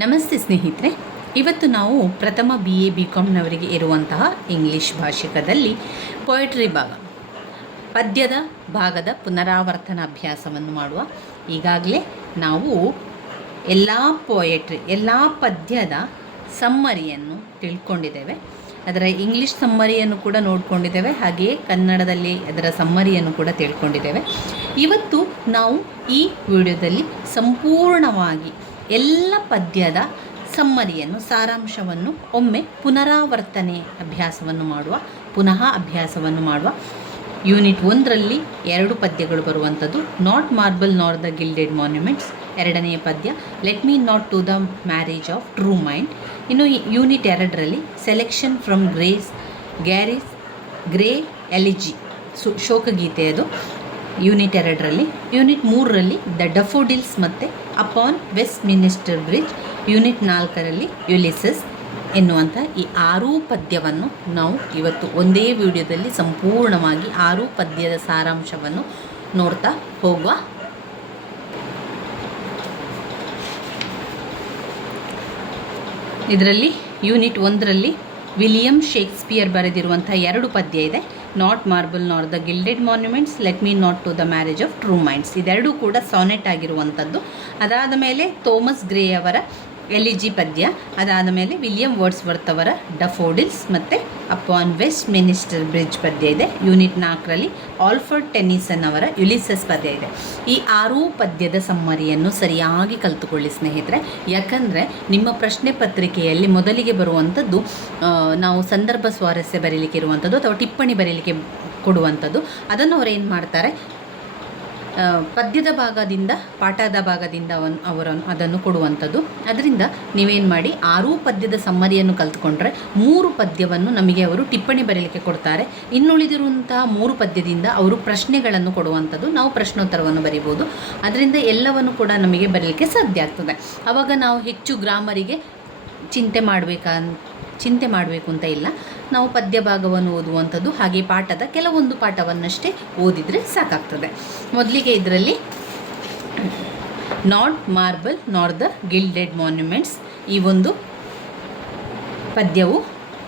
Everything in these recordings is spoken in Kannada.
ನಮಸ್ತೆ ಸ್ನೇಹಿತರೆ, ಇವತ್ತು ನಾವು ಪ್ರಥಮ BA BComನವರಿಗೆ ಇರುವಂತಹ ಇಂಗ್ಲಿಷ್ ಭಾಷಿಕದಲ್ಲಿ ಪೊಯೆಟ್ರಿ ಪದ್ಯದ ಭಾಗದ ಪುನರಾವರ್ತನ ಅಭ್ಯಾಸವನ್ನು ಮಾಡುವ. ಈಗಾಗಲೇ ನಾವು ಎಲ್ಲ ಪದ್ಯದ ಸಮ್ಮರಿಯನ್ನು ತಿಳ್ಕೊಂಡಿದ್ದೇವೆ. ಅದರ ಇಂಗ್ಲಿಷ್ ಸಮ್ಮರಿಯನ್ನು ಕೂಡ ನೋಡಿಕೊಂಡಿದ್ದೇವೆ, ಹಾಗೆಯೇ ಕನ್ನಡದಲ್ಲಿ ಅದರ ಸಮ್ಮರಿಯನ್ನು ಕೂಡ ತಿಳ್ಕೊಂಡಿದ್ದೇವೆ. ಇವತ್ತು ನಾವು ಈ ವಿಡಿಯೋದಲ್ಲಿ ಸಂಪೂರ್ಣವಾಗಿ ಎಲ್ಲ ಪದ್ಯದ ಸಮ್ಮರಿಯನ್ನು, ಸಾರಾಂಶವನ್ನು ಒಮ್ಮೆ ಪುನರಾವರ್ತನೆ ಅಭ್ಯಾಸವನ್ನು ಮಾಡುವ. ಯೂನಿಟ್ 1ರಲ್ಲಿ 2 ಪದ್ಯಗಳು ಬರುವಂಥದ್ದು. Not marble nor the gilded monuments ಎರಡನೆಯ ಪದ್ಯ, let me not to the marriage of true mind. ಇನ್ನು ಯೂನಿಟ್ 2ರಲ್ಲಿ ಸೆಲೆಕ್ಷನ್ ಫ್ರಮ್ ಗ್ಯಾರಿಸ್ ಗ್ರೇ ಎಲಿಜಿ ಶೋಕಗೀತೆ ಅದು ಯೂನಿಟ್ 2ರಲ್ಲಿ. ಯೂನಿಟ್ 3ರಲ್ಲಿ ದ ಡಫೋಡಿಲ್ಸ್ ಮತ್ತು upon Westminster bridge. Unit 4ರಲ್ಲಿ ಯುಲಿಸಸ್ ಎನ್ನುವಂಥ ಈ 6 ಪದ್ಯವನ್ನು ನಾವು ಇವತ್ತು ಒಂದೇ ವಿಡಿಯೋದಲ್ಲಿ ಸಂಪೂರ್ಣವಾಗಿ 6 ಪದ್ಯದ ಸಾರಾಂಶವನ್ನು ನೋಡ್ತಾ ಹೋಗುವ. ಇದರಲ್ಲಿ ಯೂನಿಟ್ 1ರಲ್ಲಿ ವಿಲಿಯಂ ಶೇಕ್ಸ್ಪಿಯರ್ ಬರೆದಿರುವಂಥ 2 ಪದ್ಯ ಇದೆ. Not marble nor the gilded monuments, let me not to the marriage of true minds. ಇದೆರಡೂ ಕೂಡ ಸಾನೆಟ್ ಆಗಿರುವಂಥದ್ದು. ಅದಾದ ಮೇಲೆ ಥೋಮಸ್ ಗ್ರೇ ಅವರ ಎಲಿಜಿ ಪದ್ಯ, ಅದಾದ ಮೇಲೆ ವಿಲಿಯಂ ವರ್ಡ್ಸ್ವರ್ತ್ ಅವರ ಡಫೋಡಿಲ್ಸ್ ಮತ್ತು ಅಪಾನ್ ವೆಸ್ಟ್ ಮಿನಿಸ್ಟರ್ ಬ್ರಿಡ್ಜ್ ಪದ್ಯ ಇದೆ. ಯೂನಿಟ್ 4ರಲ್ಲಿ ಆಲ್ಫರ್ಡ್ ಟೆನ್ನಿಸನ್ ಅವರ ಯುಲಿಸಸ್ ಪದ್ಯ ಇದೆ. ಈ 6 ಪದ್ಯದ ಸಮ್ಮರಿಯನ್ನು ಸರಿಯಾಗಿ ಕಲಿತುಕೊಳ್ಳಿ ಸ್ನೇಹಿತರೆ. ಯಾಕಂದರೆ ನಿಮ್ಮ ಪ್ರಶ್ನೆ ಪತ್ರಿಕೆಯಲ್ಲಿ ಮೊದಲಿಗೆ ಬರುವಂಥದ್ದು ನಾವು ಸಂದರ್ಭ ಸ್ವಾರಸ್ಯ ಬರೀಲಿಕ್ಕೆ ಇರುವಂಥದ್ದು ಅಥವಾ ಟಿಪ್ಪಣಿ ಬರೀಲಿಕ್ಕೆ ಕೊಡುವಂಥದ್ದು. ಅದನ್ನು ಅವರು ಏನು ಮಾಡ್ತಾರೆ, ಪದ್ಯದ ಭಾಗದಿಂದ ಪಾಠದ ಭಾಗದಿಂದ ಅದನ್ನು ಕೊಡುವಂಥದ್ದು. ಅದರಿಂದ ನೀವೇನು ಮಾಡಿ, 6 ಪದ್ಯದ ಸಮ್ಮರಿಯನ್ನು ಕಲ್ತ್ಕೊಂಡ್ರೆ 3 ಪದ್ಯವನ್ನು ನಮಗೆ ಅವರು ಟಿಪ್ಪಣಿ ಬರೀಲಿಕ್ಕೆ ಕೊಡ್ತಾರೆ. ಇನ್ನುಳಿದಿರುವಂತಹ 3 ಪದ್ಯದಿಂದ ಅವರು ಪ್ರಶ್ನೆಗಳನ್ನು ಕೊಡುವಂಥದ್ದು. ನಾವು ಪ್ರಶ್ನೋತ್ತರವನ್ನು ಬರೀಬೋದು. ಅದರಿಂದ ಎಲ್ಲವನ್ನು ಕೂಡ ನಮಗೆ ಬರೀಲಿಕ್ಕೆ ಸಾಧ್ಯ ಆಗ್ತದೆ. ಆವಾಗ ನಾವು ಹೆಚ್ಚು ಗ್ರಾಮರಿಗೆ ಚಿಂತೆ ಮಾಡಬೇಕು ಅಂತ ಇಲ್ಲ. ನಾವು ಪದ್ಯ ಭಾಗವನ್ನು ಓದುವಂಥದ್ದು, ಹಾಗೆ ಕೆಲವೊಂದು ಪಾಠವನ್ನಷ್ಟೇ ಓದಿದರೆ ಸಾಕಾಗ್ತದೆ. ಮೊದಲಿಗೆ ಇದರಲ್ಲಿ not marble nor the gilded monuments ಈ ಒಂದು ಪದ್ಯವು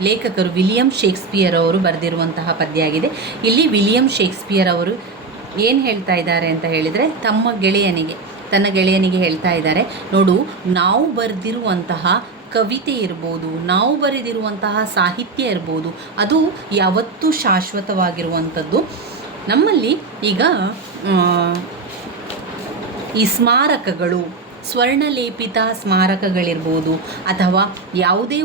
ಲೇಖಕರು ವಿಲಿಯಂ ಶೇಕ್ಸ್ಪಿಯರ್ ಅವರು ಬರೆದಿರುವಂತಹ ಪದ್ಯ ಆಗಿದೆ. ಇಲ್ಲಿ ವಿಲಿಯಂ ಶೇಕ್ಸ್ಪಿಯರ್ ಅವರು ಏನು ಹೇಳ್ತಾ ಇದ್ದಾರೆ ಅಂತ ಹೇಳಿದರೆ, ತನ್ನ ಗೆಳೆಯನಿಗೆ ಹೇಳ್ತಾ ಇದ್ದಾರೆ, ನೋಡು, ನಾವು ಬರೆದಿರುವಂತಹ ಕವಿತೆ ಇರ್ಬೋದು, ನಾವು ಬರೆದಿರುವಂತಹ ಸಾಹಿತ್ಯ ಇರ್ಬೋದು, ಅದು ಯಾವತ್ತೂ ಶಾಶ್ವತವಾಗಿರುವಂಥದ್ದು. ನಮ್ಮಲ್ಲಿ ಈಗ ಈ ಸ್ಮಾರಕಗಳು, ಸ್ವರ್ಣಲೇಪಿತ ಸ್ಮಾರಕಗಳಿರ್ಬೋದು, ಅಥವಾ ಯಾವುದೇ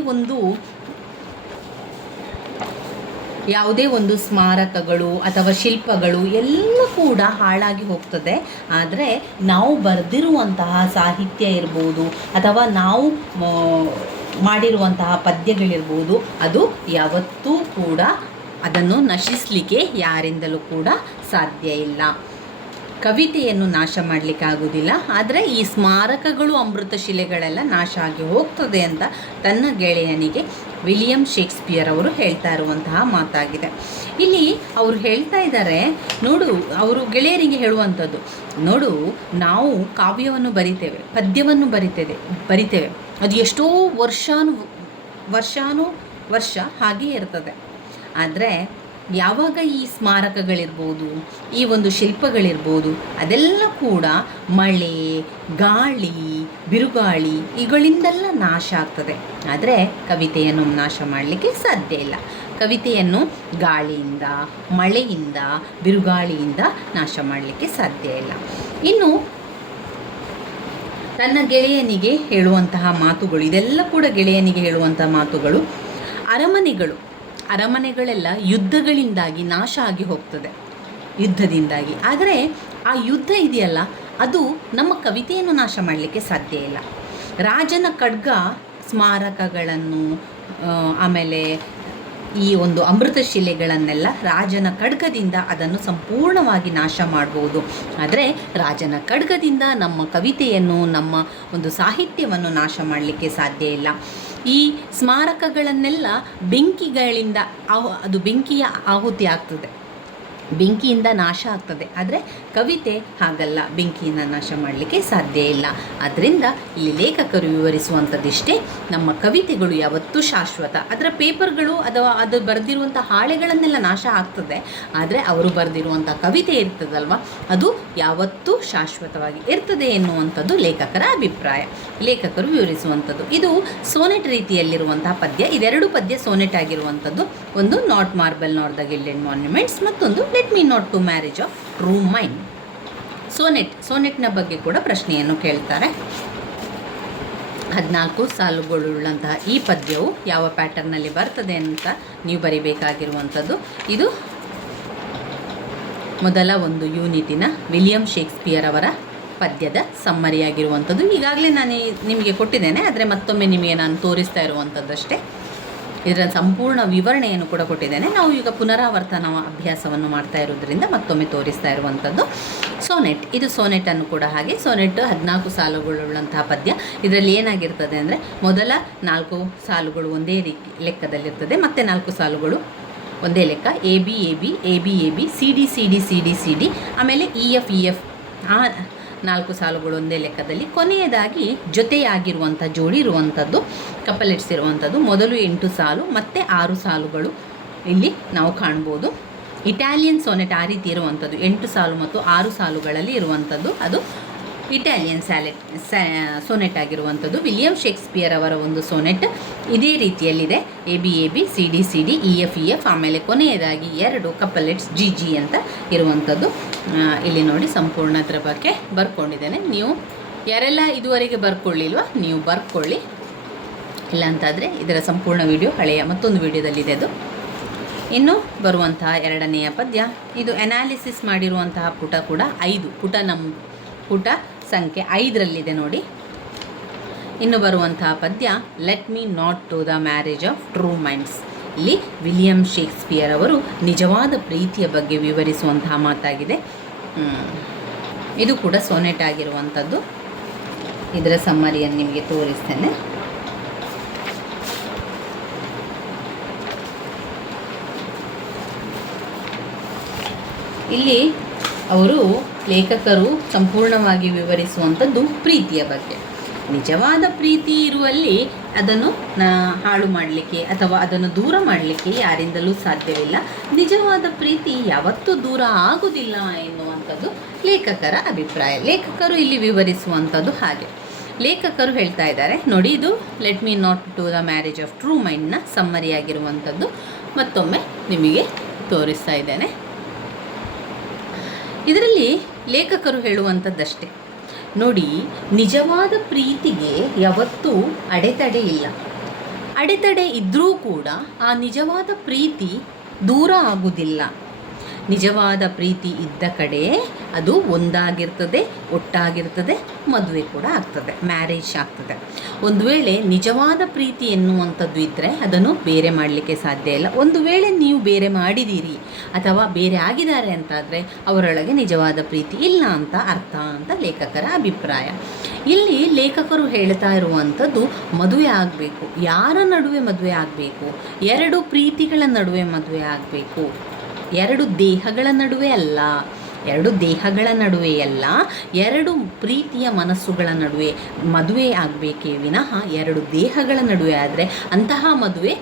ಒಂದು ಸ್ಮಾರಕಗಳು ಅಥವಾ ಶಿಲ್ಪಗಳು ಎಲ್ಲ ಕೂಡ ಹಾಳಾಗಿ ಹೋಗ್ತದೆ. ಆದರೆ ನಾವು ಬರೆದಿರುವಂತಹ ಸಾಹಿತ್ಯ ಇರ್ಬೋದು ಅಥವಾ ನಾವು ಮಾಡಿರುವಂತಹ ಪದ್ಯಗಳಿರ್ಬೋದು, ಅದು ಯಾವತ್ತೂ ಕೂಡ ಅದನ್ನು ನಶಿಸಲಿಕ್ಕೆ ಯಾರಿಂದಲೂ ಕೂಡ ಸಾಧ್ಯ ಇಲ್ಲ. ಕವಿತೆಯನ್ನು ನಾಶ ಮಾಡಲಿಕ್ಕೆ ಆಗೋದಿಲ್ಲ, ಆದರೆ ಈ ಸ್ಮಾರಕಗಳು, ಅಮೃತ ಶಿಲೆಗಳೆಲ್ಲ ನಾಶ ಆಗಿ ಹೋಗ್ತದೆ ಅಂತ ತನ್ನ ಗೆಳೆಯನಿಗೆ ವಿಲಿಯಂ ಶೇಕ್ಸ್ಪಿಯರ್ ಅವರು ಹೇಳ್ತಾ ಇರುವಂತಹ ಮಾತಾಗಿದೆ. ಇಲ್ಲಿ ಅವರು ಹೇಳ್ತಾ ಇದ್ದಾರೆ, ನೋಡು, ಅವರು ಗೆಳೆಯರಿಗೆ ಹೇಳುವಂಥದ್ದು, ನೋಡು, ನಾವು ಕಾವ್ಯವನ್ನು ಬರಿತೇವೆ, ಪದ್ಯವನ್ನು ಬರಿತೇವೆ, ಅದು ಎಷ್ಟೋ ವರ್ಷ ಹಾಗೇ ಇರ್ತದೆ. ಆದರೆ ಯಾವಾಗ ಈ ಸ್ಮಾರಕಗಳಿರ್ಬೋದು, ಈ ಒಂದು ಶಿಲ್ಪಗಳಿರ್ಬೋದು, ಅದೆಲ್ಲ ಕೂಡ ಮಳೆ, ಗಾಳಿ, ಬಿರುಗಾಳಿ ಇವುಗಳಿಂದೆಲ್ಲ ನಾಶ ಆಗ್ತದೆ. ಆದರೆ ಕವಿತೆಯನ್ನು ನಾಶ ಮಾಡಲಿಕ್ಕೆ ಸಾಧ್ಯ ಇಲ್ಲ. ಕವಿತೆಯನ್ನು ಗಾಳಿಯಿಂದ, ಮಳೆಯಿಂದ, ಬಿರುಗಾಳಿಯಿಂದ ನಾಶ ಮಾಡಲಿಕ್ಕೆ ಸಾಧ್ಯ ಇಲ್ಲ. ಇನ್ನು ತನ್ನ ಗೆಳೆಯನಿಗೆ ಹೇಳುವಂತಹ ಮಾತುಗಳು, ಇದೆಲ್ಲ ಕೂಡ ಗೆಳೆಯನಿಗೆ ಹೇಳುವಂತಹ ಮಾತುಗಳು. ಅರಮನೆಗಳೆಲ್ಲ ಯುದ್ಧಗಳಿಂದಾಗಿ ನಾಶ ಆಗಿ ಹೋಗ್ತದೆ, ಯುದ್ಧದಿಂದಾಗಿ. ಆದರೆ ಆ ಯುದ್ಧ ಇದೆಯಲ್ಲ, ಅದು ನಮ್ಮ ಕವಿತೆಯನ್ನು ನಾಶ ಮಾಡಲಿಕ್ಕೆ ಸಾಧ್ಯ ಇಲ್ಲ. ರಾಜನ ಖಡ್ಗ ಸ್ಮಾರಕಗಳನ್ನು, ಆಮೇಲೆ ಈ ಒಂದು ಅಮೃತ ಶಿಲೆಗಳನ್ನೆಲ್ಲ ರಾಜನ ಖಡ್ಗದಿಂದ ಅದನ್ನು ಸಂಪೂರ್ಣವಾಗಿ ನಾಶ ಮಾಡ್ಬೋದು. ಆದರೆ ರಾಜನ ಖಡ್ಗದಿಂದ ನಮ್ಮ ಕವಿತೆಯನ್ನು, ನಮ್ಮ ಒಂದು ಸಾಹಿತ್ಯವನ್ನು ನಾಶ ಮಾಡಲಿಕ್ಕೆ ಸಾಧ್ಯ ಇಲ್ಲ. ಈ ಸ್ಮಾರಕಗಳನ್ನೆಲ್ಲ ಬೆಂಕಿಗಳಿಂದ ಅದು ಬೆಂಕಿಯ ಆಹುತಿ ಆಗ್ತದೆ. ಬೆಂಕಿಯಿಂದ ನಾಶ ಆಗ್ತದೆ, ಆದರೆ ಕವಿತೆ ಹಾಗಲ್ಲ, ಬೆಂಕಿಯಿಂದ ನಾಶ ಮಾಡಲಿಕ್ಕೆ ಸಾಧ್ಯ ಇಲ್ಲ. ಆದ್ದರಿಂದ ಇಲ್ಲಿ ಲೇಖಕರು ವಿವರಿಸುವಂಥದ್ದಿಷ್ಟೇ, ನಮ್ಮ ಕವಿತೆಗಳು ಯಾವತ್ತೂ ಶಾಶ್ವತ. ಅದರ ಪೇಪರ್ಗಳು ಅಥವಾ ಅದು ಬರೆದಿರುವಂಥ ಹಾಳೆಗಳನ್ನೆಲ್ಲ ನಾಶ ಆಗ್ತದೆ, ಆದರೆ ಅವರು ಬರೆದಿರುವಂಥ ಕವಿತೆ ಇರ್ತದಲ್ವ, ಅದು ಯಾವತ್ತೂ ಶಾಶ್ವತವಾಗಿ ಇರ್ತದೆ ಎನ್ನುವಂಥದ್ದು ಲೇಖಕರ ಅಭಿಪ್ರಾಯ, ಲೇಖಕರು ವಿವರಿಸುವಂಥದ್ದು. ಇದು ಸೋನೆಟ್ ರೀತಿಯಲ್ಲಿರುವಂತಹ ಪದ್ಯ. ಇದೆರಡು ಪದ್ಯ ಸೋನೆಟ್ ಆಗಿರುವಂಥದ್ದು. ಒಂದು not marble not the gilded monuments, ಮತ್ತೊಂದು let me not to marriage of true mind. ಸೋನೆಟ್ನ ಬಗ್ಗೆ ಕೂಡ ಪ್ರಶ್ನೆಯನ್ನು ಕೇಳ್ತಾರೆ. 14 ಸಾಲುಗಳುಳ್ಳಂತಹ ಈ ಪದ್ಯವು ಯಾವ ಪ್ಯಾಟರ್ನಲ್ಲಿ ಬರ್ತದೆ ಅಂತ ನೀವು ಬರಿಬೇಕಾಗಿರುವಂಥದ್ದು. ಇದು ಮೊದಲ ಒಂದು ಯೂನಿಟಿನ ವಿಲಿಯಂ ಶೇಕ್ಸ್ಪಿಯರ್ ಅವರ ಪದ್ಯದ ಸಮ್ಮರಿಯಾಗಿರುವಂಥದ್ದು. ಈಗಾಗಲೇ ನಾನು ನಿಮಗೆ ಕೊಟ್ಟಿದ್ದೇನೆ, ಆದರೆ ಮತ್ತೊಮ್ಮೆ ನಿಮಗೆ ನಾನು ತೋರಿಸ್ತಾ ಇರುವಂಥದ್ದಷ್ಟೇ. ಇದರ ಸಂಪೂರ್ಣ ವಿವರಣೆಯನ್ನು ಕೂಡ ಕೊಟ್ಟಿದ್ದೇನೆ. ನಾವು ಈಗ ಪುನರಾವರ್ತನ ಅಭ್ಯಾಸವನ್ನು ಮಾಡ್ತಾ ಇರೋದ್ರಿಂದ ಮತ್ತೊಮ್ಮೆ ತೋರಿಸ್ತಾ ಇರುವಂಥದ್ದು ಸೋನೆಟ್. ಇದು ಸೋನೆಟನ್ನು ಕೂಡ ಹಾಗೆ, ಸೋನೆಟ್ 14 ಸಾಲುಗಳುಳ್ಳಂತಹ ಪದ್ಯ. ಇದರಲ್ಲಿ ಏನಾಗಿರ್ತದೆ ಅಂದರೆ, ಮೊದಲ 4 ಸಾಲುಗಳು ಒಂದೇ ಲೆಕ್ಕದಲ್ಲಿರ್ತದೆ, ಮತ್ತು 4 ಸಾಲುಗಳು ಒಂದೇ ಲೆಕ್ಕ, A B A B A B A B, C D C D C D C D, ಆಮೇಲೆ ಇ ಎಫ್ ಇ ಎಫ್, ಆ 4 ಸಾಲುಗಳು ಒಂದೇ ಲೆಕ್ಕದಲ್ಲಿ. ಕೊನೆಯದಾಗಿ ಜೊತೆಯಾಗಿರುವಂಥ ಜೋಡಿ ಇರುವಂಥದ್ದು, ಕಪಲೆಟ್ಸ್ ಇರುವಂಥದ್ದು. ಮೊದಲು 8 ಸಾಲು ಮತ್ತು 6 ಸಾಲುಗಳು ಇಲ್ಲಿ ನಾವು ಕಾಣ್ಬೋದು. ಇಟಾಲಿಯನ್ ಸೋನೆಟ್ ಆ ರೀತಿ ಇರುವಂಥದ್ದು, 8 ಸಾಲು ಮತ್ತು 6 ಸಾಲುಗಳಲ್ಲಿ ಇರುವಂಥದ್ದು. ಅದು ಇಟಾಲಿಯನ್ ಸೋನೆಟ್ ಆಗಿರುವಂಥದ್ದು. ವಿಲಿಯಂ ಶೇಕ್ಸ್ಪಿಯರ್ ಅವರ ಒಂದು ಸೋನೆಟ್ ಇದೇ ರೀತಿಯಲ್ಲಿದೆ, A B A B, C D C D, E F E F, ಆಮೇಲೆ ಕೊನೆಯದಾಗಿ 2 ಕಪಲೆಟ್ಸ್ ಜಿ ಜಿ ಅಂತ ಇರುವಂಥದ್ದು. ಇಲ್ಲಿ ನೋಡಿ, ಸಂಪೂರ್ಣ ಅದರ ಬಗ್ಗೆ ಬರ್ಕೊಂಡಿದ್ದೇನೆ. ನೀವು ಯಾರೆಲ್ಲ ಇದುವರೆಗೆ ಬರ್ಕೊಳ್ಳಿಲ್ವ, ನೀವು ಬರ್ಕೊಳ್ಳಿ. ಇಲ್ಲ ಅಂತಾದರೆ ಇದರ ಸಂಪೂರ್ಣ ವಿಡಿಯೋ ಹಳೆಯ ಮತ್ತೊಂದು ವಿಡಿಯೋದಲ್ಲಿದೆ. ಅದು ಇನ್ನು ಬರುವಂತಹ 2ನೆಯ ಪದ್ಯ, ಇದು ಅನಾಲಿಸಿಸ್ ಮಾಡಿರುವಂತಹ ಪುಟ ಕೂಡ 5, ಪುಟ ಸಂಖ್ಯೆ 5ರಲ್ಲಿದೆ ನೋಡಿ. ಇನ್ನು ಬರುವಂತಹ ಪದ್ಯ let me not to the marriage of true minds. ಇಲ್ಲಿ ವಿಲಿಯಂ ಶೇಕ್ಸ್ಪಿಯರ್ ಅವರು ನಿಜವಾದ ಪ್ರೀತಿಯ ಬಗ್ಗೆ ವಿವರಿಸುವಂತಹ ಮಾತಾಗಿದೆ. ಇದು ಕೂಡ ಸೋನೆಟ್ ಆಗಿರುವಂಥದ್ದು. ಇದರ ಸಮ್ಮರಿಯನ್ನು ನಿಮಗೆ ತೋರಿಸ್ತೇನೆ. ಇಲ್ಲಿ ಲೇಖಕರು ಸಂಪೂರ್ಣವಾಗಿ ವಿವರಿಸುವಂಥದ್ದು ಪ್ರೀತಿಯ ಬಗ್ಗೆ. ನಿಜವಾದ ಪ್ರೀತಿ ಇರುವಲ್ಲಿ ಅದನ್ನು ಹಾಳು ಮಾಡಲಿಕ್ಕೆ ಅಥವಾ ಅದನ್ನು ದೂರ ಮಾಡಲಿಕ್ಕೆ ಯಾರಿಂದಲೂ ಸಾಧ್ಯವಿಲ್ಲ. ನಿಜವಾದ ಪ್ರೀತಿ ಯಾವತ್ತೂ ದೂರ ಆಗುವುದಿಲ್ಲ ಎನ್ನುವಂಥದ್ದು ಲೇಖಕರ ಅಭಿಪ್ರಾಯ. ಲೇಖಕರು ಇಲ್ಲಿ ವಿವರಿಸುವಂಥದ್ದು ಹಾಗೆ. ಲೇಖಕರು ಹೇಳ್ತಾ ಇದ್ದಾರೆ ನೋಡಿ, ಇದು let me not to the marriage of true ಮೈಂಡ್ನ ಸಮ್ಮರಿಯಾಗಿರುವಂಥದ್ದು. ಮತ್ತೊಮ್ಮೆ ನಿಮಗೆ ತೋರಿಸ್ತಾ ಇದ್ದೇನೆ. ಇದರಲ್ಲಿ ಲೇಖಕರು ಹೇಳುವಂಥದ್ದಷ್ಟೇ ನೋಡಿ, ನಿಜವಾದ ಪ್ರೀತಿಗೆ ಯಾವತ್ತೂ ಅಡೆತಡೆ ಇಲ್ಲ. ಅಡೆತಡೆ ಇದ್ದರೂ ಕೂಡ ಆ ನಿಜವಾದ ಪ್ರೀತಿ ದೂರ ಆಗುವುದಿಲ್ಲ. ನಿಜವಾದ ಪ್ರೀತಿ ಇದ್ದ ಕಡೆ ಅದು ಒಂದಾಗಿರ್ತದೆ, ಒಟ್ಟಾಗಿರ್ತದೆ, ಮದುವೆ ಕೂಡ ಆಗ್ತದೆ, ಮ್ಯಾರೇಜ್ ಆಗ್ತದೆ. ಒಂದು ವೇಳೆ ನಿಜವಾದ ಪ್ರೀತಿ ಎನ್ನುವಂಥದ್ದು ಇದ್ದರೆ ಅದನ್ನು ಬೇರೆ ಮಾಡಲಿಕ್ಕೆ ಸಾಧ್ಯ ಇಲ್ಲ. ಒಂದು ವೇಳೆ ನೀವು ಬೇರೆ ಮಾಡಿದ್ದೀರಿ ಅಥವಾ ಬೇರೆ ಆಗಿದ್ದಾರೆ ಅಂತಾದರೆ ಅವರೊಳಗೆ ನಿಜವಾದ ಪ್ರೀತಿ ಇಲ್ಲ ಅಂತ ಅರ್ಥ ಅಂತ ಲೇಖಕರ ಅಭಿಪ್ರಾಯ. ಇಲ್ಲಿ ಲೇಖಕರು ಹೇಳ್ತಾ ಇರುವಂಥದ್ದು ಮದುವೆ ಆಗಬೇಕು. ಯಾರ ನಡುವೆ ಮದುವೆ ಆಗಬೇಕು? 2 ಪ್ರೀತಿಗಳ ನಡುವೆ ಮದುವೆ ಆಗಬೇಕು. 2 ದೇಹಗಳ ನಡುವೆ ಅಲ್ಲ, 2 ದೇಹಗಳ ನಡುವೆಯಲ್ಲ, 2 ಪ್ರೀತಿಯ ಮನಸ್ಸುಗಳ ನಡುವೆ ಮದುವೆ ಆಗಬೇಕೇ ವಿನಃ 2 ದೇಹಗಳ ನಡುವೆ ಆದರೆ ಅಂತಹ ಮದುವೆ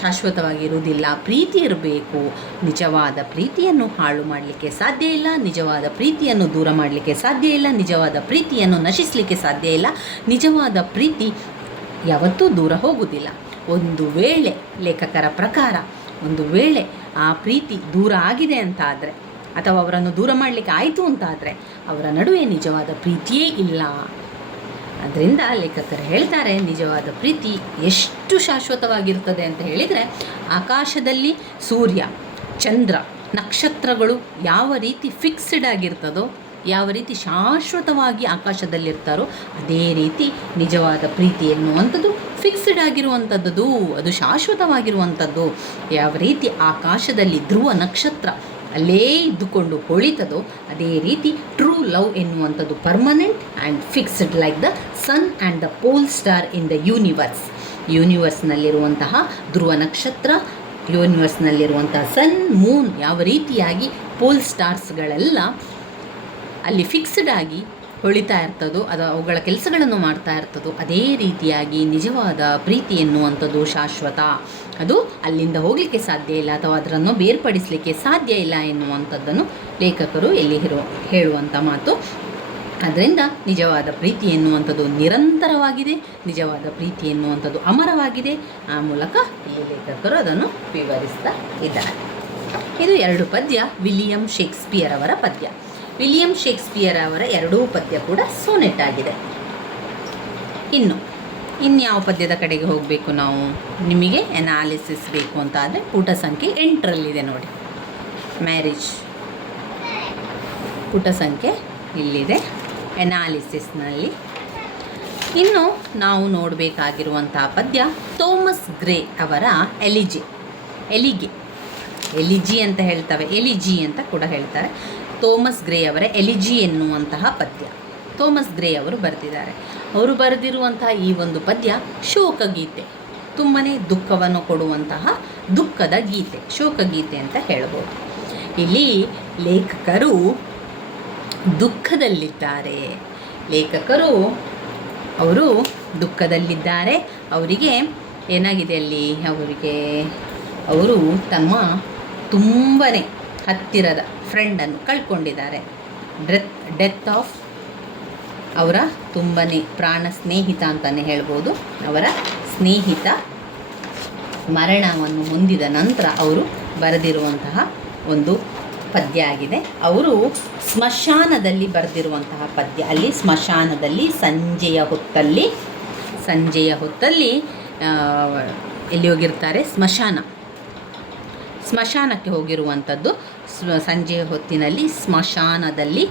ಶಾಶ್ವತವಾಗಿರುವುದಿಲ್ಲ. ಪ್ರೀತಿ ಇರಬೇಕು. ನಿಜವಾದ ಪ್ರೀತಿಯನ್ನು ಹಾಳು ಮಾಡಲಿಕ್ಕೆ ಸಾಧ್ಯ ಇಲ್ಲ, ನಿಜವಾದ ಪ್ರೀತಿಯನ್ನು ದೂರ ಮಾಡಲಿಕ್ಕೆ ಸಾಧ್ಯ ಇಲ್ಲ, ನಿಜವಾದ ಪ್ರೀತಿಯನ್ನು ನಶಿಸಲಿಕ್ಕೆ ಸಾಧ್ಯ ಇಲ್ಲ. ನಿಜವಾದ ಪ್ರೀತಿ ಯಾವತ್ತೂ ದೂರ ಹೋಗುವುದಿಲ್ಲ. ಒಂದು ವೇಳೆ ಲೇಖಕರ ಪ್ರಕಾರ ಒಂದು ವೇಳೆ ಆ ಪ್ರೀತಿ ದೂರ ಆಗಿದೆ ಅಂತ ಆದರೆ ಅಥವಾ ಅವರನ್ನು ದೂರ ಮಾಡಲಿಕ್ಕೆ ಆಯಿತು ಅಂತಾದರೆ ಅವರ ನಡುವೆ ನಿಜವಾದ ಪ್ರೀತಿಯೇ ಇಲ್ಲ. ಅದರಿಂದ ಲೇಖಕರು ಹೇಳ್ತಾರೆ, ನಿಜವಾದ ಪ್ರೀತಿ ಎಷ್ಟು ಶಾಶ್ವತವಾಗಿರ್ತದೆ ಅಂತ ಹೇಳಿದರೆ, ಆಕಾಶದಲ್ಲಿ ಸೂರ್ಯ, ಚಂದ್ರ, ನಕ್ಷತ್ರಗಳು ಯಾವ ರೀತಿ ಫಿಕ್ಸ್ಡ್ ಆಗಿರ್ತದೋ, ಯಾವ ರೀತಿ ಶಾಶ್ವತವಾಗಿ ಆಕಾಶದಲ್ಲಿರ್ತಾರೋ ಅದೇ ರೀತಿ ನಿಜವಾದ ಪ್ರೀತಿ ಎನ್ನುವಂಥದ್ದು ಫಿಕ್ಸ್ಡ್ ಆಗಿರುವಂಥದ್ದು, ಅದು ಶಾಶ್ವತವಾಗಿರುವಂಥದ್ದು. ಯಾವ ರೀತಿ ಆಕಾಶದಲ್ಲಿ ಧ್ರುವ ನಕ್ಷತ್ರ ಅಲ್ಲೇ ಇದ್ದುಕೊಂಡು ಹೊಳಿತದೋ ಅದೇ ರೀತಿ ಟ್ರೂ ಲವ್ ಎನ್ನುವಂಥದ್ದು permanent and fixed like the sun and the pole star in the universe. ಯೂನಿವರ್ಸ್ನಲ್ಲಿರುವಂತಹ ಧ್ರುವ ನಕ್ಷತ್ರ, ಯೂನಿವರ್ಸ್ನಲ್ಲಿರುವಂತಹ ಸನ್, ಮೂನ್ ಯಾವ ರೀತಿಯಾಗಿ ಪೋಲ್ ಸ್ಟಾರ್ಸ್ಗಳೆಲ್ಲ ಅಲ್ಲಿ ಫಿಕ್ಸ್ಡ್ ಆಗಿ ಹೊಳಿತಾ ಇರ್ತದೋ, ಅದು ಅವುಗಳ ಕೆಲಸಗಳನ್ನು ಮಾಡ್ತಾ ಇರ್ತದೋ, ಅದೇ ರೀತಿಯಾಗಿ ನಿಜವಾದ ಪ್ರೀತಿ ಎನ್ನುವಂಥದ್ದು ಶಾಶ್ವತ. ಅದು ಅಲ್ಲಿಂದ ಹೋಗಲಿಕ್ಕೆ ಸಾಧ್ಯ ಇಲ್ಲ ಅಥವಾ ಅದನ್ನು ಬೇರ್ಪಡಿಸಲಿಕ್ಕೆ ಸಾಧ್ಯ ಇಲ್ಲ ಎನ್ನುವಂಥದ್ದನ್ನು ಲೇಖಕರು ಎಲ್ಲಿ ಹೇಳುವಂಥ ಮಾತು. ಅದರಿಂದ ನಿಜವಾದ ಪ್ರೀತಿ ಎನ್ನುವಂಥದ್ದು ನಿರಂತರವಾಗಿದೆ, ನಿಜವಾದ ಪ್ರೀತಿ ಎನ್ನುವಂಥದ್ದು ಅಮರವಾಗಿದೆ. ಆ ಮೂಲಕ ಇಲ್ಲಿ ಲೇಖಕರು ಅದನ್ನು ವಿವರಿಸ್ತಾ ಇದ್ದಾರೆ. ಇದು 2 ಪದ್ಯ ವಿಲಿಯಂ ಶೇಕ್ಸ್ಪಿಯರ್ ಅವರ ಪದ್ಯ. ವಿಲಿಯಂ ಶೇಕ್ಸ್ಪಿಯರ್ ಅವರ 2 ಪದ್ಯ ಕೂಡ ಸೋನೆಟ್ ಆಗಿದೆ. ಇನ್ಯಾವ ಪದ್ಯದ ಕಡೆಗೆ ಹೋಗಬೇಕು ನಾವು? ನಿಮಗೆ ಎನಾಲಿಸಿಸ್ ಬೇಕು ಅಂತ ಆದರೆ ಪುಟ ಸಂಖ್ಯೆ 8ರಲ್ಲಿದೆ ನೋಡಿ, ಮ್ಯಾರೇಜ್. ಪುಟ ಸಂಖ್ಯೆ ಇಲ್ಲಿದೆ ಎನಾಲಿಸಿಸ್ನಲ್ಲಿ. ಇನ್ನು ನಾವು ನೋಡಬೇಕಾಗಿರುವಂಥ ಪದ್ಯ ಥೋಮಸ್ ಗ್ರೇ ಅವರ ಎಲಿಜಿ ಅಂತ ಹೇಳ್ತವೆ, ಎಲಿಜಿ ಅಂತ ಕೂಡ ಹೇಳ್ತಾರೆ. ಥೋಮಸ್ ಗ್ರೇ ಅವರ ಎಲಿಜಿ ಎನ್ನುವಂತಹ ಪದ್ಯ ಥೋಮಸ್ ಗ್ರೇ ಅವರು ಬರೆದಿದ್ದಾರೆ. ಅವರು ಬರೆದಿರುವಂತಹ ಈ ಒಂದು ಪದ್ಯ ಶೋಕಗೀತೆ, ತುಂಬಾ ದುಃಖವನ್ನು ಕೊಡುವಂತಹ ದುಃಖದ ಗೀತೆ, ಶೋಕಗೀತೆ ಅಂತ ಹೇಳ್ಬೋದು. ಇಲ್ಲಿ ಲೇಖಕರು ದುಃಖದಲ್ಲಿದ್ದಾರೆ. ಅವರು ದುಃಖದಲ್ಲಿದ್ದಾರೆ. ಅವರಿಗೆ ಏನಾಗಿದೆ ಅಲ್ಲಿ, ಅವರು ತಮ್ಮ ತುಂಬಾ ಹತ್ತಿರದ ಫ್ರೆಂಡನ್ನು ಕಳ್ಕೊಂಡಿದ್ದಾರೆ. ಡೆತ್ ಆಫ್ ಅವರ ತುಂಬಾ ಪ್ರಾಣ ಸ್ನೇಹಿತ ಅಂತಲೇ ಹೇಳ್ಬೋದು. ಅವರ ಸ್ನೇಹಿತ ಮರಣವನ್ನು ಹೊಂದಿದ ನಂತರ ಅವರು ಬರೆದಿರುವಂತಹ ಒಂದು ಪದ್ಯ ಆಗಿದೆ. ಅವರು ಸ್ಮಶಾನದಲ್ಲಿ ಬರೆದಿರುವಂತಹ ಪದ್ಯ. ಅಲ್ಲಿ ಸ್ಮಶಾನದಲ್ಲಿ ಸಂಜೆಯ ಹೊತ್ತಲ್ಲಿ ಎಲ್ಲಿ ಹೋಗಿರ್ತಾರೆ? ಸ್ಮಶಾನಕ್ಕೆ ಹೋಗಿರುವಂಥದ್ದು. ಸಂಜೆಯ ಹೊತ್ತಿನಲ್ಲಿ ಸ್ಮಶಾನದಲ್ಲಿ,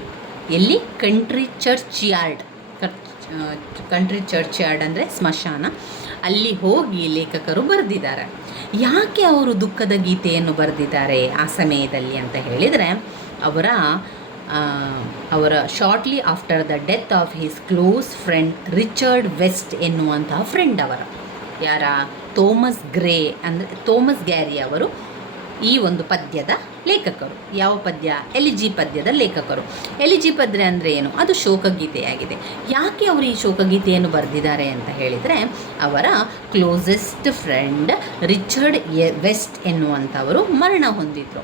ಎಲ್ಲಿ? ಕಂಟ್ರಿ ಚರ್ಚ್ ಯಾರ್ಡ್ ಅಂದರೆ ಸ್ಮಶಾನ. ಅಲ್ಲಿ ಹೋಗಿ ಲೇಖಕರು ಬರೆದಿದ್ದಾರೆ. ಯಾಕೆ ಅವರು ದುಃಖದ ಗೀತೆಯನ್ನು ಬರೆದಿದ್ದಾರೆ ಆ ಸಮಯದಲ್ಲಿ ಅಂತ ಹೇಳಿದರೆ, ಅವರ shortly after the death of his close friend Richard West ಎನ್ನುವಂತಹ ಫ್ರೆಂಡ್ ಅವರ, ಯಾರ? ಥೋಮಸ್ ಗ್ಯಾರಿ ಅವರು ಈ ಒಂದು ಪದ್ಯದ ಲೇಖಕರು. ಯಾವ ಪದ್ಯ? ಎಲಿಜಿ ಪದ್ಯದ ಲೇಖಕರು. ಎಲಿಜಿ ಪದ್ಯ ಅಂದರೆ ಏನು? ಅದು ಶೋಕಗೀತೆಯಾಗಿದೆ. ಯಾಕೆ ಅವರು ಈ ಶೋಕಗೀತೆಯನ್ನು ಬರೆದಿದ್ದಾರೆ ಅಂತ ಹೇಳಿದರೆ, ಅವರ ಕ್ಲೋಸೆಸ್ಟ್ ಫ್ರೆಂಡ್ ರಿಚರ್ಡ್ ವೆಸ್ಟ್ ಎನ್ನುವಂಥವರು ಮರಣ ಹೊಂದಿದ್ರು.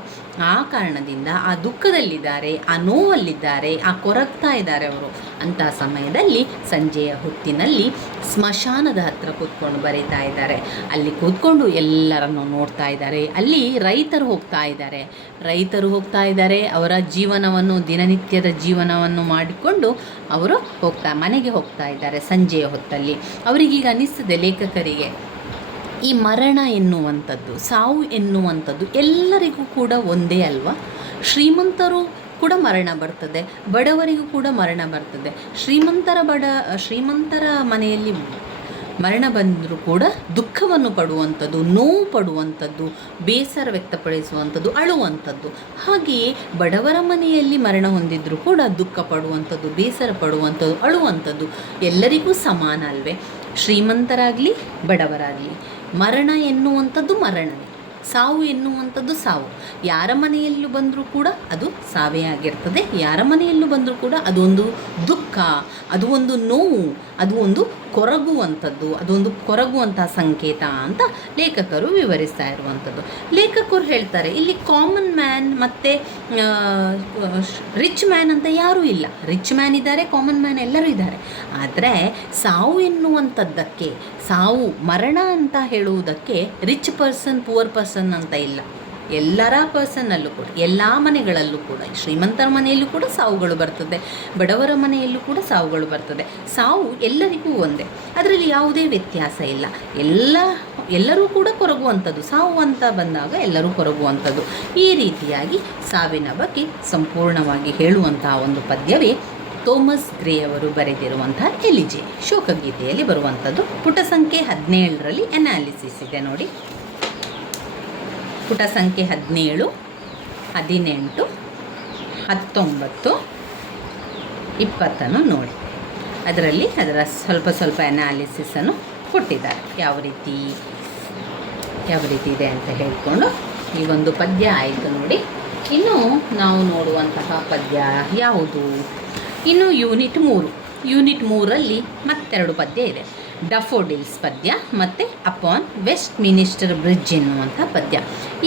ಆ ಕಾರಣದಿಂದ ಆ ದುಃಖದಲ್ಲಿದ್ದಾರೆ, ಆ ನೋವಲ್ಲಿದ್ದಾರೆ, ಆ ಕೊರಗ್ತಾ ಇದ್ದಾರೆ ಅವರು. ಅಂಥ ಸಮಯದಲ್ಲಿ ಸಂಜೆಯ ಹೊತ್ತಿನಲ್ಲಿ ಸ್ಮಶಾನದ ಹತ್ರ ಕೂತ್ಕೊಂಡು ಬರೀತಾ ಇದ್ದಾರೆ. ಅಲ್ಲಿ ಕೂತ್ಕೊಂಡು ಎಲ್ಲರನ್ನು ನೋಡ್ತಾ ಇದ್ದಾರೆ. ಅಲ್ಲಿ ರೈತರು ಹೋಗ್ತಾ ಇದ್ದಾರೆ. ಅವರ ಜೀವನವನ್ನು, ದಿನನಿತ್ಯದ ಜೀವನವನ್ನು ಮಾಡಿಕೊಂಡು ಅವರು ಮನೆಗೆ ಹೋಗ್ತಾ ಇದ್ದಾರೆ ಸಂಜೆಯ ಹೊತ್ತಲ್ಲಿ. ಅವರಿಗೀಗ ಅನಿಸ್ತದೆ ಲೇಖಕರಿಗೆ, ಈ ಮರಣ ಎನ್ನುವಂಥದ್ದು, ಸಾವು ಎನ್ನುವಂಥದ್ದು ಎಲ್ಲರಿಗೂ ಕೂಡ ಒಂದೇ ಅಲ್ವಾ? ಶ್ರೀಮಂತರು ಕೂಡ ಮರಣ ಬರ್ತದೆ, ಬಡವರಿಗೂ ಕೂಡ ಮರಣ ಬರ್ತದೆ. ಶ್ರೀಮಂತರ ಮನೆಯಲ್ಲಿ ಮರಣ ಬಂದರೂ ಕೂಡ ದುಃಖವನ್ನು ಪಡುವಂಥದ್ದು, ನೋವು ಪಡುವಂಥದ್ದು, ಬೇಸರ ವ್ಯಕ್ತಪಡಿಸುವಂಥದ್ದು, ಅಳುವಂಥದ್ದು. ಹಾಗೆಯೇ ಬಡವರ ಮನೆಯಲ್ಲಿ ಮರಣ ಹೊಂದಿದ್ರೂ ಕೂಡ ದುಃಖ ಪಡುವಂಥದ್ದು, ಬೇಸರ ಪಡುವಂಥದ್ದು, ಅಳುವಂಥದ್ದು ಎಲ್ಲರಿಗೂ ಸಮಾನ ಅಲ್ವೇ? ಶ್ರೀಮಂತರಾಗಲಿ ಬಡವರಾಗಲಿ ಮರಣ ಎನ್ನುವಂಥದ್ದು ಮರಣವೇ, ಸಾವು ಎನ್ನುವಂಥದ್ದು ಸಾವು. ಯಾರ ಮನೆಯಲ್ಲೂ ಬಂದರೂ ಕೂಡ ಅದು ಸಾವೇ ಆಗಿರ್ತದೆ. ಯಾರ ಮನೆಯಲ್ಲೂ ಬಂದರೂ ಕೂಡ ಅದೊಂದು ದುಃಖ, ಅದು ಒಂದು ನೋವು, ಅದು ಒಂದು ಕೊರಗುವಂಥ ಸಂಕೇತ ಅಂತ ಲೇಖಕರು ವಿವರಿಸ್ತಾ ಇರುವಂಥದ್ದು. ಲೇಖಕರು ಹೇಳ್ತಾರೆ, ಇಲ್ಲಿ ಕಾಮನ್ ಮ್ಯಾನ್ ಮತ್ತು ರಿಚ್ ಮ್ಯಾನ್ ಅಂತ ಯಾರೂ ಇಲ್ಲ. ರಿಚ್ ಮ್ಯಾನ್ ಇದ್ದಾರೆ, ಕಾಮನ್ ಮ್ಯಾನ್ ಎಲ್ಲರೂ ಇದ್ದಾರೆ. ಆದರೆ ಸಾವು ಎನ್ನುವಂಥದ್ದಕ್ಕೆ, ಮರಣ ಅಂತ ಹೇಳುವುದಕ್ಕೆ ರಿಚ್ ಪರ್ಸನ್, ಪುವರ್ ಪರ್ಸನ್ ಅಂತ ಇಲ್ಲ. ಎಲ್ಲರ ಪರ್ಸನ್ನಲ್ಲೂ ಕೂಡ, ಎಲ್ಲ ಮನೆಗಳಲ್ಲೂ ಕೂಡ, ಶ್ರೀಮಂತರ ಮನೆಯಲ್ಲೂ ಕೂಡ ಸಾವುಗಳು ಬರ್ತದೆ, ಬಡವರ ಮನೆಯಲ್ಲೂ ಕೂಡ ಸಾವುಗಳು ಬರ್ತದೆ. ಸಾವು ಎಲ್ಲರಿಗೂ ಒಂದೇ, ಅದರಲ್ಲಿ ಯಾವುದೇ ವ್ಯತ್ಯಾಸ ಇಲ್ಲ. ಎಲ್ಲರೂ ಕೂಡ ಕೊರಗುವಂಥದ್ದು. ಸಾವು ಅಂತ ಬಂದಾಗ ಎಲ್ಲರೂ ಕೊರಗುವಂಥದ್ದು. ಈ ರೀತಿಯಾಗಿ ಸಾವಿನ ಬಗ್ಗೆ ಸಂಪೂರ್ಣವಾಗಿ ಹೇಳುವಂತಹ ಒಂದು ಪದ್ಯವೇ ಥೋಮಸ್ ಗ್ರೇ ಅವರು ಬರೆದಿರುವಂತಹ ಎಲಿಜಿ, ಶೋಕಗೀತೆಯಲ್ಲಿ ಬರುವಂಥದ್ದು. ಪುಟ ಸಂಖ್ಯೆ 17ರಲ್ಲಿ ಎನಾಲಿಸಿಸ್ ಇದೆ ನೋಡಿ. ಪುಟ ಸಂಖ್ಯೆ 17, 18, 19, 20 ನೋಡಿ. ಅದರಲ್ಲಿ ಅದರ ಸ್ವಲ್ಪ ಎನಾಲಿಸಿಸನ್ನು ಕೊಟ್ಟಿದ್ದಾರೆ. ಯಾವ ರೀತಿ ಇದೆ ಅಂತ ಹೇಳಿಕೊಂಡು ಈ ಒಂದು ಪದ್ಯ ಆಯಿತು ನೋಡಿ. ಇನ್ನು ನಾವು ನೋಡುವಂತಹ ಪದ್ಯ ಯಾವುದು? ಇನ್ನು ಯೂನಿಟ್ 3ರಲ್ಲಿ ಮತ್ತೆರಡು ಪದ್ಯ ಇದೆ. ಡಫೋಡಿಲ್ಸ್ ಪದ್ಯ ಮತ್ತು ಅಪಾನ್ ವೆಸ್ಟ್ ಮಿನಿಸ್ಟರ್ ಬ್ರಿಡ್ಜ್ ಎನ್ನುವಂಥ ಪದ್ಯ.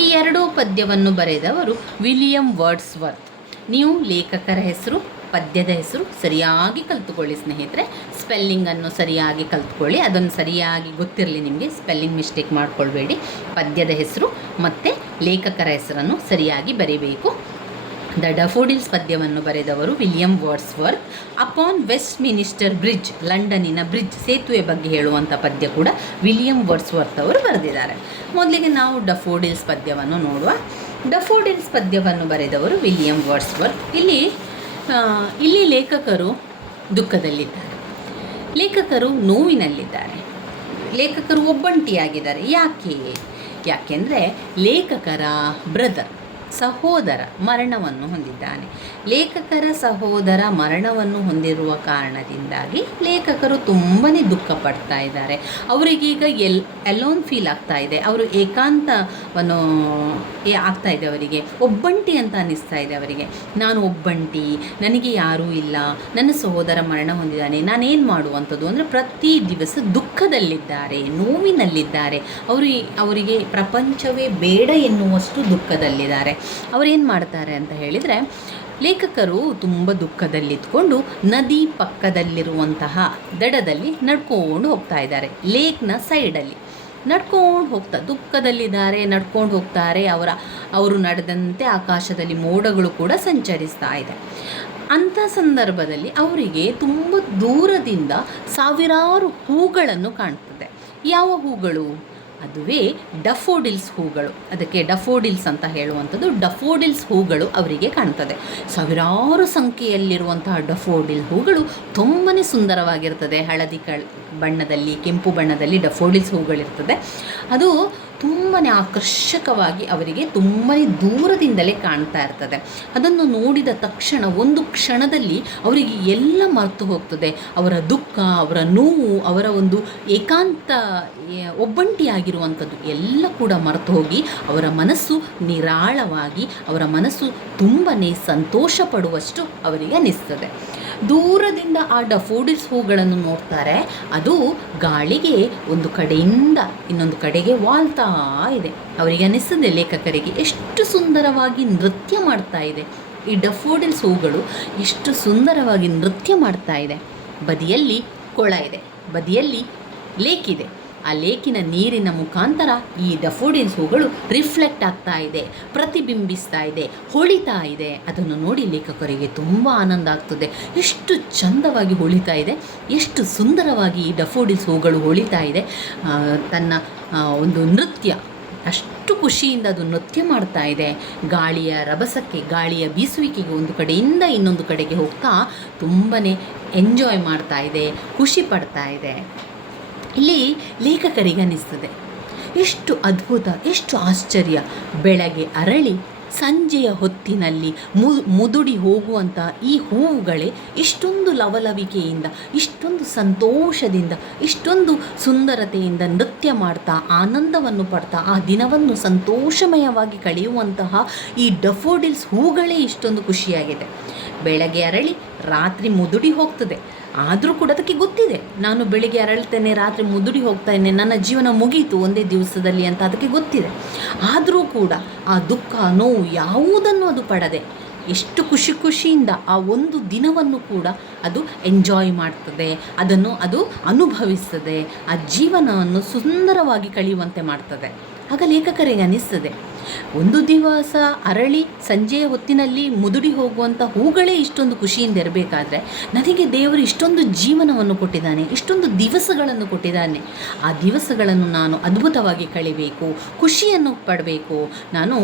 ಈ ಎರಡೂ ಪದ್ಯವನ್ನು ಬರೆದವರು ವಿಲಿಯಂ ವರ್ಡ್ಸ್ವರ್ತ್. ನೀವು ಲೇಖಕರ ಹೆಸರು, ಪದ್ಯದ ಹೆಸರು ಸರಿಯಾಗಿ ಕಲಿತುಕೊಳ್ಳಿ ಸ್ನೇಹಿತರೆ. ಸ್ಪೆಲ್ಲಿಂಗನ್ನು ಸರಿಯಾಗಿ ಕಲಿತುಕೊಳ್ಳಿ. ಅದನ್ನು ಸರಿಯಾಗಿ ಗೊತ್ತಿರಲಿ ನಿಮಗೆ, ಸ್ಪೆಲ್ಲಿಂಗ್ ಮಿಸ್ಟೇಕ್ ಮಾಡಿಕೊಳ್ಬೇಡಿ. ಪದ್ಯದ ಹೆಸರು ಮತ್ತು ಲೇಖಕರ ಹೆಸರನ್ನು ಸರಿಯಾಗಿ ಬರೀಬೇಕು. ದ ಡಫೋಡಿಲ್ಸ್ ಪದ್ಯವನ್ನು ಬರೆದವರು William Wordsworth. Upon Westminster bridge, ಲಂಡನ್ನಿನ ಬ್ರಿಡ್ಜ್ ಸೇತುವೆ ಬಗ್ಗೆ ಹೇಳುವಂಥ ಪದ್ಯ ಕೂಡ ವಿಲಿಯಂ ವರ್ಡ್ಸ್ವರ್ತ್ ಅವರು ಬರೆದಿದ್ದಾರೆ. ಮೊದಲಿಗೆ ನಾವು ಡಫೋಡಿಲ್ಸ್ ಪದ್ಯವನ್ನು ನೋಡುವ. ಡಫೋಡಿಲ್ಸ್ ಪದ್ಯವನ್ನು ಬರೆದವರು ವಿಲಿಯಂ ವರ್ಡ್ಸ್ವರ್ತ್. ಇಲ್ಲಿ ಲೇಖಕರು ದುಃಖದಲ್ಲಿದ್ದಾರೆ, ಲೇಖಕರು ನೋವಿನಲ್ಲಿದ್ದಾರೆ, ಲೇಖಕರು ಒಬ್ಬಂಟಿಯಾಗಿದ್ದಾರೆ. ಯಾಕೆಂದರೆ ಲೇಖಕರ ಸಹೋದರ ಮರಣವನ್ನು ಹೊಂದಿದ್ದಾನೆ. ಲೇಖಕರ ಸಹೋದರ ಮರಣವನ್ನು ಹೊಂದಿರುವ ಕಾರಣದಿಂದಾಗಿ ಲೇಖಕರು ತುಂಬಾ ದುಃಖ ಪಡ್ತಾ ಇದ್ದಾರೆ. ಅವರಿಗೀಗ ಎಲೋನ್ ಫೀಲ್ ಆಗ್ತಾ ಇದೆ. ಅವರು ಏಕಾಂತವನ್ನು ಆಗ್ತಾ ಇದೆ, ಅವರಿಗೆ ಒಬ್ಬಂಟಿ ಅಂತ ಅನ್ನಿಸ್ತಾ ಇದೆ ಅವರಿಗೆ. ನಾನು ಒಬ್ಬಂಟಿ, ನನಗೆ ಯಾರೂ ಇಲ್ಲ, ನನ್ನ ಸಹೋದರ ಮರಣ ಹೊಂದಿದ್ದಾನೆ, ನಾನೇನು ಮಾಡುವಂಥದ್ದು ಅಂದರೆ ಪ್ರತಿ ದಿವಸ ದುಃಖದಲ್ಲಿದ್ದಾರೆ, ನೋವಿನಲ್ಲಿದ್ದಾರೆ. ಅವರಿಗೆ ಪ್ರಪಂಚವೇ ಬೇಡ ಎನ್ನುವಷ್ಟು ದುಃಖದಲ್ಲಿದ್ದಾರೆ. ಅವರೇನು ಮಾಡ್ತಾರೆ ಅಂತ ಹೇಳಿದರೆ, ಲೇಖಕರು ತುಂಬ ದುಃಖದಲ್ಲಿದ್ಕೊಂಡು ನದಿ ಪಕ್ಕದಲ್ಲಿರುವಂತಹ ದಡದಲ್ಲಿ ನಡ್ಕೊಂಡು ಹೋಗ್ತಾ ಇದ್ದಾರೆ. ಲೇಕ್ನ ಸೈಡಲ್ಲಿ ನಡ್ಕೊಂಡು ದುಃಖದಲ್ಲಿದ್ದಾರೆ, ನಡ್ಕೊಂಡು ಹೋಗ್ತಾರೆ. ಅವರು ನಡೆದಂತೆ ಆಕಾಶದಲ್ಲಿ ಮೋಡಗಳು ಕೂಡ ಸಂಚರಿಸ್ತಾ ಇದೆ. ಅಂಥ ಸಂದರ್ಭದಲ್ಲಿ ಅವರಿಗೆ ತುಂಬ ದೂರದಿಂದ ಸಾವಿರಾರು ಹೂಗಳನ್ನು ಕಾಣ್ತದೆ. ಯಾವ ಹೂಗಳು? ಅದುವೇ ಡಫೋಡಿಲ್ಸ್ ಹೂಗಳು. ಅದಕ್ಕೆ ಡಫೋಡಿಲ್ಸ್ ಅಂತ ಹೇಳುವಂಥದ್ದು. ಡಫೋಡಿಲ್ಸ್ ಹೂಗಳು ಅವರಿಗೆ ಕಾಣ್ತದೆ. ಸಾವಿರಾರು ಸಂಖ್ಯೆಯಲ್ಲಿರುವಂತಹ ಡಫೋಡಿಲ್ ಹೂಗಳು ತುಂಬಾ ಸುಂದರವಾಗಿರ್ತದೆ. ಹಳದಿ ಬಣ್ಣದಲ್ಲಿ, ಕೆಂಪು ಬಣ್ಣದಲ್ಲಿ ಡಫೋಡಿಲ್ಸ್ ಹೂಗಳಿರ್ತದೆ. ಅದು ತುಂಬಾ ಆಕರ್ಷಕವಾಗಿ ಅವರಿಗೆ ತುಂಬಾ ದೂರದಿಂದಲೇ ಕಾಣ್ತಾ ಇರ್ತದೆ. ಅದನ್ನು ನೋಡಿದ ತಕ್ಷಣ ಒಂದು ಕ್ಷಣದಲ್ಲಿ ಅವರಿಗೆ ಎಲ್ಲ ಮರೆತು ಹೋಗ್ತದೆ. ಅವರ ದುಃಖ, ಅವರ ನೋವು, ಅವರ ಒಂದು ಏಕಾಂತ, ಒಬ್ಬಂಟಿಯಾಗಿರುವಂಥದ್ದು ಎಲ್ಲ ಕೂಡ ಮರೆತು ಹೋಗಿ ಅವರ ಮನಸ್ಸು ನಿರಾಳವಾಗಿ, ಅವರ ಮನಸ್ಸು ತುಂಬಾ ಸಂತೋಷ ಪಡುವಷ್ಟು ಅವರಿಗೆ ಅನ್ನಿಸ್ತದೆ. ದೂರದಿಂದ ಆ ಡಫೋಡಿಲ್ಸ್ ಹೂಗಳನ್ನು ನೋಡ್ತಾರೆ. ಅದು ಗಾಳಿಗೆ ಒಂದು ಕಡೆಯಿಂದ ಇನ್ನೊಂದು ಕಡೆಗೆ ವಾಲ್ತಾ ಇದೆ. ಅವರಿಗೆ ಅನ್ನಿಸ್ತದೆ, ಲೇಖಕರಿಗೆ, ಎಷ್ಟು ಸುಂದರವಾಗಿ ನೃತ್ಯ ಮಾಡ್ತಾ ಇದೆ ಈ ಡಫೋಡಿಲ್ಸ್ ಹೂಗಳು, ಎಷ್ಟು ಸುಂದರವಾಗಿ ನೃತ್ಯ ಮಾಡ್ತಾ ಇದೆ. ಬದಿಯಲ್ಲಿ ಕೊಳ ಇದೆ, ಬದಿಯಲ್ಲಿ ಲೇಕ್ ಇದೆ. ಆ ಲೇಕಿನ ನೀರಿನ ಮುಖಾಂತರ ಈ ಡಫೋಡಿಲ್ಸ್ ಹೂಗಳು ರಿಫ್ಲೆಕ್ಟ್ ಆಗ್ತಾ ಇದೆ, ಪ್ರತಿಬಿಂಬಿಸ್ತಾ ಇದೆ, ಹೊಳಿತಾ ಇದೆ. ಅದನ್ನು ನೋಡಿ ಲೇಖಕರಿಗೆ ತುಂಬ ಆನಂದ ಆಗ್ತದೆ. ಎಷ್ಟು ಚಂದವಾಗಿ ಹೊಳಿತಾ ಇದೆ, ಎಷ್ಟು ಸುಂದರವಾಗಿ ಈ ಡಫೋಡಿಲ್ಸ್ ಹೂಗಳು ಹೊಳಿತಾ ಇದೆ. ತನ್ನ ಒಂದು ನೃತ್ಯ, ಅಷ್ಟು ಖುಷಿಯಿಂದ ಅದು ನೃತ್ಯ ಮಾಡ್ತಾ ಇದೆ. ಗಾಳಿಯ ರಭಸಕ್ಕೆ, ಗಾಳಿಯ ಬೀಸುವಿಕೆಗೆ ಒಂದು ಕಡೆಯಿಂದ ಇನ್ನೊಂದು ಕಡೆಗೆ ಹೋಗ್ತಾ ತುಂಬಾ ಎಂಜಾಯ್ ಮಾಡ್ತಾ ಇದೆ, ಖುಷಿ ಪಡ್ತಾ ಇದೆ. ಇಲ್ಲಿ ಲೇಖಕರಿಗೆ ಅನ್ನಿಸ್ತದೆ, ಎಷ್ಟು ಅದ್ಭುತ, ಎಷ್ಟು ಆಶ್ಚರ್ಯ. ಬೆಳಗ್ಗೆ ಅರಳಿ ಸಂಜೆಯ ಹೊತ್ತಿನಲ್ಲಿ ಮುದುಡಿ ಹೋಗುವಂಥ ಈ ಹೂವುಗಳೇ ಇಷ್ಟೊಂದು ಲವಲವಿಕೆಯಿಂದ, ಇಷ್ಟೊಂದು ಸಂತೋಷದಿಂದ, ಇಷ್ಟೊಂದು ಸುಂದರತೆಯಿಂದ ನೃತ್ಯ ಮಾಡ್ತಾ, ಆನಂದವನ್ನು ಪಡ್ತಾ, ಆ ದಿನವನ್ನು ಸಂತೋಷಮಯವಾಗಿ ಕಳೆಯುವಂತಹ ಈ ಡಫೋಡಿಲ್ಸ್ ಹೂಗಳೇ ಇಷ್ಟೊಂದು ಖುಷಿಯಾಗಿದೆ. ಬೆಳಗ್ಗೆ ಅರಳಿ ರಾತ್ರಿ ಮುದುಡಿ ಹೋಗ್ತದೆ. ಆದರೂ ಕೂಡ ಅದಕ್ಕೆ ಗೊತ್ತಿದೆ, ನಾನು ಬೆಳಿಗ್ಗೆ ಅರಳ್ತೇನೆ, ರಾತ್ರಿ ಮುದುಡಿ ಹೋಗ್ತಾನೆ, ನನ್ನ ಜೀವನ ಮುಗೀತು ಒಂದೇ ದಿವಸದಲ್ಲಿ ಅಂತ ಅದಕ್ಕೆ ಗೊತ್ತಿದೆ. ಆದರೂ ಕೂಡ ಆ ದುಃಖ, ನೋವು ಯಾವುದನ್ನು ಅದು ಪಡದೆ ಎಷ್ಟು ಖುಷಿಯಿಂದ ಆ ಒಂದು ದಿನವನ್ನು ಕೂಡ ಅದು ಎಂಜಾಯ್ ಮಾಡ್ತದೆ, ಅದನ್ನು ಅದು ಅನುಭವಿಸ್ತದೆ, ಆ ಜೀವನವನ್ನು ಸುಂದರವಾಗಿ ಕಳೆಯುವಂತೆ ಮಾಡ್ತದೆ. ಆಗ ಲೇಖಕರಿಗೆ ಅನ್ನಿಸ್ತದೆ, ಒಂದು ದಿವಸ ಅರಳಿ ಸಂಜೆಯ ಹೊತ್ತಿನಲ್ಲಿ ಮುದುಡಿ ಹೋಗುವಂಥ ಹೂಗಳೇ ಇಷ್ಟೊಂದು ಖುಷಿಯಿಂದ ಇರಬೇಕಾದ್ರೆ ನನಗೆ ದೇವರು ಇಷ್ಟೊಂದು ಜೀವನವನ್ನು ಕೊಟ್ಟಿದ್ದಾನೆ, ಇಷ್ಟೊಂದು ದಿವಸಗಳನ್ನು ಕೊಟ್ಟಿದ್ದಾನೆ. ಆ ದಿವಸಗಳನ್ನು ನಾನು ಅದ್ಭುತವಾಗಿ ಕಳಿಬೇಕು, ಖುಷಿಯನ್ನು ಪಡಬೇಕು. ನಾನು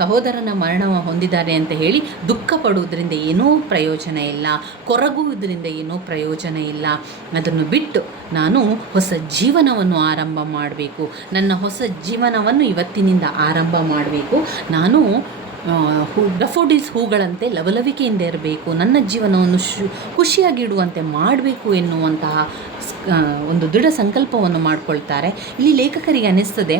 ಸಹೋದರನ ಮರಣ ಹೊಂದಿದ್ದಾರೆ ಅಂತ ಹೇಳಿ ದುಃಖ ಪಡುವುದರಿಂದ ಏನೂ ಪ್ರಯೋಜನ ಇಲ್ಲ, ಕೊರಗುವುದರಿಂದ ಏನೂ ಪ್ರಯೋಜನ ಇಲ್ಲ. ಅದನ್ನು ಬಿಟ್ಟು ನಾನು ಹೊಸ ಜೀವನವನ್ನು ಆರಂಭ ಮಾಡಬೇಕು, ನನ್ನ ಹೊಸ ಜೀವನವನ್ನು ಇವತ್ತಿನಿಂದ ಆರಂಭ ಮಾಡಬೇಕು. ನಾನು ಡಫೋಡಿಲ್ಸ್ ಹೂಗಳಂತೆ ಲವಲವಿಕೆಯಿಂದ ಇರಬೇಕು, ನನ್ನ ಜೀವನವನ್ನು ಖುಷಿಯಾಗಿಡುವಂತೆ ಮಾಡಬೇಕು ಎನ್ನುವಂತಹ ಒಂದು ದೃಢ ಸಂಕಲ್ಪವನ್ನು ಮಾಡಿಕೊಳ್ತಾರೆ. ಇಲ್ಲಿ ಲೇಖಕರಿಗೆ ಅನ್ನಿಸ್ತದೆ,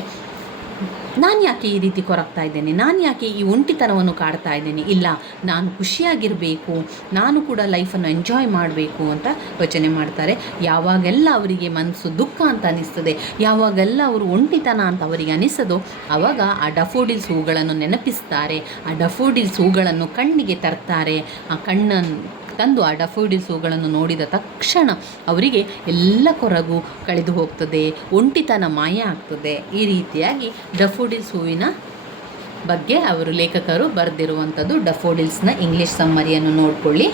ನಾನು ಯಾಕೆ ಈ ರೀತಿ ಕೊರಗ್ತಾ ಇದ್ದೇನೆ, ನಾನು ಯಾಕೆ ಈ ಒಂಟಿತನವನ್ನು ಕಾಡ್ತಾ ಇದ್ದೇನೆ, ಇಲ್ಲ ನಾನು ಖುಷಿಯಾಗಿರಬೇಕು, ನಾನು ಕೂಡ ಲೈಫನ್ನು ಎಂಜಾಯ್ ಮಾಡಬೇಕು ಅಂತ ಯೋಚನೆ ಮಾಡ್ತಾರೆ. ಯಾವಾಗೆಲ್ಲ ಅವರಿಗೆ ಮನಸ್ಸು ದುಃಖ ಅಂತ ಅನಿಸ್ತದೆ, ಯಾವಾಗೆಲ್ಲ ಅವರು ಒಂಟಿತನ ಅಂತ ಅವರಿಗೆ ಅನಿಸೋದು, ಆವಾಗ ಆ ಡಫೋಡಿಲ್ಸ್ ಹೂಗಳನ್ನು ನೆನಪಿಸ್ತಾರೆ. ಆ ಡಫೋಡಿಲ್ಸ್ ಹೂಗಳನ್ನು ಕಣ್ಣಿಗೆ ತರ್ತಾರೆ. ಆ ಕಣ್ಣನ್ನು ತಂದು ಆ ಡಫೋಡಿಲ್ಸ್ ಹೂಗಳನ್ನು ನೋಡಿದ ತಕ್ಷಣ ಅವರಿಗೆ ಎಲ್ಲ ಕೊರಗು ಕಳೆದು ಹೋಗ್ತದೆ, ಒಂಟಿತನ ಮಾಯ ಆಗ್ತದೆ. ಈ ರೀತಿಯಾಗಿ ಡಫೋಡಿಲ್ಸ್ ಹೂವಿನ ಬಗ್ಗೆ ಅವರು ಲೇಖಕರು ಬರೆದಿರುವಂಥದ್ದು. ಡಫೋಡಿಲ್ಸ್ನ ಇಂಗ್ಲೀಷ್ ಸಮ್ಮರಿಯನ್ನು ನೋಡ್ಕೊಳ್ಳಿ.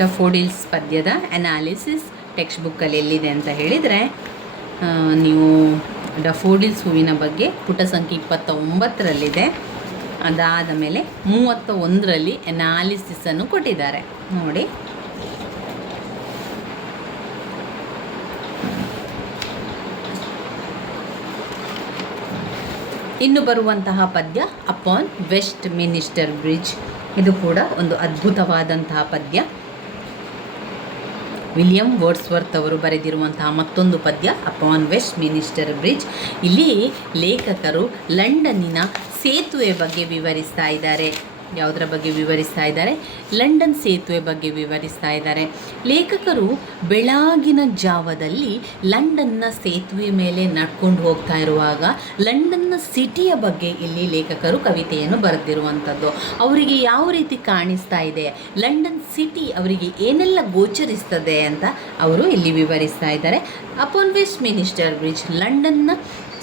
ಡಫೋಡಿಲ್ಸ್ ಪದ್ಯದ ಅನಾಲಿಸಿಸ್ ಟೆಕ್ಸ್ಟ್ ಬುಕ್ಕಲ್ಲಿ ಎಲ್ಲಿದೆ ಅಂತ ಹೇಳಿದರೆ, ನೀವು ಡಫೋಡಿಲ್ಸ್ ಹೂವಿನ ಬಗ್ಗೆ ಪುಟ ಸಂಖ್ಯೆ 29ರಲ್ಲಿದೆ. ಅದಾದ ಮೇಲೆ 31ರಲ್ಲಿ ಅನಾಲಿಸಿಸನ್ನು ಕೊಟ್ಟಿದ್ದಾರೆ ನೋಡಿ. ಇನ್ನು ಬರುವಂತಹ ಪದ್ಯ ಅಪಾನ್ ವೆಸ್ಟ್ ಮಿನಿಸ್ಟರ್ ಬ್ರಿಡ್ಜ್. ಇದು ಕೂಡ ಒಂದು ಅದ್ಭುತವಾದಂತಹ ಪದ್ಯ. ವಿಲಿಯಂ ವರ್ಡ್ಸ್ವರ್ತ್ ಅವರು ಬರೆದಿರುವಂತಹ ಮತ್ತೊಂದು ಪದ್ಯ ಅಪಾನ್ ವೆಸ್ಟ್ ಮಿನಿಸ್ಟರ್ ಬ್ರಿಡ್ಜ್. ಇಲ್ಲಿ ಲೇಖಕರು ಲಂಡನ್ನಿನ ಸೇತುವೆ ಬಗ್ಗೆ ವಿವರಿಸ್ತಾ ಇದ್ದಾರೆ. ಯಾವುದರ ಬಗ್ಗೆ ವಿವರಿಸ್ತಾ ಇದ್ದಾರೆ? ಲಂಡನ್ ಸೇತುವೆ ಬಗ್ಗೆ ವಿವರಿಸ್ತಾ ಇದ್ದಾರೆ. ಲೇಖಕರು ಬೆಳಗಿನ ಜಾವದಲ್ಲಿ ಲಂಡನ್ನ ಸೇತುವೆ ಮೇಲೆ ನಡ್ಕೊಂಡು ಹೋಗ್ತಾ ಇರುವಾಗ ಲಂಡನ್ನ ಸಿಟಿಯ ಬಗ್ಗೆ ಇಲ್ಲಿ ಲೇಖಕರು ಕವಿತೆಯನ್ನು ಬರೆದಿರುವಂಥದ್ದು. ಅವರಿಗೆ ಯಾವ ರೀತಿ ಕಾಣಿಸ್ತಾ ಇದೆ, ಲಂಡನ್ ಸಿಟಿ ಅವರಿಗೆ ಏನೆಲ್ಲ ಗೋಚರಿಸ್ತದೆ ಅಂತ ಅವರು ಇಲ್ಲಿ ವಿವರಿಸ್ತಾ ಇದ್ದಾರೆ. ಅಪಾನ್ ವೆಸ್ಟ್ ಮಿನಿಸ್ಟರ್ ಬ್ರಿಡ್ಜ್, ಲಂಡನ್ನ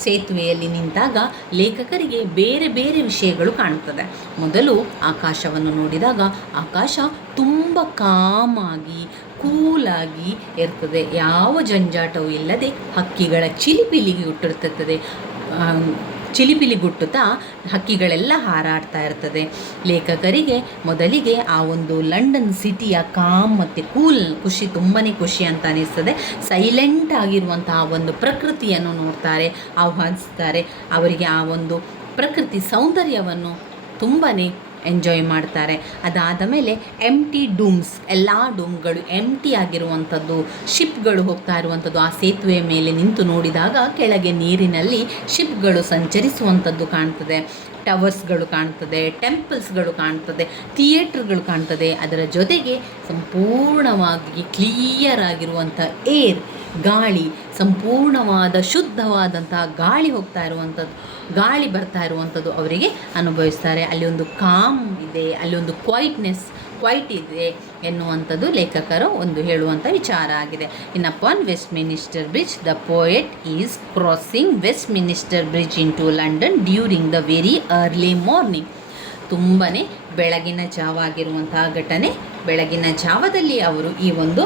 ಸೇತುವೆಯಲ್ಲಿ ನಿಂತಾಗ ಲೇಖಕರಿಗೆ ಬೇರೆ ಬೇರೆ ವಿಷಯಗಳು ಕಾಣುತ್ತದೆ. ಮೊದಲು ಆಕಾಶವನ್ನು ನೋಡಿದಾಗ ಆಕಾಶ ತುಂಬ ಕಾಮಾಗಿ ಕೂಲಾಗಿ ಇರ್ತದೆ, ಯಾವ ಜಂಜಾಟವೂ ಇಲ್ಲದೆ ಹಕ್ಕಿಗಳ ಚಿಲಿಪಿಲಿಗೆ ಹುಟ್ಟಿರ್ತದೆ. ಚಿಲಿಪಿಲಿಗುಟ್ಟುತ್ತಾ ಹಕ್ಕಿಗಳೆಲ್ಲ ಹಾರಾಡ್ತಾ ಇರ್ತದೆ. ಲೇಖಕರಿಗೆ ಮೊದಲಿಗೆ ಆ ಒಂದು ಲಂಡನ್ ಸಿಟಿಯ ಕಾಮ್ ಮತ್ತು ಕೂಲ್ ಖುಷಿ, ತುಂಬಾ ಖುಷಿ ಅಂತ ಅನಿಸ್ತದೆ. ಸೈಲೆಂಟ್ ಆಗಿರುವಂತಹ ಒಂದು ಪ್ರಕೃತಿಯನ್ನು ನೋಡ್ತಾರೆ, ಆಹ್ವಾನಿಸ್ತಾರೆ. ಅವರಿಗೆ ಆ ಒಂದು ಪ್ರಕೃತಿ ಸೌಂದರ್ಯವನ್ನು ತುಂಬಾ ಎಂಜಾಯ್ ಮಾಡ್ತಾರೆ. ಅದಾದ ಮೇಲೆ ಎಂಟಿ ಡೂಮ್ಸ್, ಎಲ್ಲ ಡೂಮ್ಗಳು ಎಂಟಿ ಆಗಿರುವಂಥದ್ದು, ಶಿಪ್ಗಳು ಹೋಗ್ತಾ ಇರುವಂಥದ್ದು. ಆ ಸೇತುವೆ ಮೇಲೆ ನಿಂತು ನೋಡಿದಾಗ ಕೆಳಗೆ ನೀರಿನಲ್ಲಿ ಶಿಪ್ಗಳು ಸಂಚರಿಸುವಂಥದ್ದು ಕಾಣ್ತದೆ. ಟವರ್ಸ್ಗಳು ಕಾಣ್ತದೆ, ಟೆಂಪಲ್ಸ್ಗಳು ಕಾಣ್ತದೆ, ಥಿಯೇಟ್ರ್ಗಳು ಕಾಣ್ತದೆ. ಅದರ ಜೊತೆಗೆ ಸಂಪೂರ್ಣವಾಗಿ ಕ್ಲಿಯರ್ ಆಗಿರುವಂಥ ಏರ್, ಗಾಳಿ, ಸಂಪೂರ್ಣವಾದ ಶುದ್ಧವಾದಂತಹ ಗಾಳಿ ಹೋಗ್ತಾ ಇರುವಂಥದ್ದು, ಗಾಳಿ ಬರ್ತಾ ಇರುವಂಥದ್ದು ಅವರಿಗೆ ಅನುಭವಿಸ್ತಾರೆ. ಅಲ್ಲಿ ಒಂದು ಕಾಮ್ ಇದೆ, ಅಲ್ಲಿ ಒಂದು ಕ್ವೈಟ್ ಇದೆ ಎನ್ನುವಂಥದ್ದು ಲೇಖಕರು ಒಂದು ಹೇಳುವಂಥ ವಿಚಾರ ಆಗಿದೆ. In upon Westminster bridge, the poet is crossing Westminster bridge in to London during the very early morning. ತುಂಬಾ ಬೆಳಗಿನ ಜಾವ ಆಗಿರುವಂತಹ ಘಟನೆ. ಬೆಳಗಿನ ಜಾವದಲ್ಲಿ ಅವರು ಈ ಒಂದು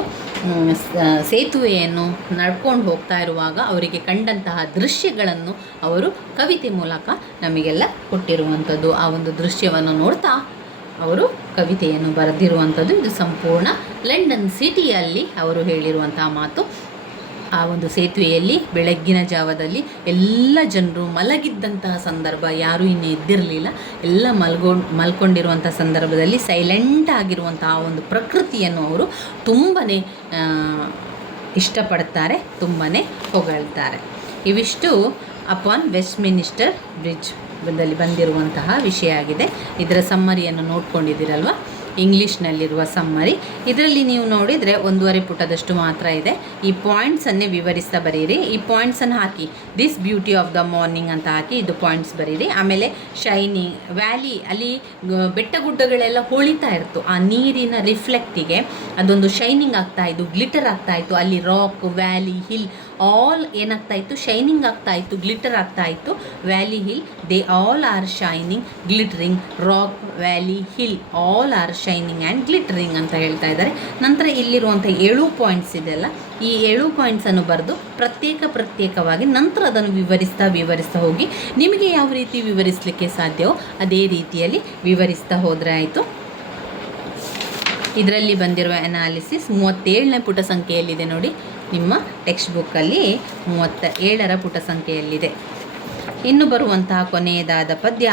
ಸೇತುವೆಯನ್ನು ನಡ್ಕೊಂಡು ಹೋಗ್ತಾ ಇರುವಾಗ ಅವರಿಗೆ ಕಂಡಂತಹ ದೃಶ್ಯಗಳನ್ನು ಅವರು ಕವಿತೆ ಮೂಲಕ ನಮಗೆಲ್ಲ ಕೊಟ್ಟಿರುವಂಥದ್ದು. ಆ ಒಂದು ದೃಶ್ಯವನ್ನು ನೋಡ್ತಾ ಅವರು ಕವಿತೆಯನ್ನು ಬರೆದಿರುವಂಥದ್ದು. ಇದು ಸಂಪೂರ್ಣ ಲಂಡನ್ ಸಿಟಿಯಲ್ಲಿ ಅವರು ಹೇಳಿರುವಂತಹ ಮಾತು. ಆ ಒಂದು ಸೇತುವೆಯಲ್ಲಿ ಬೆಳಗ್ಗಿನ ಜಾವದಲ್ಲಿ ಎಲ್ಲ ಜನರು ಮಲಗಿದ್ದಂತಹ ಸಂದರ್ಭ, ಯಾರೂ ಇನ್ನೂ ಎದ್ದಿರಲಿಲ್ಲ, ಎಲ್ಲ ಮಲ್ಕೊಂಡಿರುವಂಥ ಸಂದರ್ಭದಲ್ಲಿ ಸೈಲೆಂಟ್ ಆಗಿರುವಂತಹ ಒಂದು ಪ್ರಕೃತಿಯನ್ನು ಅವರು ತುಂಬಾ ಇಷ್ಟಪಡ್ತಾರೆ, ತುಂಬಾ ಹೊಗಳ್ತಾರೆ. ಇವಿಷ್ಟು ಅಪಾನ್ ವೆಸ್ಟ್ ಮಿನಿಸ್ಟರ್ ಬ್ರಿಡ್ಜ್ ಬಂದಿರುವಂತಹ ವಿಷಯ ಆಗಿದೆ. ಇದರ ಸಮ್ಮರಿಯನ್ನು ನೋಡ್ಕೊಂಡಿದ್ದೀರಲ್ವ, ಇಂಗ್ಲೀಷ್ನಲ್ಲಿರುವ ಸಮ್ಮರಿ. ಇದರಲ್ಲಿ ನೀವು ನೋಡಿದರೆ 1.5 ಪುಟದಷ್ಟು ಮಾತ್ರ ಇದೆ. ಈ ಪಾಯಿಂಟ್ಸನ್ನೇ ವಿವರಿಸ್ತಾ ಬರೀರಿ. ಈ ಪಾಯಿಂಟ್ಸನ್ನು ಹಾಕಿ, this beauty of the morning ಅಂತ ಹಾಕಿ ಇದು ಪಾಯಿಂಟ್ಸ್ ಬರೀರಿ. ಆಮೇಲೆ ಶೈನಿಂಗ್ ವ್ಯಾಲಿ, ಅಲ್ಲಿ ಬೆಟ್ಟ ಗುಡ್ಡಗಳೆಲ್ಲ ಹೊಳಿತಾ ಇರ್ತು, ಆ ನೀರಿನ ರಿಫ್ಲೆಕ್ಟಿಗೆ ಅದೊಂದು ಶೈನಿಂಗ್ ಆಗ್ತಾಯಿತ್ತು, ಗ್ಲಿಟರ್ ಆಗ್ತಾಯಿತ್ತು. ಅಲ್ಲಿ ರಾಕ್, ವ್ಯಾಲಿ, ಹಿಲ್ ಆಲ್ ಏನಾಗ್ತಾಯಿತ್ತು, ಶೈನಿಂಗ್ ಆಗ್ತಾಯಿತ್ತು, ಗ್ಲಿಟರ್ ಆಗ್ತಾಯಿತ್ತು. Valley, hill, they all are shining, glittering. Rock, valley, hill all are shining and glittering ಅಂತ ಹೇಳ್ತಾ ಇದ್ದಾರೆ. ನಂತರ ಇಲ್ಲಿರುವಂಥ 7 ಪಾಯಿಂಟ್ಸ್ ಇದೆಲ್ಲ, ಈ 7 ಪಾಯಿಂಟ್ಸನ್ನು ಬರೆದು ಪ್ರತ್ಯೇಕವಾಗಿ ನಂತರ ಅದನ್ನು ವಿವರಿಸ್ತಾ ಹೋಗಿ ನಿಮಗೆ ಯಾವ ರೀತಿ ವಿವರಿಸಲಿಕ್ಕೆ ಸಾಧ್ಯವೋ ಅದೇ ರೀತಿಯಲ್ಲಿ ವಿವರಿಸ್ತಾ ಹೋದರೆ ಆಯಿತು. ಇದರಲ್ಲಿ ಬಂದಿರುವ ಅನಾಲಿಸಿಸ್ 37ನೇ ಪುಟ ಸಂಖ್ಯೆಯಲ್ಲಿದೆ ನೋಡಿ. ನಿಮ್ಮ ಟೆಕ್ಸ್ಟ್ ಬುಕ್ಕಲ್ಲಿ 37ರ ಪುಟ ಸಂಖ್ಯೆಯಲ್ಲಿದೆ. ಇನ್ನು ಬರುವಂತಹ ಕೊನೆಯದಾದ ಪದ್ಯ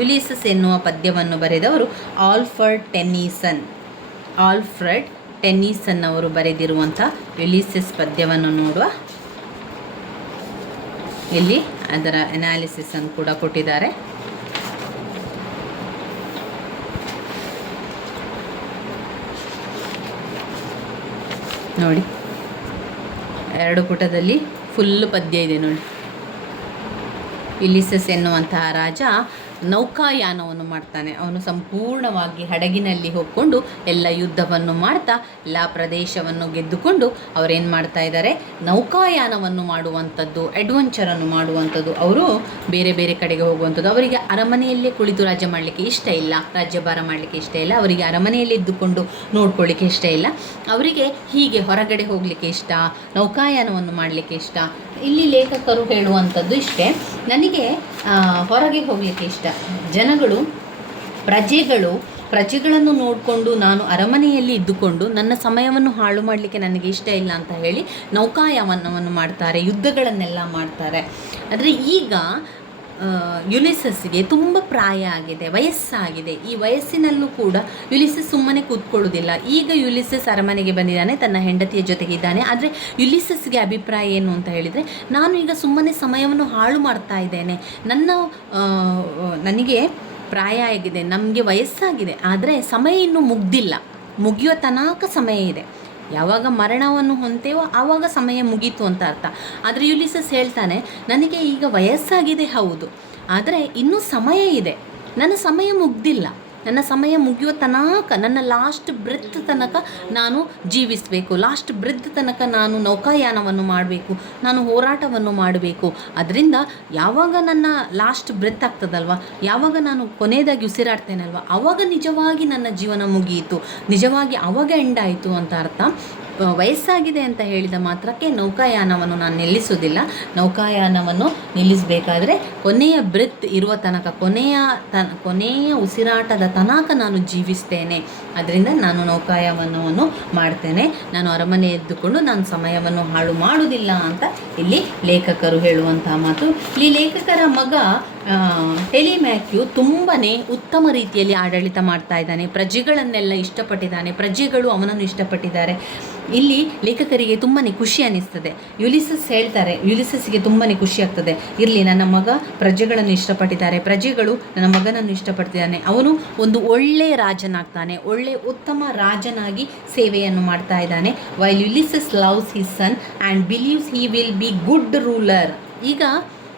ಯುಲಿಸಸ್ ಎನ್ನುವ ಪದ್ಯವನ್ನು ಬರೆದವರು ಆಲ್ಫ್ರೆಡ್ ಟೆನ್ನಿಸನ್ ಅವರು ಬರೆದಿರುವಂಥ ಯುಲಿಸಸ್ ಪದ್ಯವನ್ನು ನೋಡುವ. ಇಲ್ಲಿ ಅದರ ಅನಾಲಿಸಿಸ್ ಅನ್ನು ಕೂಡ ಕೊಟ್ಟಿದ್ದಾರೆ. ನೋಡಿ, 2 ಪುಟದಲ್ಲಿ ಫುಲ್ ಪದ್ಯ ಇದೆ ನೋಡಿ. ಯುಲಿಸಸ್ ಎನ್ನುವಂತಹ ರಾಜ ನೌಕಾಯಾನವನ್ನು ಮಾಡ್ತಾನೆ. ಅವನು ಸಂಪೂರ್ಣವಾಗಿ ಹಡಗಿನಲ್ಲಿ ಹೋಗ್ಕೊಂಡು ಎಲ್ಲ ಯುದ್ಧವನ್ನು ಮಾಡ್ತಾ ಎಲ್ಲ ಪ್ರದೇಶವನ್ನು ಗೆದ್ದುಕೊಂಡು ಅವರೇನು ಮಾಡ್ತಾ ಇದ್ದಾರೆ, ನೌಕಾಯಾನವನ್ನು ಮಾಡುವಂಥದ್ದು, ಅಡ್ವೆಂಚರನ್ನು ಮಾಡುವಂಥದ್ದು. ಅವರು ಬೇರೆ ಬೇರೆ ಕಡೆಗೆ ಹೋಗುವಂಥದ್ದು. ಅವರಿಗೆ ಅರಮನೆಯಲ್ಲೇ ಕುಳಿತು ರಾಜ್ಯ ಮಾಡಲಿಕ್ಕೆ ಇಷ್ಟ ಇಲ್ಲ, ರಾಜ್ಯಭಾರ ಮಾಡಲಿಕ್ಕೆ ಇಷ್ಟ ಇಲ್ಲ. ಅವರಿಗೆ ಅರಮನೆಯಲ್ಲಿ ಇದ್ದುಕೊಂಡು ನೋಡ್ಕೊಳ್ಳಿಕ್ಕೆ ಇಷ್ಟ ಇಲ್ಲ. ಅವರಿಗೆ ಹೀಗೆ ಹೊರಗಡೆ ಹೋಗಲಿಕ್ಕೆ ಇಷ್ಟ, ನೌಕಾಯಾನವನ್ನು ಮಾಡಲಿಕ್ಕೆ ಇಷ್ಟ. ಇಲ್ಲಿ ಲೇಖಕರು ಹೇಳುವಂಥದ್ದು ಇಷ್ಟೇ, ನನಗೆ ಹೊರಗೆ ಹೋಗಲಿಕ್ಕೆ ಇಷ್ಟ. ಜನಗಳು, ಪ್ರಜೆಗಳನ್ನು ನೋಡಿಕೊಂಡು ನಾನು ಅರಮನೆಯಲ್ಲಿ ಇದ್ದುಕೊಂಡು ನನ್ನ ಸಮಯವನ್ನು ಹಾಳು ಮಾಡಲಿಕ್ಕೆ ನನಗೆ ಇಷ್ಟ ಇಲ್ಲ ಅಂತ ಹೇಳಿ ನೌಕಾಯಾನವನ್ನು ಮಾಡ್ತಾರೆ, ಯುದ್ಧಗಳನ್ನೆಲ್ಲ ಮಾಡ್ತಾರೆ. ಆದರೆ ಈಗ ಯುಲಿಸಸ್ಗೆ ತುಂಬ ಪ್ರಾಯ ಆಗಿದೆ, ವಯಸ್ಸಾಗಿದೆ. ಈ ವಯಸ್ಸಿನಲ್ಲೂ ಕೂಡ ಯುಲಿಸಸ್ ಸುಮ್ಮನೆ ಕೂತ್ಕೊಳ್ಳೋದಿಲ್ಲ. ಈಗ ಯುಲಿಸಸ್ ಅರಮನೆಗೆ ಬಂದಿದ್ದಾನೆ, ತನ್ನ ಹೆಂಡತಿಯ ಜೊತೆಗೆ ಇದ್ದಾನೆ. ಆದರೆ ಯುಲಿಸಸ್ಗೆ ಅಭಿಪ್ರಾಯ ಏನು ಅಂತ ಹೇಳಿದರೆ, ನಾನು ಈಗ ಸುಮ್ಮನೆ ಸಮಯವನ್ನು ಹಾಳು ಮಾಡ್ತಾ ಇದ್ದೇನೆ, ನನಗೆ ಪ್ರಾಯ ಆಗಿದೆ, ನಮಗೆ ವಯಸ್ಸಾಗಿದೆ, ಆದರೆ ಸಮಯ ಇನ್ನೂ ಮುಗಿಯೋ ತನಕ ಸಮಯ ಇದೆ. ಯಾವಾಗ ಮರಣವನ್ನು ಹೊಂತೇವೋ ಆವಾಗ ಸಮಯ ಮುಗೀತು ಅಂತ ಅರ್ಥ. ಆದರೆ ಯುಲಿಸಸ್ ಹೇಳ್ತಾನೆ, ನನಗೆ ಈಗ ವಯಸ್ಸಾಗಿದೆ ಹೌದು, ಆದರೆ ಇನ್ನೂ ಸಮಯ ಇದೆ, ನನ್ನ ಸಮಯ ಮುಗ್ದಿಲ್ಲ, ನನ್ನ ಸಮಯ ಮುಗಿಯೋ ತನಕ, ನನ್ನ ಲಾಸ್ಟ್ ಬ್ರೆತ್ ತನಕ ನಾನು ಜೀವಿಸಬೇಕು, ಲಾಸ್ಟ್ ಬ್ರೆತ್ ತನಕ ನಾನು ನೌಕಾಯಾನವನ್ನು ಮಾಡಬೇಕು, ನಾನು ಹೋರಾಟವನ್ನು ಮಾಡಬೇಕು. ಅದರಿಂದ ಯಾವಾಗ ನನ್ನ ಲಾಸ್ಟ್ ಬ್ರೆತ್ ಆಗ್ತದಲ್ವ, ಯಾವಾಗ ನಾನು ಕೊನೆಯದಾಗಿ ಉಸಿರಾಡ್ತೇನಲ್ವ, ಆವಾಗ ನಿಜವಾಗಿ ನನ್ನ ಜೀವನ ಮುಗಿಯಿತು, ನಿಜವಾಗಿ ಆವಾಗ ಎಂಡ್ ಆಯಿತು ಅಂತ ಅರ್ಥ. ವಯಸ್ಸಾಗಿದೆ ಅಂತ ಹೇಳಿದ ಮಾತ್ರಕ್ಕೆ ನೌಕಾಯಾನವನ್ನು ನಾನು ನಿಲ್ಲಿಸೋದಿಲ್ಲ. ನೌಕಾಯಾನವನ್ನು ನಿಲ್ಲಿಸಬೇಕಾದ್ರೆ ಕೊನೆಯ ಬ್ರೆತ್ ಇರುವ ತನಕ, ಕೊನೆಯ ಉಸಿರಾಟದ ತನಕ ನಾನು ಜೀವಿಸ್ತೇನೆ. ಅದರಿಂದ ನಾನು ನೌಕಾಯಾನವನ್ನು ಮಾಡ್ತೇನೆ, ನಾನು ಅರಮನೆ ಎದ್ದುಕೊಂಡು ನಾನು ಸಮಯವನ್ನು ಹಾಳು ಮಾಡುವುದಿಲ್ಲ ಅಂತ ಇಲ್ಲಿ ಲೇಖಕರು ಹೇಳುವಂತಹ ಮಾತು. ಇಲ್ಲಿ ಲೇಖಕರ ಮಗ ಟೆಲಿಮ್ಯಾಕ್ಯು ತುಂಬಾ ಉತ್ತಮ ರೀತಿಯಲ್ಲಿ ಆಡಳಿತ ಮಾಡ್ತಾ ಇದ್ದಾನೆ, ಪ್ರಜೆಗಳನ್ನೆಲ್ಲ ಇಷ್ಟಪಟ್ಟಿದ್ದಾನೆ, ಪ್ರಜೆಗಳು ಅವನನ್ನು ಇಷ್ಟಪಟ್ಟಿದ್ದಾರೆ. ಇಲ್ಲಿ ಲೇಖಕರಿಗೆ ತುಂಬಾ ಖುಷಿ ಅನ್ನಿಸ್ತದೆ. ಯುಲಿಸಸ್ಗೆ ತುಂಬಾ ಖುಷಿ ಆಗ್ತದೆ, ಇರಲಿ ನನ್ನ ಮಗ ಪ್ರಜೆಗಳನ್ನು ಇಷ್ಟಪಟ್ಟಿದ್ದಾರೆ, ಪ್ರಜೆಗಳು ನನ್ನ ಮಗನನ್ನು ಇಷ್ಟಪಡ್ತಿದ್ದಾನೆ, ಅವನು ಒಂದು ಒಳ್ಳೆಯ ರಾಜನಾಗ್ತಾನೆ, ಉತ್ತಮ ರಾಜನಾಗಿ ಸೇವೆಯನ್ನು ಮಾಡ್ತಾ ಇದ್ದಾನೆ. While Ulysses loves his son and believes he will be good ruler. ಈಗ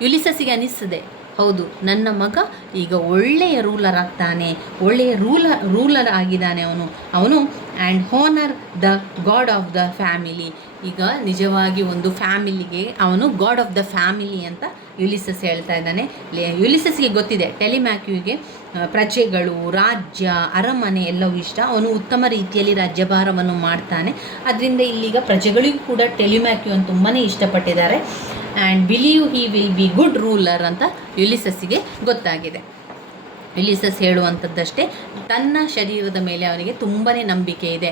ಯುಲಿಸಸ್ಗೆ ಅನ್ನಿಸ್ತದೆ, ಹೌದು ನನ್ನ ಮಗ ಈಗ ಒಳ್ಳೆಯ ರೂಲರ್ ಆಗ್ತಾನೆ, ಒಳ್ಳೆಯ ರೂಲರ್ ಆಗಿದ್ದಾನೆ ಅವನು and Honor the god of the family. ಈಗ ನಿಜವಾಗಿ ಒಂದು ಫ್ಯಾಮಿಲಿಗೆ ಅವನು ಗಾಡ್ ಆಫ್ ದ ಫ್ಯಾಮಿಲಿ ಅಂತ ಯುಲಿಸಸ್ ಹೇಳ್ತಾ ಇದ್ದಾನೆ. ಯುಲಿಸಸ್ಗೆ ಗೊತ್ತಿದೆ ಟೆಲಿಮ್ಯಾಕ್ಯುಗೆ ಪ್ರಜೆಗಳು, ರಾಜ್ಯ, ಅರಮನೆ ಎಲ್ಲವೂ ಇಷ್ಟ, ಅವನು ಉತ್ತಮ ರೀತಿಯಲ್ಲಿ ರಾಜ್ಯಭಾರವನ್ನು ಮಾಡ್ತಾನೆ. ಅದರಿಂದ ಇಲ್ಲಿಗ ಪ್ರಜೆಗಳಿಗೂ ಕೂಡ ಟೆಲಿಮ್ಯಾಕ್ಯುವನ್ನು ತುಂಬಾ ಇಷ್ಟಪಟ್ಟಿದ್ದಾರೆ. And believe he will be good ruler ಅಂತ ಯುಲಿಸಸ್ಸಿಗೆ ಗೊತ್ತಾಗಿದೆ. ಯುಲಿಸಸ್ ಹೇಳುವಂಥದ್ದಷ್ಟೇ, ತನ್ನ ಶರೀರದ ಮೇಲೆ ಅವನಿಗೆ ತುಂಬಾ ನಂಬಿಕೆ ಇದೆ.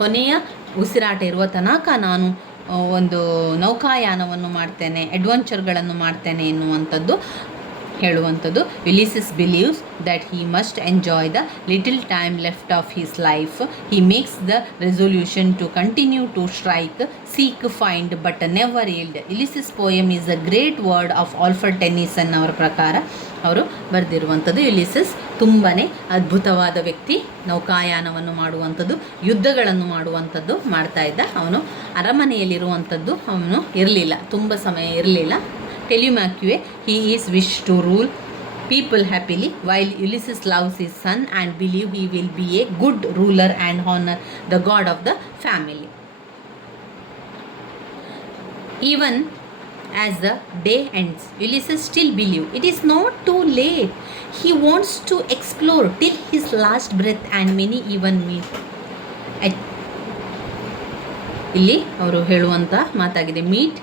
ಕೊನೆಯ ಉಸಿರಾಟ ಇರುವ ತನಕ ನಾನು ಒಂದು ನೌಕಾಯಾನವನ್ನು ಮಾಡ್ತೇನೆ, ಅಡ್ವೆಂಚರ್ಗಳನ್ನು ಮಾಡ್ತೇನೆ ಎನ್ನುವಂಥದ್ದು ಹೇಳುವಂಥದ್ದು. Ulysses believes that he must enjoy the little time left of his life. He makes the resolution to continue to strike, seek, find but never yield. Ulysses poem is a great word of Alfred Tennyson ಅವರ ಪ್ರಕಾರ ಅವರು ಬರೆದಿರುವಂಥದ್ದು. ಯುಲಿಸಸ್ ತುಂಬಾ ಅದ್ಭುತವಾದ ವ್ಯಕ್ತಿ, ನೌಕಾಯಾನವನ್ನು ಮಾಡುವಂಥದ್ದು, ಯುದ್ಧಗಳನ್ನು ಮಾಡುವಂಥದ್ದು ಮಾಡ್ತಾ ಇದ್ದ. ಅವನು ಅರಮನೆಯಲ್ಲಿರುವಂಥದ್ದು ಅವನು ಇರಲಿಲ್ಲ, ತುಂಬ ಸಮಯ ಇರಲಿಲ್ಲ. Telemachus, he is wished to rule people happily, while Ulysses loves his son and believes he will be a good ruler and honor the god of the family. Even as the day ends, Ulysses still believes it is not too late. He wants to explore till his last breath and many even meet. ಇಲ್ಲಿ ಅವರು ಹೇಳುವಂಥ ಮಾತಾಗಿದೆ, meet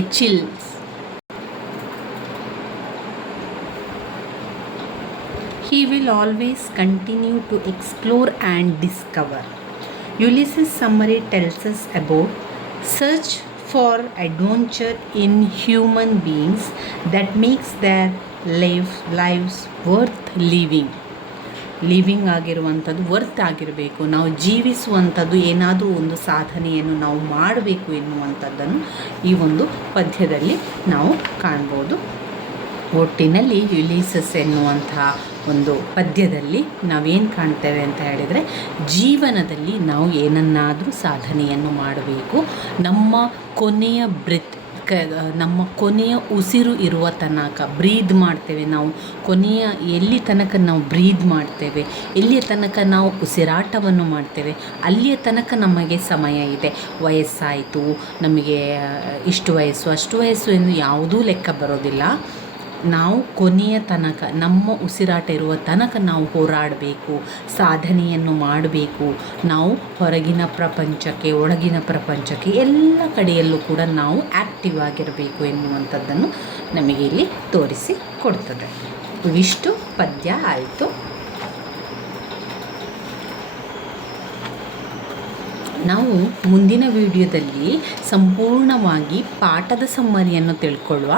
a chills. He will always continue to explore and discover. Ulysses' summary tells us about search for adventure in human beings that makes their lives worth living ಆಗಿರುವಂಥದ್ದು ವರ್ತ್ ಆಗಿರಬೇಕು. ನಾವು ಜೀವಿಸುವಂಥದ್ದು ಏನಾದರೂ ಒಂದು ಸಾಧನೆಯನ್ನು ನಾವು ಮಾಡಬೇಕು ಎನ್ನುವಂಥದ್ದನ್ನು ಈ ಒಂದು ಪದ್ಯದಲ್ಲಿ ನಾವು ಕಾಣ್ಬೋದು. ಒಟ್ಟಿನಲ್ಲಿ ಯುಲಿಸಸ್ ಎನ್ನುವಂತಹ ಒಂದು ಪದ್ಯದಲ್ಲಿ ನಾವೇನು ಕಾಣ್ತೇವೆ ಅಂತ ಹೇಳಿದರೆ, ಜೀವನದಲ್ಲಿ ನಾವು ಏನನ್ನಾದರೂ ಸಾಧನೆಯನ್ನು ಮಾಡಬೇಕು. ನಮ್ಮ ಕೊನೆಯ ನಮ್ಮ ಕೊನೆಯ ಉಸಿರು ಇರುವ ತನಕ ಬ್ರೀದ್ ಮಾಡ್ತೇವೆ ನಾವು, ಕೊನೆಯ ಎಲ್ಲಿ ತನಕ ನಾವು ಬ್ರೀದ್ ಮಾಡ್ತೇವೆ, ಎಲ್ಲಿಯ ತನಕ ನಾವು ಉಸಿರಾಟವನ್ನು ಮಾಡ್ತೇವೆ, ಅಲ್ಲಿಯ ತನಕ ನಮಗೆ ಸಮಯ ಇದೆ. ವಯಸ್ಸಾಯಿತು, ನಮಗೆ ಇಷ್ಟು ವಯಸ್ಸು ಅಷ್ಟು ವಯಸ್ಸು ಎಂದು ಯಾವುದೂ ಲೆಕ್ಕ ಬರೋದಿಲ್ಲ. ನಾವು ಕೊನೆಯ ತನಕ, ನಮ್ಮ ಉಸಿರಾಟ ಇರುವ ತನಕ ನಾವು ಹೋರಾಡಬೇಕು, ಸಾಧನೆಯನ್ನು ಮಾಡಬೇಕು. ನಾವು ಹೊರಗಿನ ಪ್ರಪಂಚಕ್ಕೆ, ಒಳಗಿನ ಪ್ರಪಂಚಕ್ಕೆ ಎಲ್ಲ ಕಡೆಯಲ್ಲೂ ಕೂಡ ನಾವು ಆ್ಯಕ್ಟಿವ್ ಆಗಿರಬೇಕು ಎನ್ನುವಂಥದ್ದನ್ನು ನಮಗೆ ಇಲ್ಲಿ ತೋರಿಸಿ ಕೊಡ್ತದೆ. ಇವಿಷ್ಟು ಪದ್ಯ ಆಯಿತು. ನಾವು ಮುಂದಿನ ವಿಡಿಯೋದಲ್ಲಿ ಸಂಪೂರ್ಣವಾಗಿ ಪಾಠದ ಸಮ್ಮರಿಯನ್ನು ತಿಳ್ಕೊಳ್ಳುವ.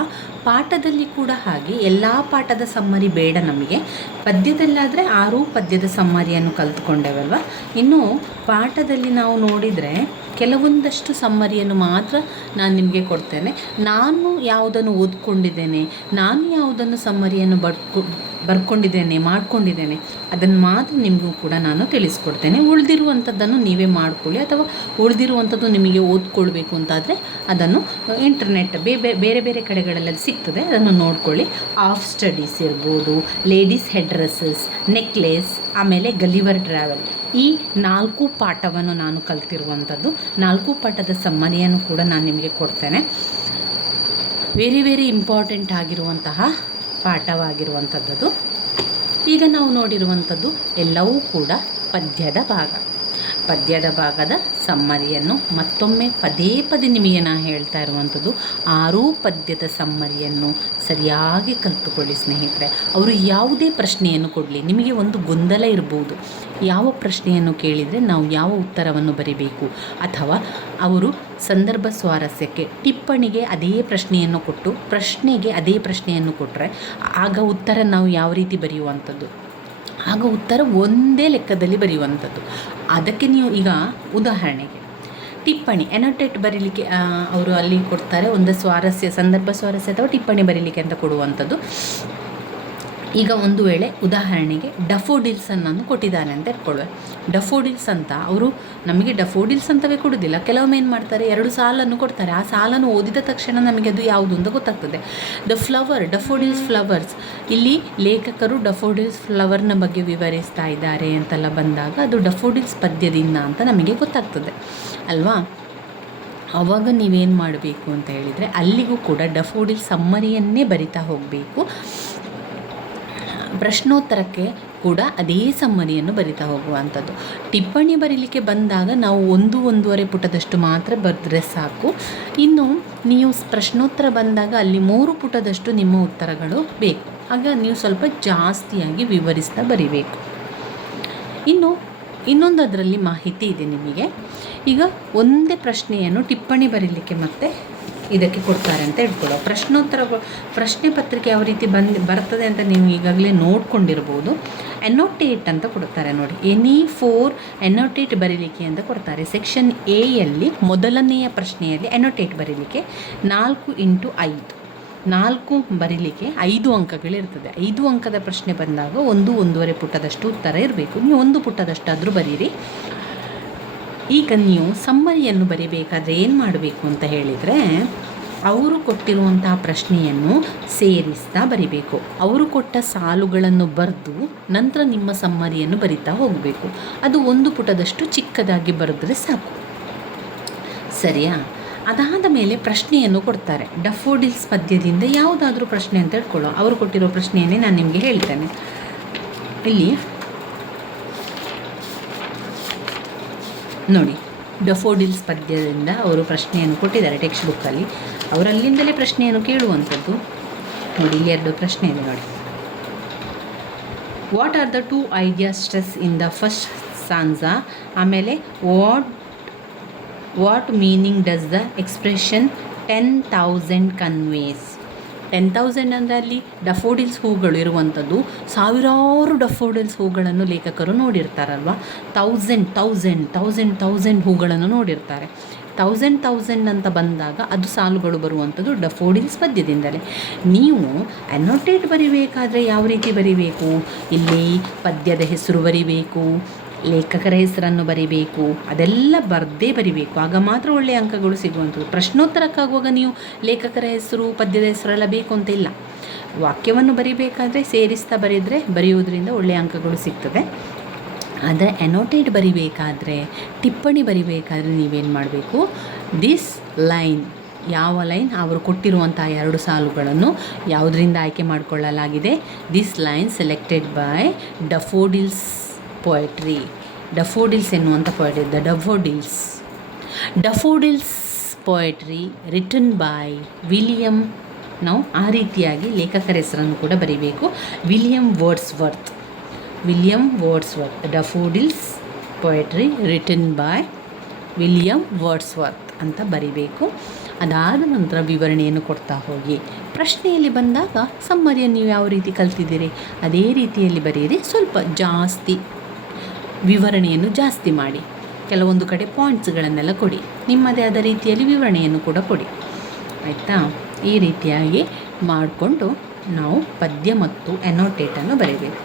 ಪಾಠದಲ್ಲಿ ಕೂಡ ಹಾಗೆ ಎಲ್ಲ ಪಾಠದ ಸಮ್ಮರಿ ಬೇಡ ನಮಗೆ. ಪದ್ಯದಲ್ಲಾದರೆ 6 ಪದ್ಯದ ಸಮ್ಮರಿಯನ್ನು ಕಲಿತ್ಕೊಂಡೇವಲ್ವ. ಇನ್ನು ಪಾಠದಲ್ಲಿ ನಾವು ನೋಡಿದರೆ ಕೆಲವೊಂದಷ್ಟು ಸಮ್ಮರಿಯನ್ನು ಮಾತ್ರ ನಾನು ನಿಮಗೆ ಕೊಡ್ತೇನೆ. ನಾನು ಯಾವುದನ್ನು ಓದ್ಕೊಂಡಿದ್ದೇನೆ, ನಾನು ಯಾವುದನ್ನು ಸಮ್ಮರಿಯನ್ನು ಬರ್ಕೊಂಡಿದ್ದೇನೆ, ಮಾಡ್ಕೊಂಡಿದ್ದೇನೆ, ಅದನ್ನು ಮಾತ್ರ ನಿಮಗೂ ಕೂಡ ನಾನು ತಿಳಿಸ್ಕೊಡ್ತೇನೆ. ಉಳಿದಿರುವಂಥದ್ದನ್ನು ನೀವೇ ಮಾಡ್ಕೊಳ್ಳಿ, ಅಥವಾ ಉಳಿದಿರುವಂಥದ್ದು ನಿಮಗೆ ಓದ್ಕೊಳ್ಬೇಕು ಅಂತಾದರೆ ಅದನ್ನು ಇಂಟರ್ನೆಟ್ ಬೇರೆ ಬೇರೆ ಕಡೆಗಳಲ್ಲಿ ಸಿಗ್ತದೆ, ಅದನ್ನು ನೋಡ್ಕೊಳ್ಳಿ. ಆಫ್ ಸ್ಟಡೀಸ್ ಇರ್ಬೋದು, ಲೇಡೀಸ್ ಹೆಡ್ ಡ್ರೆಸ್ಸಸ್, ನೆಕ್ಲೆಸ್, ಆಮೇಲೆ ಗಲಿವರ್ ಟ್ರಾವೆಲ್, ಈ 4 ಪಾಠವನ್ನು ನಾನು ಕಲ್ತಿರುವಂಥದ್ದು. 4 ಪಾಠದ ಸಮ್ಮರಿಯನ್ನು ಕೂಡ ನಾನು ನಿಮಗೆ ಕೊಡ್ತೇನೆ. ವೆರಿ ಇಂಪಾರ್ಟೆಂಟ್ ಆಗಿರುವಂತಹ ಪಾಠವಾಗಿರುವಂಥದ್ದು. ಈಗ ನಾವು ನೋಡಿರುವಂಥದ್ದು ಎಲ್ಲವೂ ಕೂಡ ಪದ್ಯದ ಭಾಗದ ಸಮ್ಮರಿಯನ್ನು ಮತ್ತೊಮ್ಮೆ ಪದೇ ನಿಮಗೆ ನಾನು ಹೇಳ್ತಾ ಇರುವಂಥದ್ದು, 6 ಪದ್ಯದ ಸಮ್ಮರಿಯನ್ನು ಸರಿಯಾಗಿ ಕಲಿತುಕೊಳ್ಳಿ ಸ್ನೇಹಿತರೆ. ಅವರು ಯಾವುದೇ ಪ್ರಶ್ನೆಯನ್ನು ಕೊಡಲಿ, ನಿಮಗೆ ಒಂದು ಗೊಂದಲ ಇರ್ಬೋದು, ಯಾವ ಪ್ರಶ್ನೆಯನ್ನು ಕೇಳಿದರೆ ನಾವು ಯಾವ ಉತ್ತರವನ್ನು ಬರಿಬೇಕು, ಅಥವಾ ಅವರು ಸಂದರ್ಭ ಸ್ವಾರಸ್ಯಕ್ಕೆ ಟಿಪ್ಪಣಿಗೆ ಅದೇ ಪ್ರಶ್ನೆಯನ್ನು ಕೊಟ್ಟು ಪ್ರಶ್ನೆಗೆ ಅದೇ ಪ್ರಶ್ನೆಯನ್ನು ಕೊಟ್ಟರೆ ಆಗ ಉತ್ತರ ನಾವು ಯಾವ ರೀತಿ ಬರೆಯುವಂಥದ್ದು, ಆಗ ಉತ್ತರ ಒಂದೇ ಲೆಕ್ಕದಲ್ಲಿ ಬರೆಯುವಂಥದ್ದು. ಅದಕ್ಕೆ ನೀವು ಈಗ ಉದಾಹರಣೆಗೆ ಟಿಪ್ಪಣಿ ಎನೋಟೇಟ್ ಬರೀಲಿಕ್ಕೆ ಅವರು ಅಲ್ಲಿ ಕೊಡ್ತಾರೆ, ಒಂದು ಸಂದರ್ಭ ಸ್ವಾರಸ್ಯ ಅಥವಾ ಟಿಪ್ಪಣಿ ಬರೀಲಿಕ್ಕೆ ಅಂತ ಕೊಡುವಂಥದ್ದು. ಈಗ ಒಂದು ವೇಳೆ ಉದಾಹರಣೆಗೆ ಡಫೋಡಿಲ್ಸ್ ಅನ್ನು ಕೊಟ್ಟಿದ್ದಾನೆ ಅಂತ ಇಟ್ಕೊಳ್ಳುವೆ. ಡಫೋಡಿಲ್ಸ್ ಅಂತ ಅವರು ನಮಗೆ ಡಫೋಡಿಲ್ಸ್ ಅಂತವೇ ಕೊಡೋದಿಲ್ಲ, ಕೆಲವೊಮ್ಮೆ ಏನು ಮಾಡ್ತಾರೆ 2 ಸಾಲನ್ನು ಕೊಡ್ತಾರೆ. ಆ ಸಾಲನ್ನು ಓದಿದ ತಕ್ಷಣ ನಮಗೆ ಅದು ಯಾವುದು ಅಂತ ಗೊತ್ತಾಗ್ತದೆ. ಡಫೋಡಿಲ್ಸ್ ಫ್ಲವರ್ಸ್, ಇಲ್ಲಿ ಲೇಖಕರು ಡಫೋಡಿಲ್ಸ್ ಫ್ಲವರ್ನ ಬಗ್ಗೆ ವಿವರಿಸ್ತಾ ಇದ್ದಾರೆ ಅಂತೆಲ್ಲ ಬಂದಾಗ ಅದು ಡಫೋಡಿಲ್ಸ್ ಪದ್ಯದಿಂದ ಅಂತ ನಮಗೆ ಗೊತ್ತಾಗ್ತದೆ ಅಲ್ವಾ. ಆವಾಗ ನೀವೇನು ಮಾಡಬೇಕು ಅಂತ ಹೇಳಿದರೆ ಅಲ್ಲಿಗೂ ಕೂಡ ಡಫೋಡಿಲ್ ಸಮ್ಮರಿಯನ್ನೇ ಬರಿತಾ ಹೋಗಬೇಕು. ಪ್ರಶ್ನೋತ್ತರಕ್ಕೆ ಕೂಡ ಅದೇ ಸಮ್ಮರಿಯನ್ನು ಬರಿತಾ ಹೋಗುವಂಥದ್ದು. ಟಿಪ್ಪಣಿ ಬರೀಲಿಕ್ಕೆ ಬಂದಾಗ ನಾವು 1-1.5 ಪುಟದಷ್ಟು ಮಾತ್ರ ಬರೆದ್ರೆ ಸಾಕು. ಇನ್ನು ನೀವು ಪ್ರಶ್ನೋತ್ತರ ಬಂದಾಗ ಅಲ್ಲಿ 3 ಪುಟದಷ್ಟು ನಿಮ್ಮ ಉತ್ತರಗಳು ಬೇಕು. ಆಗ ನೀವು ಸ್ವಲ್ಪ ಜಾಸ್ತಿಯಾಗಿ ವಿವರಿಸ್ತಾ ಬರಿಬೇಕು. ಇನ್ನು ಇನ್ನೊಂದರಲ್ಲಿ ಮಾಹಿತಿ ಇದೆ ನಿಮಗೆ. ಈಗ ಒಂದೇ ಪ್ರಶ್ನೆಯನ್ನು ಟಿಪ್ಪಣಿ ಬರೀಲಿಕ್ಕೆ ಮತ್ತೆ ಇದಕ್ಕೆ ಕೊಡ್ತಾರೆ ಅಂತ ಇಟ್ಕೊಳ್ಳೋ. ಪ್ರಶ್ನೆ ಪತ್ರಿಕೆ ಯಾವ ರೀತಿ ಬರ್ತದೆ ಅಂತ ನೀವು ಈಗಾಗಲೇ ನೋಡ್ಕೊಂಡಿರ್ಬೋದು. ಎನೋಟೇಟ್ ಅಂತ ಕೊಡ್ತಾರೆ ನೋಡಿ, ಎನಿ 4 ಎನೋಟೇಟ್ ಬರೀಲಿಕ್ಕೆ ಅಂತ ಕೊಡ್ತಾರೆ. ಸೆಕ್ಷನ್ ಎಯಲ್ಲಿ ಮೊದಲನೆಯ ಪ್ರಶ್ನೆಯಲ್ಲಿ ಎನೋಟೇಟ್ ಬರೀಲಿಕ್ಕೆ 4x5 4 ಬರೀಲಿಕ್ಕೆ 5 ಅಂಕಗಳಿರ್ತದೆ. 5 ಅಂಕದ ಪ್ರಶ್ನೆ ಬಂದಾಗ 1-1.5 ಪುಟದಷ್ಟು ಉತ್ತರ ಇರಬೇಕು. ನೀವು 1 ಪುಟದಷ್ಟಾದರೂ ಬರೀರಿ. ಈಗ ನೀವು ಸಮ್ಮರಿಯನ್ನು ಬರೀಬೇಕಾದ್ರೆ ಏನು ಮಾಡಬೇಕು ಅಂತ ಹೇಳಿದರೆ, ಅವರು ಕೊಟ್ಟಿರುವಂತಹ ಪ್ರಶ್ನೆಯನ್ನು ಸೇರಿಸ್ತಾ ಬರಿಬೇಕು. ಅವರು ಕೊಟ್ಟ ಸಾಲುಗಳನ್ನು ಬರೆದು ನಂತರ ನಿಮ್ಮ ಸಮ್ಮರಿಯನ್ನು ಬರಿತಾ ಹೋಗಬೇಕು. ಅದು 1 ಪುಟದಷ್ಟು ಚಿಕ್ಕದಾಗಿ ಬರೆದ್ರೆ ಸಾಕು, ಸರಿಯಾ? ಅದಾದ ಮೇಲೆ ಪ್ರಶ್ನೆಯನ್ನು ಕೊಡ್ತಾರೆ. ಡಫೋಡಿಲ್ಸ್ ಪದ್ಯದಿಂದ ಯಾವುದಾದ್ರೂ ಪ್ರಶ್ನೆ ಅಂತ ಹೇಳ್ಕೊಳ್ಳೋ. ಅವರು ಕೊಟ್ಟಿರೋ ಪ್ರಶ್ನೆಯನ್ನೇ ನಾನು ನಿಮಗೆ ಹೇಳ್ತೇನೆ. ಇಲ್ಲಿ ನೋಡಿ, ಡಫೋಡಿಲ್ಸ್ ಪದ್ಯದಿಂದ ಅವರು ಪ್ರಶ್ನೆಯನ್ನು ಕೊಟ್ಟಿದ್ದಾರೆ ಟೆಕ್ಸ್ಟ್ ಬುಕ್ಕಲ್ಲಿ. ಅವರಲ್ಲಿಂದಲೇ ಪ್ರಶ್ನೆಯನ್ನು ಕೇಳುವಂಥದ್ದು. ನೋಡಿ, ಇಲ್ಲಿ 2 ಪ್ರಶ್ನೆ ಇದೆ ನೋಡಿ. What are the 2 ideas stress in the first stanza, ಆಮೇಲೆ what meaning does the expression 10,000 conveys? 10,000 ಅಂದರೆ ಅಲ್ಲಿ ಡಫೋಡಿಲ್ಸ್ ಹೂಗಳು ಇರುವಂಥದ್ದು, ಸಾವಿರಾರು ಡಫೋಡಿಲ್ಸ್ ಹೂಗಳನ್ನು ಲೇಖಕರು ನೋಡಿರ್ತಾರಲ್ವ. 1,000 ಹೂಗಳನ್ನು ನೋಡಿರ್ತಾರೆ. 1,000 ಅಂತ ಬಂದಾಗ ಅದು ಸಾಲುಗಳು ಬರುವಂಥದ್ದು ಡಫೋಡಿಲ್ಸ್ ಪದ್ಯದಿಂದಲೇ. ನೀವು ಅನ್ನೋಟೇಟ್ ಬರಿಬೇಕಾದ್ರೆ ಯಾವ ರೀತಿ ಬರಿಬೇಕು? ಇಲ್ಲಿ ಪದ್ಯದ ಹೆಸರು ಬರಿಬೇಕು, ಲೇಖಕರ ಹೆಸರನ್ನು ಬರಿಬೇಕು, ಅದೆಲ್ಲ ಬರದೇ ಬರಿಬೇಕು. ಆಗ ಮಾತ್ರ ಒಳ್ಳೆಯ ಅಂಕಗಳು ಸಿಗುವಂಥದ್ದು. ಪ್ರಶ್ನೋತ್ತರಕ್ಕಾಗುವಾಗ ನೀವು ಲೇಖಕರ ಹೆಸರು, ಪದ್ಯದ ಹೆಸರೆಲ್ಲ ಬೇಕು ಅಂತ ಇಲ್ಲ. ವಾಕ್ಯವನ್ನು ಬರಿಬೇಕಾದ್ರೆ ಸೇರಿಸ್ತಾ ಬರೆಯೋದ್ರಿಂದ ಒಳ್ಳೆಯ ಅಂಕಗಳು ಸಿಗ್ತದೆ. ಆದರೆ ಅನೋಟೇಟ್ ಬರಿಬೇಕಾದ್ರೆ, ಟಿಪ್ಪಣಿ ಬರಿಬೇಕಾದ್ರೆ ನೀವೇನು ಮಾಡಬೇಕು? ದಿಸ್ ಲೈನ್, ಯಾವ ಲೈನ್ ಅವರು ಕೊಟ್ಟಿರುವಂಥ 2 ಸಾಲುಗಳನ್ನು ಯಾವುದರಿಂದ ಆಯ್ಕೆ ಮಾಡಿಕೊಳ್ಳಲಾಗಿದೆ? This line selected by daffodils poetry. Daffodils ಎನ್ನುವಂಥ poetry, the daffodils poetry written by William. ನಾವು ಆ ರೀತಿಯಾಗಿ ಲೇಖಕರ ಹೆಸರನ್ನು ಕೂಡ ಬರಿಬೇಕು. William Wordsworth, daffodils poetry written by William Wordsworth ಅಂತ ಬರಿಬೇಕು. ಅದಾದ ನಂತರ ವಿವರಣೆಯನ್ನು ಕೊಡ್ತಾ ಹೋಗಿ. ಪ್ರಶ್ನೆಯಲ್ಲಿ ಬಂದಾಗ ಸಮ್ಮರಿಯನ್ನು ನೀವು ಯಾವ ರೀತಿ ಕಲ್ತಿದ್ದೀರಿ ಅದೇ ರೀತಿಯಲ್ಲಿ ಬರೆಯಿರಿ. ಸ್ವಲ್ಪ ಜಾಸ್ತಿ ವಿವರಣೆಯನ್ನು ಜಾಸ್ತಿ ಮಾಡಿ, ಕೆಲವೊಂದು ಕಡೆ ಪಾಯಿಂಟ್ಸ್ಗಳನ್ನೆಲ್ಲ ಕೊಡಿ, ನಿಮ್ಮದೇ ಆದ ರೀತಿಯಲ್ಲಿ ವಿವರಣೆಯನ್ನು ಕೂಡ ಕೊಡಿ. ಆಯಿತಾ? ಈ ರೀತಿಯಾಗಿ ಮಾಡಿಕೊಂಡು ನಾವು ಪದ್ಯ ಮತ್ತು ಅನೋಟೇಟನ್ನು ಬರೀಬೇಕು.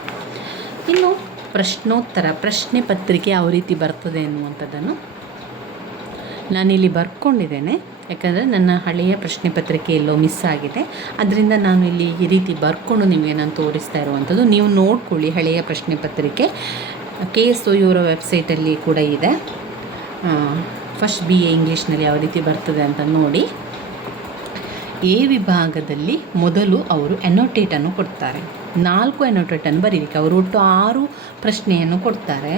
ಇನ್ನು ಪ್ರಶ್ನೋತ್ತರ, ಪ್ರಶ್ನೆ ಪತ್ರಿಕೆ ಯಾವ ರೀತಿ ಬರ್ತದೆ ಅನ್ನುವಂಥದ್ದನ್ನು ನಾನಿಲ್ಲಿ ಬರ್ಕೊಂಡಿದ್ದೇನೆ. ಯಾಕಂದರೆ ನನ್ನ ಹಳೆಯ ಪ್ರಶ್ನೆ ಪತ್ರಿಕೆ ಎಲ್ಲೋ ಮಿಸ್ ಆಗಿದೆ. ಅದರಿಂದ ನಾನು ಇಲ್ಲಿ ಈ ರೀತಿ ಬರ್ಕೊಂಡು ನಿಮಗೆ ನಾನು ತೋರಿಸ್ತಾ ಇರುವಂಥದ್ದು. ನೀವು ನೋಡ್ಕೊಳ್ಳಿ, ಹಳೆಯ ಪ್ರಶ್ನೆ ಪತ್ರಿಕೆ KSO ಇವರ ವೆಬ್ಸೈಟಲ್ಲಿ ಕೂಡ ಇದೆ. ಫಸ್ಟ್ BA ಇಂಗ್ಲೀಷ್ನಲ್ಲಿ ಯಾವ ರೀತಿ ಬರ್ತದೆ ಅಂತ ನೋಡಿ. ಎ ವಿಭಾಗದಲ್ಲಿ ಮೊದಲು ಅವರು ಅನೋಟೇಟನ್ನು ಕೊಡ್ತಾರೆ. 4 ಅನೋಟೇಟನ್ನು ಬರೀಲಿಕ್ಕೆ ಅವರು ಒಟ್ಟು 6 ಪ್ರಶ್ನೆಯನ್ನು ಕೊಡ್ತಾರೆ.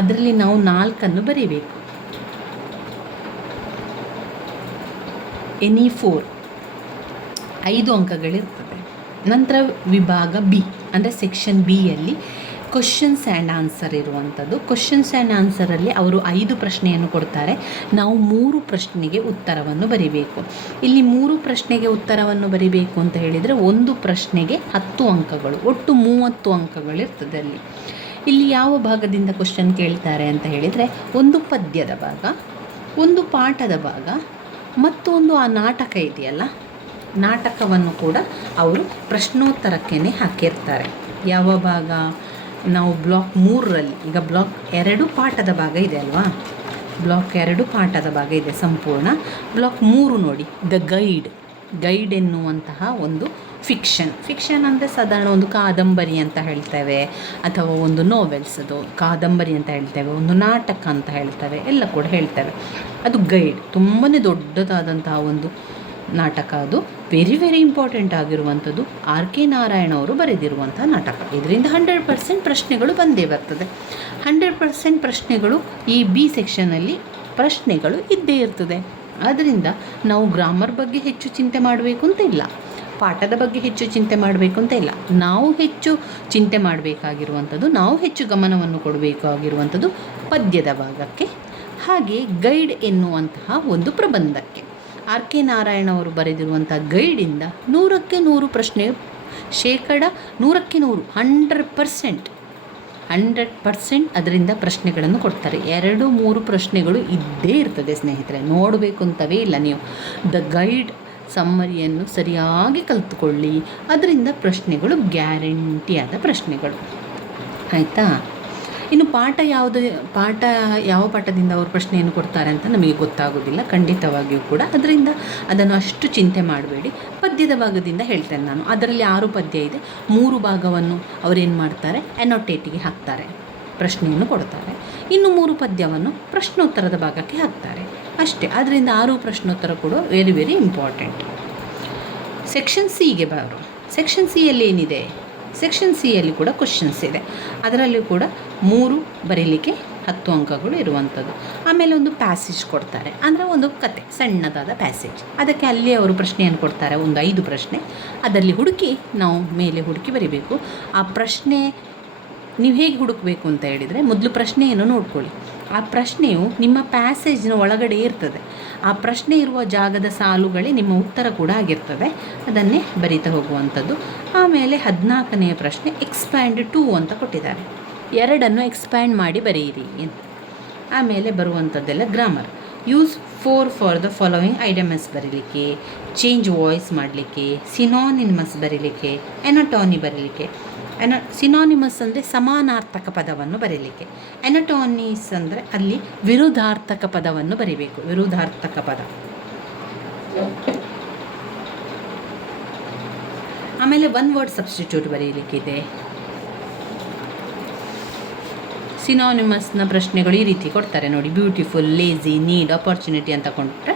ಅದರಲ್ಲಿ ನಾವು 4 ಬರೀಬೇಕು. ಎನಿ 4 5 ಅಂಕಗಳಿರ್ತದೆ. ನಂತರ ವಿಭಾಗ B ಅಂದರೆ ಸೆಕ್ಷನ್ Bಯಲ್ಲಿ ಕ್ವಶನ್ಸ್ ಆ್ಯಂಡ್ ಆನ್ಸರ್ ಇರುವಂಥದ್ದು. ಕ್ವಶನ್ಸ್ ಆ್ಯಂಡ್ ಆನ್ಸರಲ್ಲಿ ಅವರು 5 ಪ್ರಶ್ನೆಯನ್ನು ಕೊಡ್ತಾರೆ. ನಾವು 3 ಪ್ರಶ್ನೆಗೆ ಉತ್ತರವನ್ನು ಬರಿಬೇಕು. ಇಲ್ಲಿ 3 ಪ್ರಶ್ನೆಗೆ ಉತ್ತರವನ್ನು ಬರಿಬೇಕು ಅಂತ ಹೇಳಿದರೆ ಒಂದು ಪ್ರಶ್ನೆಗೆ 10 ಅಂಕಗಳು, ಒಟ್ಟು 30 ಅಂಕಗಳಿರ್ತದೆ ಅಲ್ಲಿ. ಇಲ್ಲಿ ಯಾವ ಭಾಗದಿಂದ ಕ್ವಶನ್ ಕೇಳ್ತಾರೆ ಅಂತ ಹೇಳಿದರೆ, ಒಂದು ಪದ್ಯದ ಭಾಗ, ಒಂದು ಪಾಠದ ಭಾಗ, ಮತ್ತೊಂದು ಆ ನಾಟಕ ಇದೆಯಲ್ಲ, ನಾಟಕವನ್ನು ಕೂಡ ಅವರು ಪ್ರಶ್ನೋತ್ತರಕ್ಕೇ ಹಾಕಿರ್ತಾರೆ. ಯಾವ ಭಾಗ? ನಾವು ಬ್ಲಾಕ್ 3ರಲ್ಲಿ, ಈಗ ಬ್ಲಾಕ್ 2 ಪಾಠದ ಭಾಗ ಇದೆ ಅಲ್ವಾ, ಬ್ಲಾಕ್ 2 ಪಾಠದ ಭಾಗ ಇದೆ ಸಂಪೂರ್ಣ. ಬ್ಲಾಕ್ 3 ನೋಡಿ, ದ ಗೈಡ್ ಎನ್ನುವಂತಹ ಒಂದು ಫಿಕ್ಷನ್ ಅಂದರೆ ಸಾಧಾರಣ ಒಂದು ಕಾದಂಬರಿ ಅಂತ ಹೇಳ್ತೇವೆ, ಅಥವಾ ಒಂದು ನೋವೆಲ್ಸ್, ಅದು ಕಾದಂಬರಿ ಅಂತ ಹೇಳ್ತೇವೆ, ಒಂದು ನಾಟಕ ಅಂತ ಹೇಳ್ತೇವೆ, ಎಲ್ಲ ಕೂಡ ಹೇಳ್ತೇವೆ. ಅದು ಗೈಡ್, ತುಂಬಾ ದೊಡ್ಡದಾದಂತಹ ಒಂದು ನಾಟಕ. ಅದು ವೆರಿ ಇಂಪಾರ್ಟೆಂಟ್ ಆಗಿರುವಂಥದ್ದು. RK ನಾರಾಯಣ ಅವರು ಬರೆದಿರುವಂಥ ನಾಟಕ. ಇದರಿಂದ 100% ಪ್ರಶ್ನೆಗಳು ಬಂದೇ ಬರ್ತದೆ. 100% ಪ್ರಶ್ನೆಗಳು ಈ B ಸೆಕ್ಷನಲ್ಲಿ ಪ್ರಶ್ನೆಗಳು ಇದ್ದೇ ಇರ್ತದೆ. ಆದ್ದರಿಂದ ನಾವು ಗ್ರಾಮರ್ ಬಗ್ಗೆ ಹೆಚ್ಚು ಚಿಂತೆ ಮಾಡಬೇಕು ಅಂತ ಇಲ್ಲ, ಪಾಠದ ಬಗ್ಗೆ ಹೆಚ್ಚು ಚಿಂತೆ ಮಾಡಬೇಕು ಅಂತ ಇಲ್ಲ. ನಾವು ಹೆಚ್ಚು ಚಿಂತೆ ಮಾಡಬೇಕಾಗಿರುವಂಥದ್ದು, ನಾವು ಹೆಚ್ಚು ಗಮನವನ್ನು ಕೊಡಬೇಕಾಗಿರುವಂಥದ್ದು ಪದ್ಯದ ಭಾಗಕ್ಕೆ, ಹಾಗೆ ಗೈಡ್ ಎನ್ನುವಂತಹ ಒಂದು ಪ್ರಬಂಧಕ್ಕೆ. RK ನಾರಾಯಣ ಅವರು ಬರೆದಿರುವಂಥ ಗೈಡಿಂದ 100ಕ್ಕೆ 100 ಪ್ರಶ್ನೆ, 100% 100% ಅದರಿಂದ ಪ್ರಶ್ನೆಗಳನ್ನು ಕೊಡ್ತಾರೆ. 2-3 ಪ್ರಶ್ನೆಗಳು ಇದ್ದೇ ಇರ್ತದೆ ಸ್ನೇಹಿತರೆ, ನೋಡಬೇಕು ಅಂತವೇ ಇಲ್ಲ. ನೀವು ದ ಗೈಡ್ ಸಮ್ಮರಿಯನ್ನು ಸರಿಯಾಗಿ ಕಲಿತುಕೊಳ್ಳಿ, ಅದರಿಂದ ಪ್ರಶ್ನೆಗಳು ಗ್ಯಾರಂಟಿಯಾದ ಪ್ರಶ್ನೆಗಳು. ಆಯಿತಾ? ಇನ್ನು ಪಾಠ ಯಾವ ಪಾಠದಿಂದ ಅವರು ಪ್ರಶ್ನೆಯನ್ನು ಕೊಡ್ತಾರೆ ಅಂತ ನಮಗೆ ಗೊತ್ತಾಗೋದಿಲ್ಲ ಖಂಡಿತವಾಗಿಯೂ ಕೂಡ. ಅದರಿಂದ ಅದನ್ನು ಅಷ್ಟು ಚಿಂತೆ ಮಾಡಬೇಡಿ. ಪದ್ಯದ ಭಾಗದಿಂದ ಹೇಳ್ತೇನೆ ನಾನು. ಅದರಲ್ಲಿ 6 ಪದ್ಯ ಇದೆ. 3 ಭಾಗವನ್ನು ಅವರೇನು ಮಾಡ್ತಾರೆ, ಅನೋಟೇಟಿಗೆ ಹಾಕ್ತಾರೆ, ಪ್ರಶ್ನೆಯನ್ನು ಕೊಡ್ತಾರೆ. ಇನ್ನು 3 ಪದ್ಯವನ್ನು ಪ್ರಶ್ನೋತ್ತರದ ಭಾಗಕ್ಕೆ ಹಾಕ್ತಾರೆ ಅಷ್ಟೇ. ಅದರಿಂದ 6 ಪ್ರಶ್ನೋತ್ತರ ಕೂಡ ವೆರಿ ಇಂಪಾರ್ಟೆಂಟ್. ಸೆಕ್ಷನ್ ಸಿಗೆ ಬರೋರು. ಸೆಕ್ಷನ್ ಸಿಯಲ್ಲಿ ಏನಿದೆ? ಸೆಕ್ಷನ್ ಸಿಯಲ್ಲಿ ಕೂಡ ಕ್ವಶನ್ಸ್ ಇದೆ. ಅದರಲ್ಲಿ ಕೂಡ 3 ಬರೀಲಿಕ್ಕೆ 10 ಅಂಕಗಳು ಇರುವಂಥದ್ದು. ಆಮೇಲೆ ಒಂದು ಪ್ಯಾಸೇಜ್ ಕೊಡ್ತಾರೆ, ಅಂದರೆ ಒಂದು ಕತೆ, ಸಣ್ಣದಾದ ಪ್ಯಾಸೇಜ್. ಅದಕ್ಕೆ ಅಲ್ಲಿ ಅವರು ಪ್ರಶ್ನೆಯನ್ನು ಕೊಡ್ತಾರೆ, ಒಂದು 5 ಪ್ರಶ್ನೆ. ಅದರಲ್ಲಿ ನಾವು ಮೇಲೆ ಹುಡುಕಿ ಬರೀಬೇಕು. ಆ ಪ್ರಶ್ನೆ ನೀವು ಹೇಗೆ ಹುಡುಕಬೇಕು ಅಂತ ಹೇಳಿದರೆ, ಮೊದಲು ಪ್ರಶ್ನೆಯನ್ನು ನೋಡ್ಕೊಳ್ಳಿ. ಆ ಪ್ರಶ್ನೆಯು ನಿಮ್ಮ ಪ್ಯಾಸೇಜ್ನ ಒಳಗಡೆ ಇರ್ತದೆ. ಆ ಪ್ರಶ್ನೆ ಇರುವ ಜಾಗದ ಸಾಲುಗಳೇ ನಿಮ್ಮ ಉತ್ತರ ಕೂಡ ಆಗಿರ್ತದೆ. ಅದನ್ನೇ ಬರಿತಾ ಹೋಗುವಂಥದ್ದು. ಆಮೇಲೆ 14ನೆಯ ಪ್ರಶ್ನೆ ಎಕ್ಸ್ಪ್ಯಾಂಡ್ ಟು ಅಂತ ಕೊಟ್ಟಿದ್ದಾರೆ. 2 ಎಕ್ಸ್ಪ್ಯಾಂಡ್ ಮಾಡಿ ಬರೆಯಿರಿ ಅಂತ. ಆಮೇಲೆ ಬರುವಂಥದ್ದೆಲ್ಲ grammar. Use for the following idioms ಬರೀಲಿಕ್ಕೆ, ಚೇಂಜ್ ವಾಯ್ಸ್ ಮಾಡಲಿಕ್ಕೆ, ಸಿನಾನಿಮಸ್ ಬರೀಲಿಕ್ಕೆ, ಎನಟಾನಿ ಬರೀಲಿಕ್ಕೆ. ಸಿನಾನಿಮಸ್ ಅಂದರೆ ಸಮಾನಾರ್ಥಕ ಪದವನ್ನು ಬರೀಲಿಕ್ಕೆ. ಎನಟಾನೀಸ್ ಅಂದರೆ ಅಲ್ಲಿ ವಿರುದ್ಧಾರ್ಥಕ ಪದವನ್ನು ಬರೀಬೇಕು. ವಿರುದ್ಧಾರ್ಥಕ ಪದ. ಆಮೇಲೆ 1 ವರ್ಡ್ ಸಬ್ಸ್ಟಿಟ್ಯೂಟ್ ಬರೀಲಿಕ್ಕಿದೆ. ಸಿನಾನಿಮಸ್ನ ಪ್ರಶ್ನೆಗಳು ಈ ರೀತಿ ಕೊಡ್ತಾರೆ ನೋಡಿ. ಬ್ಯೂಟಿಫುಲ್, ಲೇಜಿ, ನೀಡ್, ಅಪರ್ಚುನಿಟಿ ಅಂತ ಕೊಟ್ಟರೆ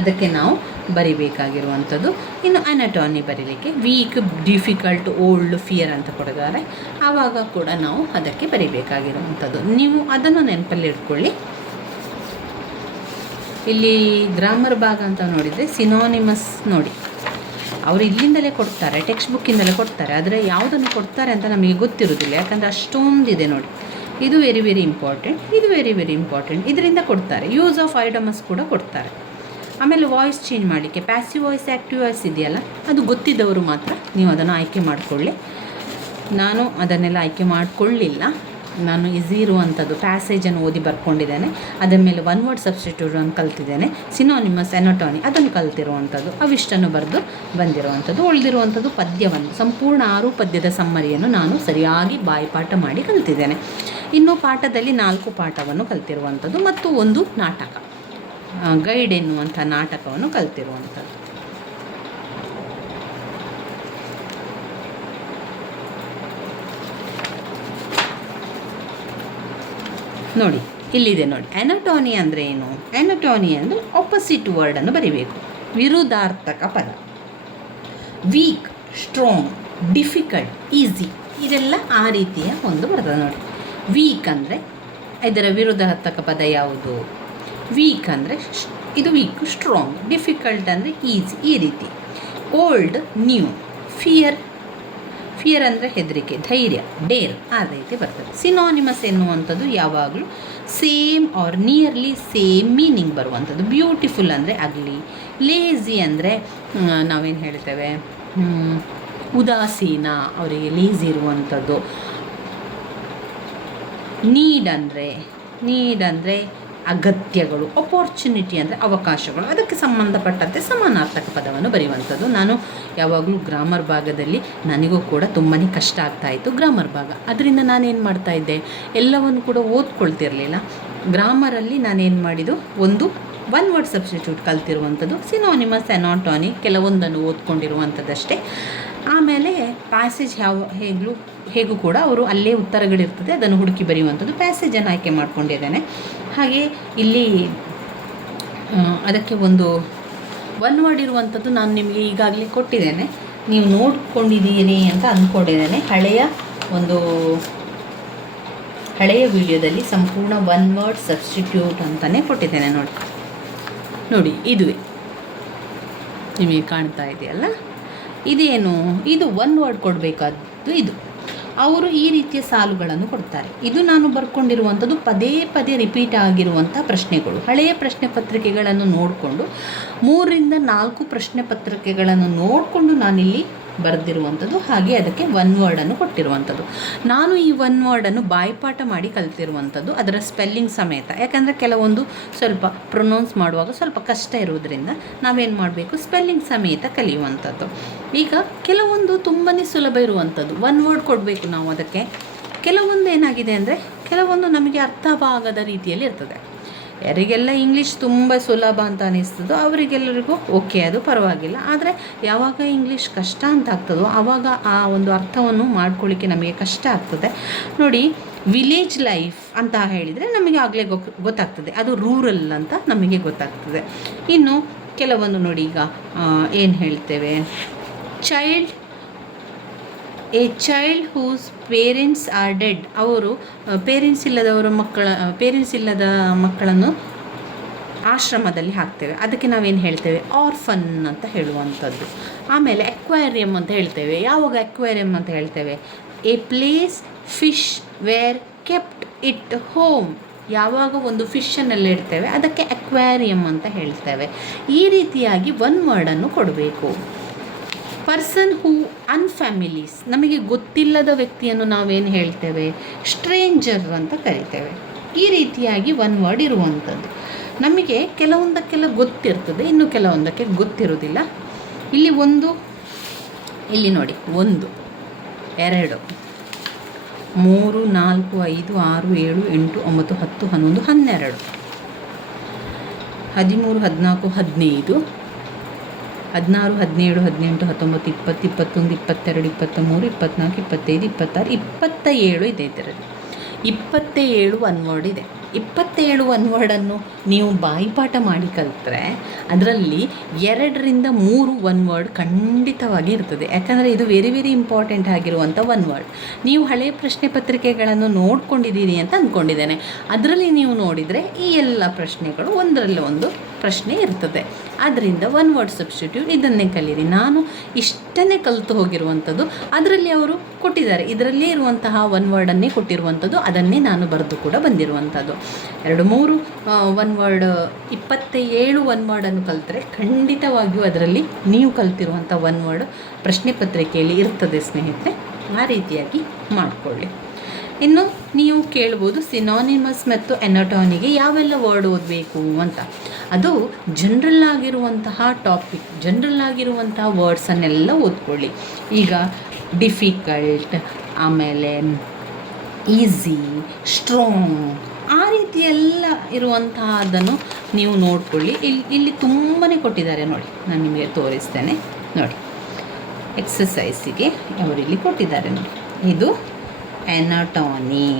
ಅದಕ್ಕೆ ನಾವು ಬರಿಬೇಕಾಗಿರುವಂಥದ್ದು. ಇನ್ನು ಅನಟಾನಿ ಬರೀಲಿಕ್ಕೆ ವೀಕ್, ಡಿಫಿಕಲ್ಟ್, ಓಲ್ಡ್, ಫಿಯರ್ ಅಂತ ಕೊಡಿದ್ದಾರೆ. ಆವಾಗ ಕೂಡ ನಾವು ಅದಕ್ಕೆ ಬರಿಬೇಕಾಗಿರುವಂಥದ್ದು. ನೀವು ಅದನ್ನು ನೆನಪಲ್ಲಿ ಇಟ್ಕೊಳ್ಳಿ. ಇಲ್ಲಿ ಗ್ರಾಮರ್ ಭಾಗ ಅಂತ ನೋಡಿದರೆ ಸಿನಾನಿಮಸ್ ನೋಡಿ, ಅವರು ಇಲ್ಲಿಂದಲೇ ಕೊಡ್ತಾರೆ, ಟೆಕ್ಸ್ಟ್ ಬುಕ್ಕಿಂದಲೇ ಕೊಡ್ತಾರೆ. ಆದರೆ ಯಾವುದನ್ನು ಕೊಡ್ತಾರೆ ಅಂತ ನಮಗೆ ಗೊತ್ತಿರೋದಿಲ್ಲ, ಯಾಕಂದರೆ ಅಷ್ಟೊಂದಿದೆ ನೋಡಿ. ಇದು ವೆರಿ ಇಂಪಾರ್ಟೆಂಟ್, ಇದು ವೆರಿ ಇಂಪಾರ್ಟೆಂಟ್. ಇದರಿಂದ ಕೊಡ್ತಾರೆ. ಯೂಸ್ ಆಫ್ ಐಡಮಸ್ ಕೂಡ ಕೊಡ್ತಾರೆ. ಆಮೇಲೆ ವಾಯ್ಸ್ ಚೇಂಜ್ ಮಾಡಲಿಕ್ಕೆ ಪ್ಯಾಸಿವ್ ವಾಯ್ಸ್, ಆ್ಯಕ್ಟಿವ್ ವಾಯ್ಸ್ ಇದೆಯಲ್ಲ, ಅದು ಗೊತ್ತಿದ್ದವರು ಮಾತ್ರ ನೀವು ಅದನ್ನು ಆಯ್ಕೆ ಮಾಡಿಕೊಳ್ಳಿ. ನಾನು ಅದನ್ನೆಲ್ಲ ಆಯ್ಕೆ ಮಾಡಿಕೊಳ್ಳಿಲ್ಲ. ನಾನು ಈಸಿ ಇರುವಂಥದ್ದು ಪ್ಯಾಸೇಜನ್ನು ಓದಿ ಬರ್ಕೊಂಡಿದ್ದೇನೆ. ಅದರ ಮೇಲೆ 1 ವರ್ಡ್ ಸಬ್ಸ್ಟಿಟ್ಯೂಟನ್ನು ಕಲ್ತಿದ್ದೇನೆ. ಸಿನಾನಿಮಸ್, ಎನಟಾನಿ ಅದನ್ನು ಕಲ್ತಿರುವಂಥದ್ದು. ಅವಿಷ್ಟನ್ನು ಬರೆದು ಬಂದಿರುವಂಥದ್ದು. ಉಳಿದಿರುವಂಥದ್ದು ಪದ್ಯವನ್ನು, ಸಂಪೂರ್ಣ 6 ಪದ್ಯದ ಸಮ್ಮರಿಯನ್ನು ನಾನು ಸರಿಯಾಗಿ ಬಾಯಿಪಾಠ ಮಾಡಿ ಕಲ್ತಿದ್ದೇನೆ. ಇನ್ನು ಪಾಠದಲ್ಲಿ 4 ಪಾಠವನ್ನು ಕಲ್ತಿರುವಂಥದ್ದು ಮತ್ತು 1 ನಾಟಕ, ಗೈಡ್ ಎನ್ನುವಂಥ ನಾಟಕವನ್ನು ಕಲ್ತಿರುವಂಥದ್ದು. ನೋಡಿ ಇಲ್ಲಿದೆ ನೋಡಿ. ಎನಟಾನಿ ಅಂದರೆ ಏನು? ಎನಟಾನಿ ಅಂದರೆ ಆಪೋಸಿಟ್ ವರ್ಡನ್ನು ಬರೀಬೇಕು. ವಿರುದ್ಧಾರ್ಥಕ ಪದ. ವೀಕ್, ಸ್ಟ್ರಾಂಗ್, ಡಿಫಿಕಲ್ಟ್, ಈಸಿ ಇದೆಲ್ಲ ಆ ರೀತಿಯ ಒಂದು ಬರ್ತದೆ ನೋಡಿ. ವೀಕ್ ಅಂದರೆ ಇದರ ವಿರುದ್ಧಾರ್ಥಕ ಪದ ಯಾವುದು? ವೀಕ್ ಅಂದರೆ ಇದು ವೀಕ್, ಸ್ಟ್ರಾಂಗ್. ಡಿಫಿಕಲ್ಟ್ ಅಂದರೆ ಈಸಿ, ಈ ರೀತಿ. Old, new. ಫಿಯರ್ ಅಂದರೆ ಹೆದರಿಕೆ, ಧೈರ್ಯ, ಡೇರ್ ಆ ರೀತಿ ಬರ್ತದೆ. ಸಿನಾನಿಮಸ್ ಎನ್ನುವಂಥದ್ದು ಯಾವಾಗಲೂ same or nearly same meaning ಬರುವಂಥದ್ದು. ಬ್ಯೂಟಿಫುಲ್ ಅಂದರೆ ಅಗ್ಲಿ. ಲೇಝಿ ಅಂದರೆ ನಾವೇನು ಹೇಳ್ತೇವೆ, ಉದಾಸೀನ, ಅವರಿಗೆ ಲೇಝಿ ಇರುವಂಥದ್ದು. ನೀಡ್ ಅಂದರೆ ಅಗತ್ಯಗಳು. ಅಪಾರ್ಚುನಿಟಿ ಅಂದರೆ ಅವಕಾಶಗಳು. ಅದಕ್ಕೆ ಸಂಬಂಧಪಟ್ಟಂತೆ ಸಮಾನಾರ್ಥಕ ಪದವನ್ನು ಬರೆಯುವಂಥದ್ದು. ನಾನು ಯಾವಾಗಲೂ ಗ್ರಾಮರ್ ಭಾಗದಲ್ಲಿ ನನಗೂ ಕೂಡ ತುಂಬಾ ಕಷ್ಟ ಆಗ್ತಾಯಿತ್ತು ಗ್ರಾಮರ್ ಭಾಗ. ಅದರಿಂದ ನಾನೇನು ಮಾಡ್ತಾಯಿದ್ದೆ, ಎಲ್ಲವನ್ನು ಕೂಡ ಓದ್ಕೊಳ್ತಿರಲಿಲ್ಲ. ಗ್ರಾಮರಲ್ಲಿ ನಾನೇನು ಮಾಡಿದ್ದು, 1 ವರ್ಡ್ ಸಬ್ಸ್ಟಿಟ್ಯೂಟ್ ಕಲ್ತಿರುವಂಥದ್ದು, ಸಿನಾನಿಮಸ್, ಎನಟಾನಿ ಕೆಲವೊಂದನ್ನು ಓದ್ಕೊಂಡಿರುವಂಥದ್ದಷ್ಟೇ. ಆಮೇಲೆ ಪ್ಯಾಸೇಜ್ ಹೇಗೂ ಕೂಡ ಅವರು ಅಲ್ಲೇ ಉತ್ತರಗಳಿರ್ತದೆ, ಅದನ್ನು ಹುಡುಕಿ ಬರೆಯುವಂಥದ್ದು. ಪ್ಯಾಸೇಜನ್ನು ಆಯ್ಕೆ ಮಾಡ್ಕೊಂಡಿದ್ದೇನೆ. ಹಾಗೆ ಇಲ್ಲಿ ಅದಕ್ಕೆ 1 ವರ್ಡ್ ಇರುವಂಥದ್ದು ನಾನು ನಿಮಗೆ ಈಗಾಗಲೇ ಕೊಟ್ಟಿದ್ದೇನೆ, ನೀವು ನೋಡ್ಕೊಂಡಿದ್ದೀರಿ ಅಂತ ಅಂದ್ಕೊಂಡಿದ್ದೇನೆ. ಹಳೆಯ ವಿಡಿಯೋದಲ್ಲಿ ಸಂಪೂರ್ಣ 1 ವರ್ಡ್ ಸಬ್ಸ್ಟಿಟ್ಯೂಟ್ ಅಂತಲೇ ಕೊಟ್ಟಿದ್ದೇನೆ ನೋಡಿ. ಇದುವೇ ನಿಮಗೆ ಕಾಣ್ತಾ ಇದೆಯಲ್ಲ, ಇದೇನು, ಇದು 1 ವರ್ಡ್ ಕೊಡಬೇಕಾದ್ದು. ಇದು ಅವರು ಈ ರೀತಿಯ ಸಾಲುಗಳನ್ನು ಕೊಡ್ತಾರೆ. ಇದು ನಾನು ಬರ್ಕೊಂಡಿರುವಂಥದ್ದು ಪದೇ ರಿಪೀಟ್ ಆಗಿರುವಂಥ ಪ್ರಶ್ನೆಗಳು. ಹಳೆಯ ಪ್ರಶ್ನೆ ಪತ್ರಿಕೆಗಳನ್ನು ನೋಡಿಕೊಂಡು 3ರಿಂದ 4 ಪ್ರಶ್ನೆ ಪತ್ರಿಕೆಗಳನ್ನು ನೋಡಿಕೊಂಡು ನಾನಿಲ್ಲಿ ಬರೆದಿರುವಂಥದ್ದು. ಹಾಗೆ ಅದಕ್ಕೆ 1 ವರ್ಡನ್ನು ಕೊಟ್ಟಿರುವಂಥದ್ದು. ನಾನು ಈ 1 ವರ್ಡನ್ನು ಬಾಯಿಪಾಠ ಮಾಡಿ ಕಲಿತಿರುವಂಥದ್ದು, ಅದರ ಸ್ಪೆಲ್ಲಿಂಗ್ ಸಮೇತ. ಯಾಕಂದರೆ ಕೆಲವೊಂದು ಸ್ವಲ್ಪ ಪ್ರೊನೌನ್ಸ್ ಮಾಡುವಾಗ ಸ್ವಲ್ಪ ಕಷ್ಟ ಇರುವುದರಿಂದ ನಾವೇನು ಮಾಡಬೇಕು, ಸ್ಪೆಲ್ಲಿಂಗ್ ಸಮೇತ ಕಲಿಯುವಂಥದ್ದು. ಈಗ ಕೆಲವೊಂದು ತುಂಬಾ ಸುಲಭ ಇರುವಂಥದ್ದು 1 ವರ್ಡ್ ಕೊಡಬೇಕು ನಾವು ಅದಕ್ಕೆ. ಕೆಲವೊಂದು ಏನಾಗಿದೆ ಅಂದರೆ, ಕೆಲವೊಂದು ನಮಗೆ ಅರ್ಥವಾಗದ ರೀತಿಯಲ್ಲಿ ಇರ್ತದೆ. ಯಾರಿಗೆಲ್ಲ ಇಂಗ್ಲೀಷ್ ತುಂಬ ಸುಲಭ ಅಂತ ಅನ್ನಿಸ್ತದೋ ಅವರಿಗೆಲ್ಲರಿಗೂ ಓಕೆ, ಅದು ಪರವಾಗಿಲ್ಲ. ಆದರೆ ಯಾವಾಗ ಇಂಗ್ಲೀಷ್ ಕಷ್ಟ ಅಂತ ಆಗ್ತದೋ ಆವಾಗ ಆ ಒಂದು ಅರ್ಥವನ್ನು ಮಾಡ್ಕೊಳ್ಳಿಕ್ಕೆ ನಮಗೆ ಕಷ್ಟ ಆಗ್ತದೆ ನೋಡಿ. ವಿಲೇಜ್ ಲೈಫ್ ಅಂತ ಹೇಳಿದರೆ ನಮಗೆ ಆಗಲೇ ಗೊತ್ತಾಗ್ತದೆ, ಅದು ರೂರಲ್ ಅಂತ ನಮಗೆ ಗೊತ್ತಾಗ್ತದೆ. ಇನ್ನು ಕೆಲವೊಂದು ನೋಡಿ, ಈಗ ಏನು ಹೇಳ್ತೇವೆ, a child whose parents are dead. ಅವರು ಪೇರೆಂಟ್ಸ್ ಇಲ್ಲದ ಮಕ್ಕಳನ್ನು ಆಶ್ರಮದಲ್ಲಿ ಹಾಕ್ತೇವೆ. ಅದಕ್ಕೆ ನಾವೇನು ಹೇಳ್ತೇವೆ, ಆರ್ಫನ್ ಅಂತ ಹೇಳುವಂಥದ್ದು. ಆಮೇಲೆ ಅಕ್ವೇರಿಯಮ್ ಅಂತ ಹೇಳ್ತೇವೆ. ಯಾವಾಗ ಅಕ್ವೇರಿಯಮ್ ಅಂತ ಹೇಳ್ತೇವೆ, a place fish were kept it home ಯಾವಾಗ ಒಂದು ಫಿಶನ್ನೆಲ್ಲ ಇಡ್ತೇವೆ ಅದಕ್ಕೆ ಅಕ್ವೇರಿಯಮ್ ಅಂತ ಹೇಳ್ತೇವೆ. ಈ ರೀತಿಯಾಗಿ ಒನ್ ವರ್ಡನ್ನು ಕೊಡಬೇಕು. ಪರ್ಸನ್ ಹೂ ಅನ್ಫ್ಯಾಮಿಲೀಸ್, ನಮಗೆ ಗೊತ್ತಿಲ್ಲದ ವ್ಯಕ್ತಿಯನ್ನು ನಾವೇನು ಹೇಳ್ತೇವೆ, ಸ್ಟ್ರೇಂಜರ್ ಅಂತ ಕರಿತೇವೆ. ಈ ರೀತಿಯಾಗಿ ಒನ್ ವರ್ಡ್ ಇರುವಂಥದ್ದು. ನಮಗೆ ಕೆಲವೊಂದಕ್ಕೆಲ್ಲ ಗೊತ್ತಿರ್ತದೆ, ಇನ್ನು ಕೆಲವೊಂದಕ್ಕೆ ಗೊತ್ತಿರೋದಿಲ್ಲ. ಇಲ್ಲಿ ನೋಡಿ 1 2 3 4 5 6 7 8 9 10 11 12 13 14 15 16 17 18 19 20 21 22 23 24 25 26 27 ಇದೆ. ಇದರಲ್ಲಿ 27 ಒನ್ ವರ್ಡ್ ಇದೆ. 27 ಒನ್ ವರ್ಡನ್ನು ನೀವು ಬಾಯಿಪಾಠ ಮಾಡಿ ಕಲಿತ್ರೆ ಅದರಲ್ಲಿ 2-3 ಒನ್ ವರ್ಡ್ ಖಂಡಿತವಾಗಿ ಇರ್ತದೆ. ಯಾಕಂದರೆ ಇದು ವೆರಿ ವೆರಿ ಇಂಪಾರ್ಟೆಂಟ್ ಆಗಿರುವಂಥ ಒನ್ ವರ್ಡ್. ನೀವು ಹಳೆಯ ಪ್ರಶ್ನೆ ಪತ್ರಿಕೆಗಳನ್ನು ನೋಡ್ಕೊಂಡಿದ್ದೀರಿ ಅಂತ ಅಂದ್ಕೊಂಡಿದ್ದೇನೆ. ಅದರಲ್ಲಿ ನೀವು ನೋಡಿದರೆ ಈ ಎಲ್ಲ ಪ್ರಶ್ನೆಗಳು ಒಂದರಲ್ಲಿ ಒಂದು ಪ್ರಶ್ನೆ ಇರ್ತದೆ. ಆದ್ದರಿಂದ ಒನ್ ವರ್ಡ್ ಸಬ್ಸ್ಟಿಟ್ಯೂಟ್ ಇದನ್ನೇ ಕಲೀರಿ. ನಾನು ಇಷ್ಟನ್ನೇ ಕಲಿತು ಹೋಗಿರುವಂಥದ್ದು. ಅದರಲ್ಲಿ ಅವರು ಕೊಟ್ಟಿದ್ದಾರೆ, ಇದರಲ್ಲೇ ಇರುವಂತಹ ಒನ್ ವರ್ಡನ್ನೇ ಕೊಟ್ಟಿರುವಂಥದ್ದು, ಅದನ್ನೇ ನಾನು ಬರೆದು ಕೂಡ ಬಂದಿರುವಂಥದ್ದು. 2-3 ಒನ್ ವರ್ಡ್ 27 ಒನ್ ವರ್ಡನ್ನು ಕಲಿತರೆ ಖಂಡಿತವಾಗಿಯೂ ಅದರಲ್ಲಿ ನೀವು ಕಲಿತಿರುವಂಥ ಒನ್ ವರ್ಡ್ ಪ್ರಶ್ನೆ ಪತ್ರಿಕೆಯಲ್ಲಿ ಇರ್ತದೆ ಸ್ನೇಹಿತರೆ. ಆ ರೀತಿಯಾಗಿ ಮಾಡಿಕೊಳ್ಳಿ. ಇನ್ನು ನೀವು ಕೇಳ್ಬೋದು ಸಿನಾನಿಮಸ್ ಮತ್ತು ಎನಟಾನಿಗೆ ಯಾವೆಲ್ಲ ವರ್ಡ್ ಓದಬೇಕು ಅಂತ. ಅದು ಜನರಲ್ ಆಗಿರುವಂತಹ ಟಾಪಿಕ್, ಜನರಲ್ ಆಗಿರುವಂತಹ ವರ್ಡ್ಸನ್ನೆಲ್ಲ ಓದ್ಕೊಳ್ಳಿ. ಈಗ ಡಿಫಿಕಲ್ಟ್, ಆಮೇಲೆ ಈಸಿ, ಸ್ಟ್ರಾಂಗ್, ಆ ರೀತಿಯೆಲ್ಲ ಇರುವಂತಹದ್ದನ್ನು ನೀವು ನೋಡ್ಕೊಳ್ಳಿ. ಇಲ್ಲಿ ತುಂಬಾ ಕೊಟ್ಟಿದ್ದಾರೆ ನೋಡಿ, ನಾನು ನಿಮಗೆ ತೋರಿಸ್ತೇನೆ ನೋಡಿ. ಎಕ್ಸಸೈಸಿಗೆ ಅವರಿಲ್ಲಿ ಕೊಟ್ಟಿದ್ದಾರೆ ನೋಡಿ. ಇದು ಎನಟಾನಿ,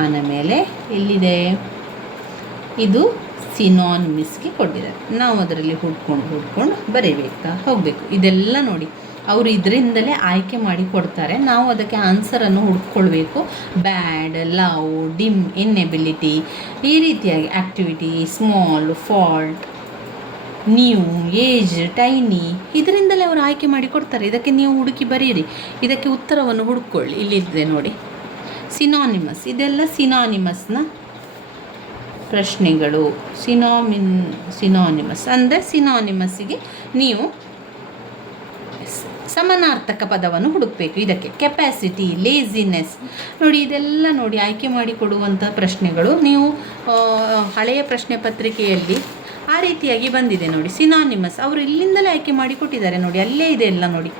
ಆಮೇಲೆ ಎಲ್ಲಿದೆ, ಇದು ಸಿನಾನಿಮಸ್ಗೆ ಕೊಟ್ಟಿದ್ದಾರೆ. ನಾವು ಅದರಲ್ಲಿ ಹುಡ್ಕೊಂಡು ಬರೀಬೇಕಾ ಹೋಗಬೇಕು. ಇದೆಲ್ಲ ನೋಡಿ ಅವರು ಇದರಿಂದಲೇ ಆಯ್ಕೆ ಮಾಡಿ ಕೊಡ್ತಾರೆ. ನಾವು ಅದಕ್ಕೆ ಆನ್ಸರನ್ನು ಹುಡ್ಕೊಳ್ಬೇಕು. ಬ್ಯಾಡ್, ಲವ್, ಡಿಮ್, ಇನ್ಎಬಿಲಿಟಿ, ಈ ರೀತಿಯಾಗಿ activity, small, fault, new, age, tiny, ಇದರಿಂದಲೇ ಅವರು ಆಯ್ಕೆ ಮಾಡಿ ಕೊಡ್ತಾರೆ. ಇದಕ್ಕೆ ನೀವು ಹುಡುಕಿ ಬರೀರಿ, ಇದಕ್ಕೆ ಉತ್ತರವನ್ನು ಹುಡ್ಕೊಳ್ಳಿ. ಇಲ್ಲಿದೆ ನೋಡಿ ಸಿನಾನಿಮಸ್. ಇದೆಲ್ಲ ಸಿನಾನಿಮಸ್ನ ಪ್ರಶ್ನೆಗಳು. ಸಿನಾನಿಮಸ್ ಅಂದರೆ ಸಿನಾನಿಮಸ್ಸಿಗೆ ನೀವು ಸಮಾನಾರ್ಥಕ ಪದವನ್ನು ಹುಡುಕಬೇಕು. ಇದಕ್ಕೆ ಕೆಪ್ಯಾಸಿಟಿ, ಲೇಜಿನೆಸ್, ನೋಡಿ ಇದೆಲ್ಲ ನೋಡಿ ಆಯ್ಕೆ ಮಾಡಿ ಕೊಡುವಂಥ ಪ್ರಶ್ನೆಗಳು. ನೀವು ಹಳೆಯ ಪ್ರಶ್ನೆ ಪತ್ರಿಕೆಯಲ್ಲಿ ಆ ರೀತಿಯಾಗಿ ಬಂದಿದೆ ನೋಡಿ. ಸಿನಾನಿಮಸ್ ಅವರು ಇಲ್ಲಿಂದಲೇ ಆಯ್ಕೆ ಮಾಡಿ ಕೊಟ್ಟಿದ್ದಾರೆ ನೋಡಿ, ಅಲ್ಲೇ ಇದೆ ಎಲ್ಲ ನೋಡಿ.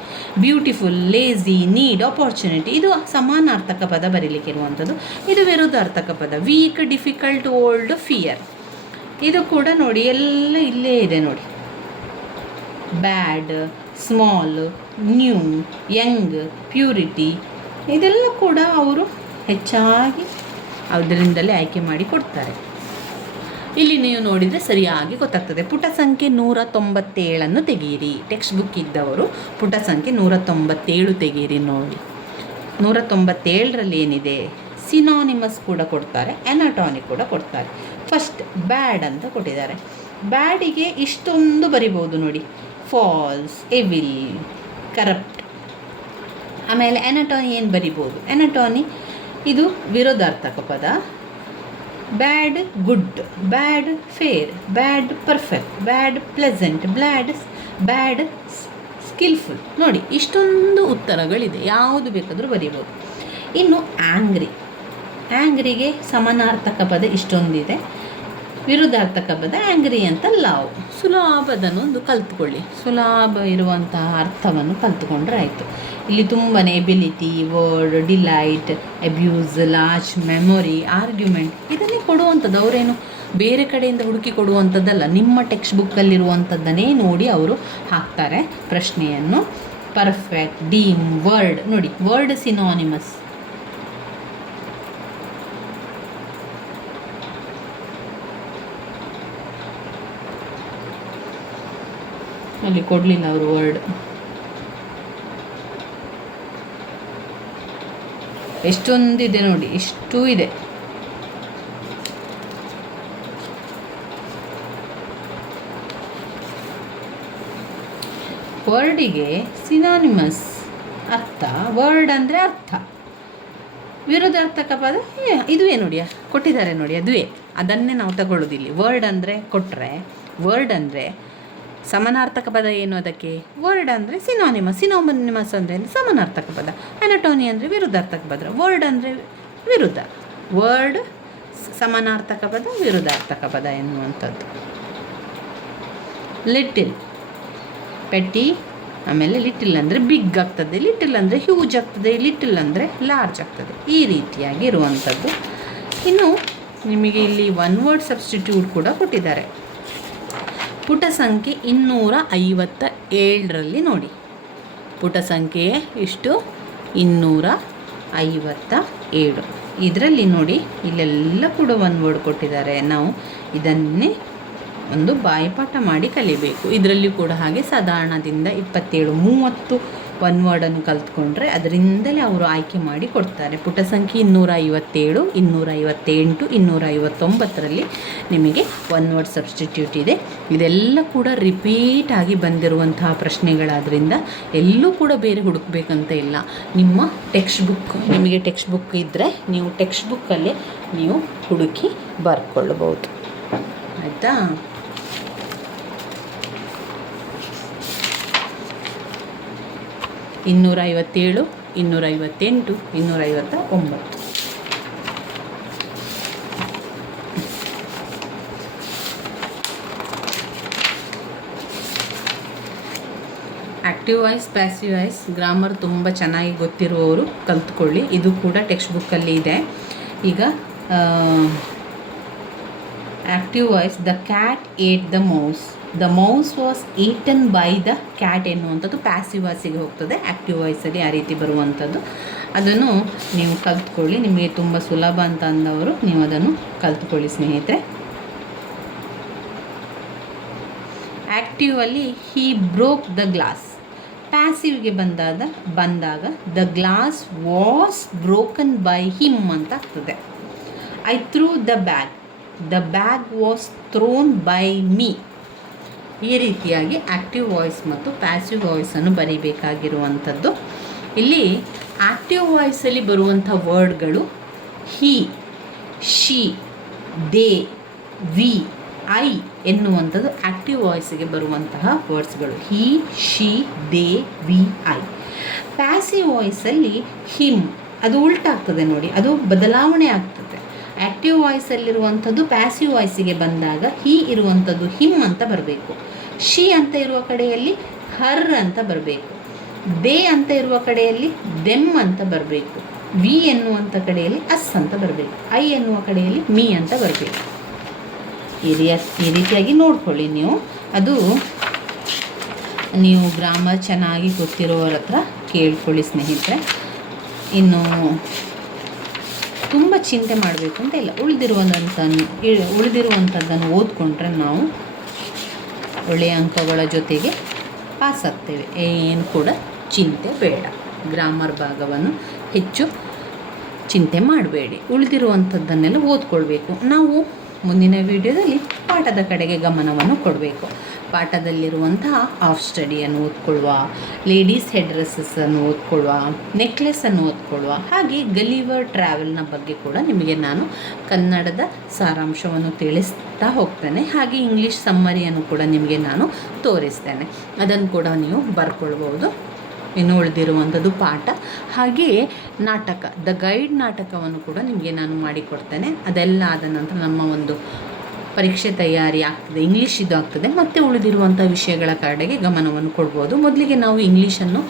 ಬ್ಯೂಟಿಫುಲ್, ಲೇಜಿ, ನೀಡ್, ಆಪರ್ಚುನಿಟಿ, ಇದು ಸಮಾನಾರ್ಥಕ ಪದ ಬರೀಲಿಕ್ಕೆ ಇರುವಂಥದ್ದು. ಇದು ವಿರುದ್ಧಾರ್ಥಕ ಪದ. ವೀಕ್, ಡಿಫಿಕಲ್ಟ್, ಓಲ್ಡ್, ಫಿಯರ್, ಇದು ಕೂಡ ನೋಡಿ ಎಲ್ಲ ಇಲ್ಲೇ ಇದೆ ನೋಡಿ. ಬ್ಯಾಡ್, ಸ್ಮಾಲ್, ನ್ಯೂ, ಯಂಗ್, ಪ್ಯೂರಿಟಿ, ಇದೆಲ್ಲ ಕೂಡ ಅವರು ಹೆಚ್ಚಾಗಿ ಅದರಿಂದಲೇ ಆಯ್ಕೆ ಮಾಡಿ ಕೊಡ್ತಾರೆ. ಇಲ್ಲಿ ನೀವು ನೋಡಿದರೆ ಸರಿಯಾಗಿ ಗೊತ್ತಾಗ್ತದೆ. ಪುಟ ಸಂಖ್ಯೆ 197 ತೆಗೀರಿ. ಟೆಕ್ಸ್ಟ್ ಬುಕ್ ಇದ್ದವರು ಪುಟ ಸಂಖ್ಯೆ 197 ತೆಗೀರಿ ನೋಡಿ. 197ರಲ್ಲಿ ಏನಿದೆ, ಸಿನಾನಿಮಸ್ ಕೂಡ ಕೊಡ್ತಾರೆ, ಎನಟಾನಿ ಕೂಡ ಕೊಡ್ತಾರೆ. ಫಸ್ಟ್ ಬ್ಯಾಡ್ ಅಂತ ಕೊಟ್ಟಿದ್ದಾರೆ. ಬ್ಯಾಡಿಗೆ ಇಷ್ಟೊಂದು ಬರಿಬೋದು ನೋಡಿ. False, evil, corrupt. ಆಮೇಲೆ ಎನಟಾನಿ ಏನು ಬರಿಬೋದು, ಎನಟಾನಿ ಇದು ವಿರೋಧಾರ್ಥಕ ಪದ. Bad, good, bad, fair, bad, perfect, bad, pleasant, bad, skilful. ನೋಡಿ ಇಷ್ಟೊಂದು ಉತ್ತರಗಳಿದೆ, ಯಾವುದು ಬೇಕಾದರೂ ಬರೀಬೋದು. ಇನ್ನು ಆ್ಯಂಗ್ರಿಗೆ ಸಮಾನಾರ್ಥಕ ಪದ ಇಷ್ಟೊಂದಿದೆ, ವಿರುದ್ಧಾರ್ಥಕ ಪದ ಆ್ಯಂಗ್ರಿ ಅಂತ ಲವ್. ಸುಲಭದನ್ನೊಂದು ಕಲ್ತ್ಕೊಳ್ಳಿ, ಸುಲಭ ಇರುವಂತಹ ಅರ್ಥವನ್ನು ಕಲ್ತ್ಕೊಂಡ್ರೆ ಆಯಿತು. ಇಲ್ಲಿ ತುಂಬಾ ability, word, delight, abuse, large memory, argument, ಇದನ್ನೇ ಕೊಡುವಂಥದ್ದು. ಅವರೇನು ಬೇರೆ ಕಡೆಯಿಂದ ಹುಡುಕಿ ಕೊಡುವಂಥದ್ದಲ್ಲ, ನಿಮ್ಮ ಟೆಕ್ಸ್ಟ್ ಬುಕ್ಕಲ್ಲಿರುವಂಥದ್ದನ್ನೇ ನೋಡಿ ಅವರು ಹಾಕ್ತಾರೆ ಪ್ರಶ್ನೆಯನ್ನು. ಪರ್ಫೆಕ್ಟ್, ಡೀಮ್, ವರ್ಡ್, ನೋಡಿ ವರ್ಡ್ ಸಿನಾನಿಮಸ್. ಅಲ್ಲಿ ಕೊಡಲಿಲ್ಲ ಅವರು ವರ್ಡ್. ಎಷ್ಟೊಂದಿದೆ ನೋಡಿ, ಇಷ್ಟೂ ಇದೆ. ವರ್ಡಿಗೆ ಸಿನಾನಿಮಸ್ ಅರ್ಥ, ವರ್ಡ್ ಅಂದರೆ ಅರ್ಥ. ವಿರುದ್ಧಾರ್ಥಕ ಪದ ಇದುವೇ ನೋಡಿ, ಕೊಟ್ಟಿದ್ದಾರೆ ನೋಡಿ, ಅದುವೇ ಅದನ್ನೇ ನಾವು ತಗೊಳ್ಳೋದಿಲ್ಲ. ವರ್ಡ್ ಅಂದರೆ ಕೊಟ್ಟರೆ, ವರ್ಡ್ ಅಂದರೆ ಸಮಾನಾರ್ಥಕ ಪದ ಏನು ಅದಕ್ಕೆ? ವರ್ಡ್ ಅಂದರೆ ಸಿನೋನಿಮಸ್ ಅಂದರೆ ಸಮಾನಾರ್ಥಕ ಪದ. ಅನಟೋನಿ ಅಂದರೆ ವಿರುದ್ಧಾರ್ಥಕ ಪದ. ವರ್ಡ್ ಅಂದರೆ ವಿರುದ್ಧ. ವರ್ಡ್ ಸಮಾನಾರ್ಥಕ ಪದ, ವಿರುದ್ಧಾರ್ಥಕ ಪದ ಎನ್ನುವಂಥದ್ದು. ಲಿಟಿಲ್, ಪೆಟ್ಟಿ, ಆಮೇಲೆ ಲಿಟಿಲ್ ಅಂದರೆ ಬಿಗ್ ಆಗ್ತದೆ, ಲಿಟಿಲ್ ಅಂದರೆ ಹ್ಯೂಜ್ ಆಗ್ತದೆ, ಲಿಟಿಲ್ ಅಂದರೆ ಲಾರ್ಜ್ ಆಗ್ತದೆ. ಈ ರೀತಿಯಾಗಿ ಇರುವಂಥದ್ದು. ಇನ್ನು ನಿಮಗೆ ಇಲ್ಲಿ ಒನ್ ವರ್ಡ್ ಸಬ್ಸ್ಟಿಟ್ಯೂಟ್ ಕೂಡ ಕೊಟ್ಟಿದ್ದಾರೆ. ಪುಟ ಸಂಖ್ಯೆ 257ರಲ್ಲಿ ನೋಡಿ. ಪುಟ ಸಂಖ್ಯೆ ಇಷ್ಟು 257. ಇದರಲ್ಲಿ ನೋಡಿ, ಇಲ್ಲೆಲ್ಲ ಕೂಡ ಒನ್ ವರ್ಡ್ ಕೊಟ್ಟಿದ್ದಾರೆ. ನಾವು ಇದನ್ನೇ ಒಂದು ಬಾಯಿಪಾಠ ಮಾಡಿ ಕಲಿಬೇಕು. ಇದರಲ್ಲಿ ಕೂಡ ಹಾಗೆ ಸಾಧಾರಣದಿಂದ 27-30 ಒನ್ ವರ್ಡನ್ನು ಕಲ್ತ್ಕೊಂಡ್ರೆ ಅದರಿಂದಲೇ ಅವರು ಆಯ್ಕೆ ಮಾಡಿ ಕೊಡ್ತಾರೆ. ಪುಟ ಸಂಖ್ಯೆ 257, 258, 259ರಲ್ಲಿ ನಿಮಗೆ ಒನ್ ವರ್ಡ್ ಸಬ್ಸ್ಟಿಟ್ಯೂಟ್ ಇದೆ. ಇದೆಲ್ಲ ಕೂಡ ರಿಪೀಟ್ ಆಗಿ ಬಂದಿರುವಂತಹ ಪ್ರಶ್ನೆಗಳಾದ್ದರಿಂದ ಎಲ್ಲೂ ಕೂಡ ಬೇರೆ ಹುಡುಕಬೇಕಂತ ಇಲ್ಲ. ನಿಮ್ಮ ನಿಮಗೆ ಟೆಕ್ಸ್ಟ್ ಬುಕ್ ಇದ್ದರೆ ನೀವು ಟೆಕ್ಸ್ಟ್ ಬುಕ್ಕಲ್ಲೇ ನೀವು ಹುಡುಕಿ ಬರ್ಕೊಳ್ಳಬಹುದು. ಆಯಿತಾ? ಇನ್ನೂರ 257, 258, 259. Active voice, passive voice, grammar ತುಂಬ ಚೆನ್ನಾಗಿ ಗೊತ್ತಿರುವವರು ಕಲ್ತ್ಕೊಳ್ಳಿ. ಇದು ಕೂಡ ಟೆಕ್ಸ್ಟ್ ಬುಕ್ಕಲ್ಲಿ ಇದೆ. ಈಗ active voice, the cat eight the mouse, the mouse was eaten by the cat ಎನ್ನುವಂಥದ್ದು ಪ್ಯಾಸಿವ್ ವಾಯ್ಸಿಗೆ ಹೋಗ್ತದೆ. ಆ್ಯಕ್ಟಿವ್ ವಾಯ್ಸಲ್ಲಿ ಆ ರೀತಿ ಬರುವಂಥದ್ದು. ಅದನ್ನು ನೀವು ಕಲ್ತ್ಕೊಳ್ಳಿ. ನಿಮಗೆ ತುಂಬ ಸುಲಭ ಅಂತ ಅಂದವರು ನೀವು ಅದನ್ನು ಕಲ್ತ್ಕೊಳ್ಳಿ ಸ್ನೇಹಿತರೆ. ಆ್ಯಕ್ಟಿವಲ್ಲಿ ಹಿ ಬ್ರೋಕ್ ದ ಗ್ಲಾಸ್. ಪ್ಯಾಸಿವ್ಗೆ ಬಂದಾಗ the glass was broken by him ಅಂತ ಆಗ್ತದೆ. I threw the bag, the bag was thrown by me. ಈ ರೀತಿಯಾಗಿ ಆ್ಯಕ್ಟಿವ್ ವಾಯ್ಸ್ ಮತ್ತು ಪ್ಯಾಸಿವ್ ವಾಯ್ಸನ್ನು ಬರೀಬೇಕಾಗಿರುವಂಥದ್ದು. ಇಲ್ಲಿ ಆ್ಯಕ್ಟಿವ್ ವಾಯ್ಸಲ್ಲಿ ಬರುವಂಥ ವರ್ಡ್ಗಳು he, she, they, we, I ಎನ್ನುವಂಥದ್ದು ಆ್ಯಕ್ಟಿವ್ ವಾಯ್ಸಿಗೆ ಬರುವಂತಹ ವರ್ಡ್ಸ್ಗಳು. He, she, they, we, I. Passive ವಾಯ್ಸಲ್ಲಿ ಹಿಮ್, ಅದು ಉಲ್ಟಾಗ್ತದೆ ನೋಡಿ, ಅದು ಬದಲಾವಣೆ ಆಗ್ತದೆ. ಆ್ಯಕ್ಟಿವ್ ವಾಯ್ಸಲ್ಲಿರುವಂಥದ್ದು ಪ್ಯಾಸಿವ್ ವಾಯ್ಸಿಗೆ ಬಂದಾಗ ಹಿ ಇರುವಂಥದ್ದು ಹಿಮ್ ಅಂತ ಬರಬೇಕು. ಶಿ ಅಂತ ಇರುವ ಕಡೆಯಲ್ಲಿ ಹರ್ ಅಂತ ಬರಬೇಕು. ದೇ ಅಂತ ಇರುವ ಕಡೆಯಲ್ಲಿ ದೆಮ್ ಅಂತ ಬರಬೇಕು. ವಿ ಎನ್ನುವಂಥ ಕಡೆಯಲ್ಲಿ ಅಸ್ ಅಂತ ಬರಬೇಕು. ಐ ಎನ್ನುವ ಕಡೆಯಲ್ಲಿ ಮೀ ಅಂತ ಬರಬೇಕು. ಈ ರೀತಿಯಾಗಿ ನೋಡ್ಕೊಳ್ಳಿ ನೀವು. ಅದು ನೀವು ಗ್ರಾಮರ್ ಚೆನ್ನಾಗಿ ಗೊತ್ತಿರೋರ ಹತ್ರ ಕೇಳ್ಕೊಳ್ಳಿ ಸ್ನೇಹಿತರೆ. ಇನ್ನು ತುಂಬ ಚಿಂತೆ ಮಾಡಬೇಕು ಅಂತ ಇಲ್ಲ. ಉಳಿದಿರುವಂಥದ್ದನ್ನು ಓದ್ಕೊಂಡ್ರೆ ನಾವು ಒಳ್ಳೆಯ ಅಂಕಗಳ ಜೊತೆಗೆ ಪಾಸ್ ಆಗ್ತೇವೆ. ಏನು ಕೂಡ ಚಿಂತೆ ಬೇಡ. ಗ್ರಾಮರ್ ಭಾಗವನ್ನು ಹೆಚ್ಚು ಚಿಂತೆ ಮಾಡಬೇಡಿ. ಉಳಿದಿರುವಂಥದ್ದನ್ನೆಲ್ಲ ಓದ್ಕೊಳ್ಬೇಕು. ನಾವು ಮುಂದಿನ ವಿಡಿಯೋದಲ್ಲಿ ಪಾಠದ ಕಡೆಗೆ ಗಮನವನ್ನು ಕೊಡಬೇಕು. ಪಾಠದಲ್ಲಿರುವಂತಹ ಆಫ್ ಸ್ಟಡಿಯನ್ನು ಓದ್ಕೊಳ್ಳುವ, ಲೇಡೀಸ್ ಹೆಡ್ ಡ್ರೆಸ್ಸನ್ನು ಓದ್ಕೊಳ್ಳುವ, ನೆಕ್ಲೆಸನ್ನು ಓದ್ಕೊಳ್ಳುವ, ಹಾಗೆ ಗಲಿವರ್ ಟ್ರಾವೆಲ್ನ ಬಗ್ಗೆ ಕೂಡ ನಿಮಗೆ ನಾನು ಕನ್ನಡದ ಸಾರಾಂಶವನ್ನು ತಿಳಿಸ್ತಾ ಹೋಗ್ತೇನೆ. ಹಾಗೆ ಇಂಗ್ಲೀಷ್ ಸಮ್ಮರಿಯನ್ನು ಕೂಡ ನಿಮಗೆ ನಾನು ತೋರಿಸ್ತೇನೆ. ಅದನ್ನು ಕೂಡ ನೀವು ಬರ್ಕೊಳ್ಬೋದು. ಇನ್ನು ಉಳಿದಿರುವಂಥದ್ದು ಪಾಠ, ಹಾಗೆಯೇ ನಾಟಕ, ದ ಗೈಡ್ ನಾಟಕವನ್ನು ಕೂಡ ನಿಮಗೆ ನಾನು ಮಾಡಿಕೊಡ್ತೇನೆ. ಅದೆಲ್ಲ ಆದ ನಂತರ ನಮ್ಮ ಒಂದು ಪರೀಕ್ಷೆ ತಯಾರಿ ಆಗ್ತದೆ, ಇಂಗ್ಲೀಷ್ ಇದು ಆಗ್ತದೆ, ಮತ್ತು ಉಳಿದಿರುವಂಥ ವಿಷಯಗಳ ಕಡೆಗೆ ಗಮನವನ್ನು ಕೊಡ್ಬೋದು. ಮೊದಲಿಗೆ ನಾವು ಇಂಗ್ಲೀಷನ್ನು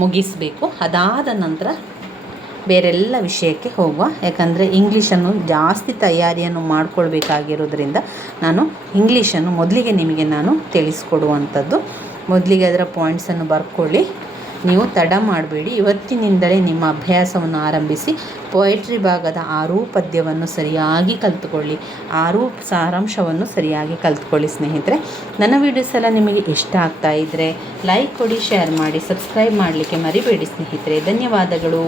ಮುಗಿಸಬೇಕು. ಅದಾದ ನಂತರ ಬೇರೆಲ್ಲ ವಿಷಯಕ್ಕೆ ಹೋಗುವ. ಯಾಕಂದರೆ ಇಂಗ್ಲೀಷನ್ನು ಜಾಸ್ತಿ ತಯಾರಿಯನ್ನು ಮಾಡಿಕೊಳ್ಬೇಕಾಗಿರೋದ್ರಿಂದ ನಾನು ಇಂಗ್ಲೀಷನ್ನು ಮೊದಲಿಗೆ ನಿಮಗೆ ನಾನು ತಿಳಿಸ್ಕೊಡುವಂಥದ್ದು. ಮೊದಲಿಗೆ ಅದರ ಪಾಯಿಂಟ್ಸನ್ನು ಬರ್ಕೊಳ್ಳಿ. ನೀವು ತಡ ಮಾಡಬೇಡಿ. ಇವತ್ತಿನಿಂದಲೇ ನಿಮ್ಮ ಅಭ್ಯಾಸವನ್ನು ಆರಂಭಿಸಿ. ಪೊಯೆಟ್ರಿ ಭಾಗದ 6 ಪದ್ಯವನ್ನು ಸರಿಯಾಗಿ ಕಲಿತುಕೊಳ್ಳಿ. 6 ಸಾರಾಂಶವನ್ನು ಸರಿಯಾಗಿ ಕಲಿತುಕೊಳ್ಳಿ ಸ್ನೇಹಿತರೆ. ನನ್ನ ವೀಡಿಯೋಸ್ ಎಲ್ಲ ನಿಮಗೆ ಇಷ್ಟ ಆಗ್ತಾ ಇದ್ದರೆ ಲೈಕ್ ಕೊಡಿ, ಶೇರ್ ಮಾಡಿ, ಸಬ್ಸ್ಕ್ರೈಬ್ ಮಾಡಲಿಕ್ಕೆ ಮರಿಬೇಡಿ ಸ್ನೇಹಿತರೆ. ಧನ್ಯವಾದಗಳು.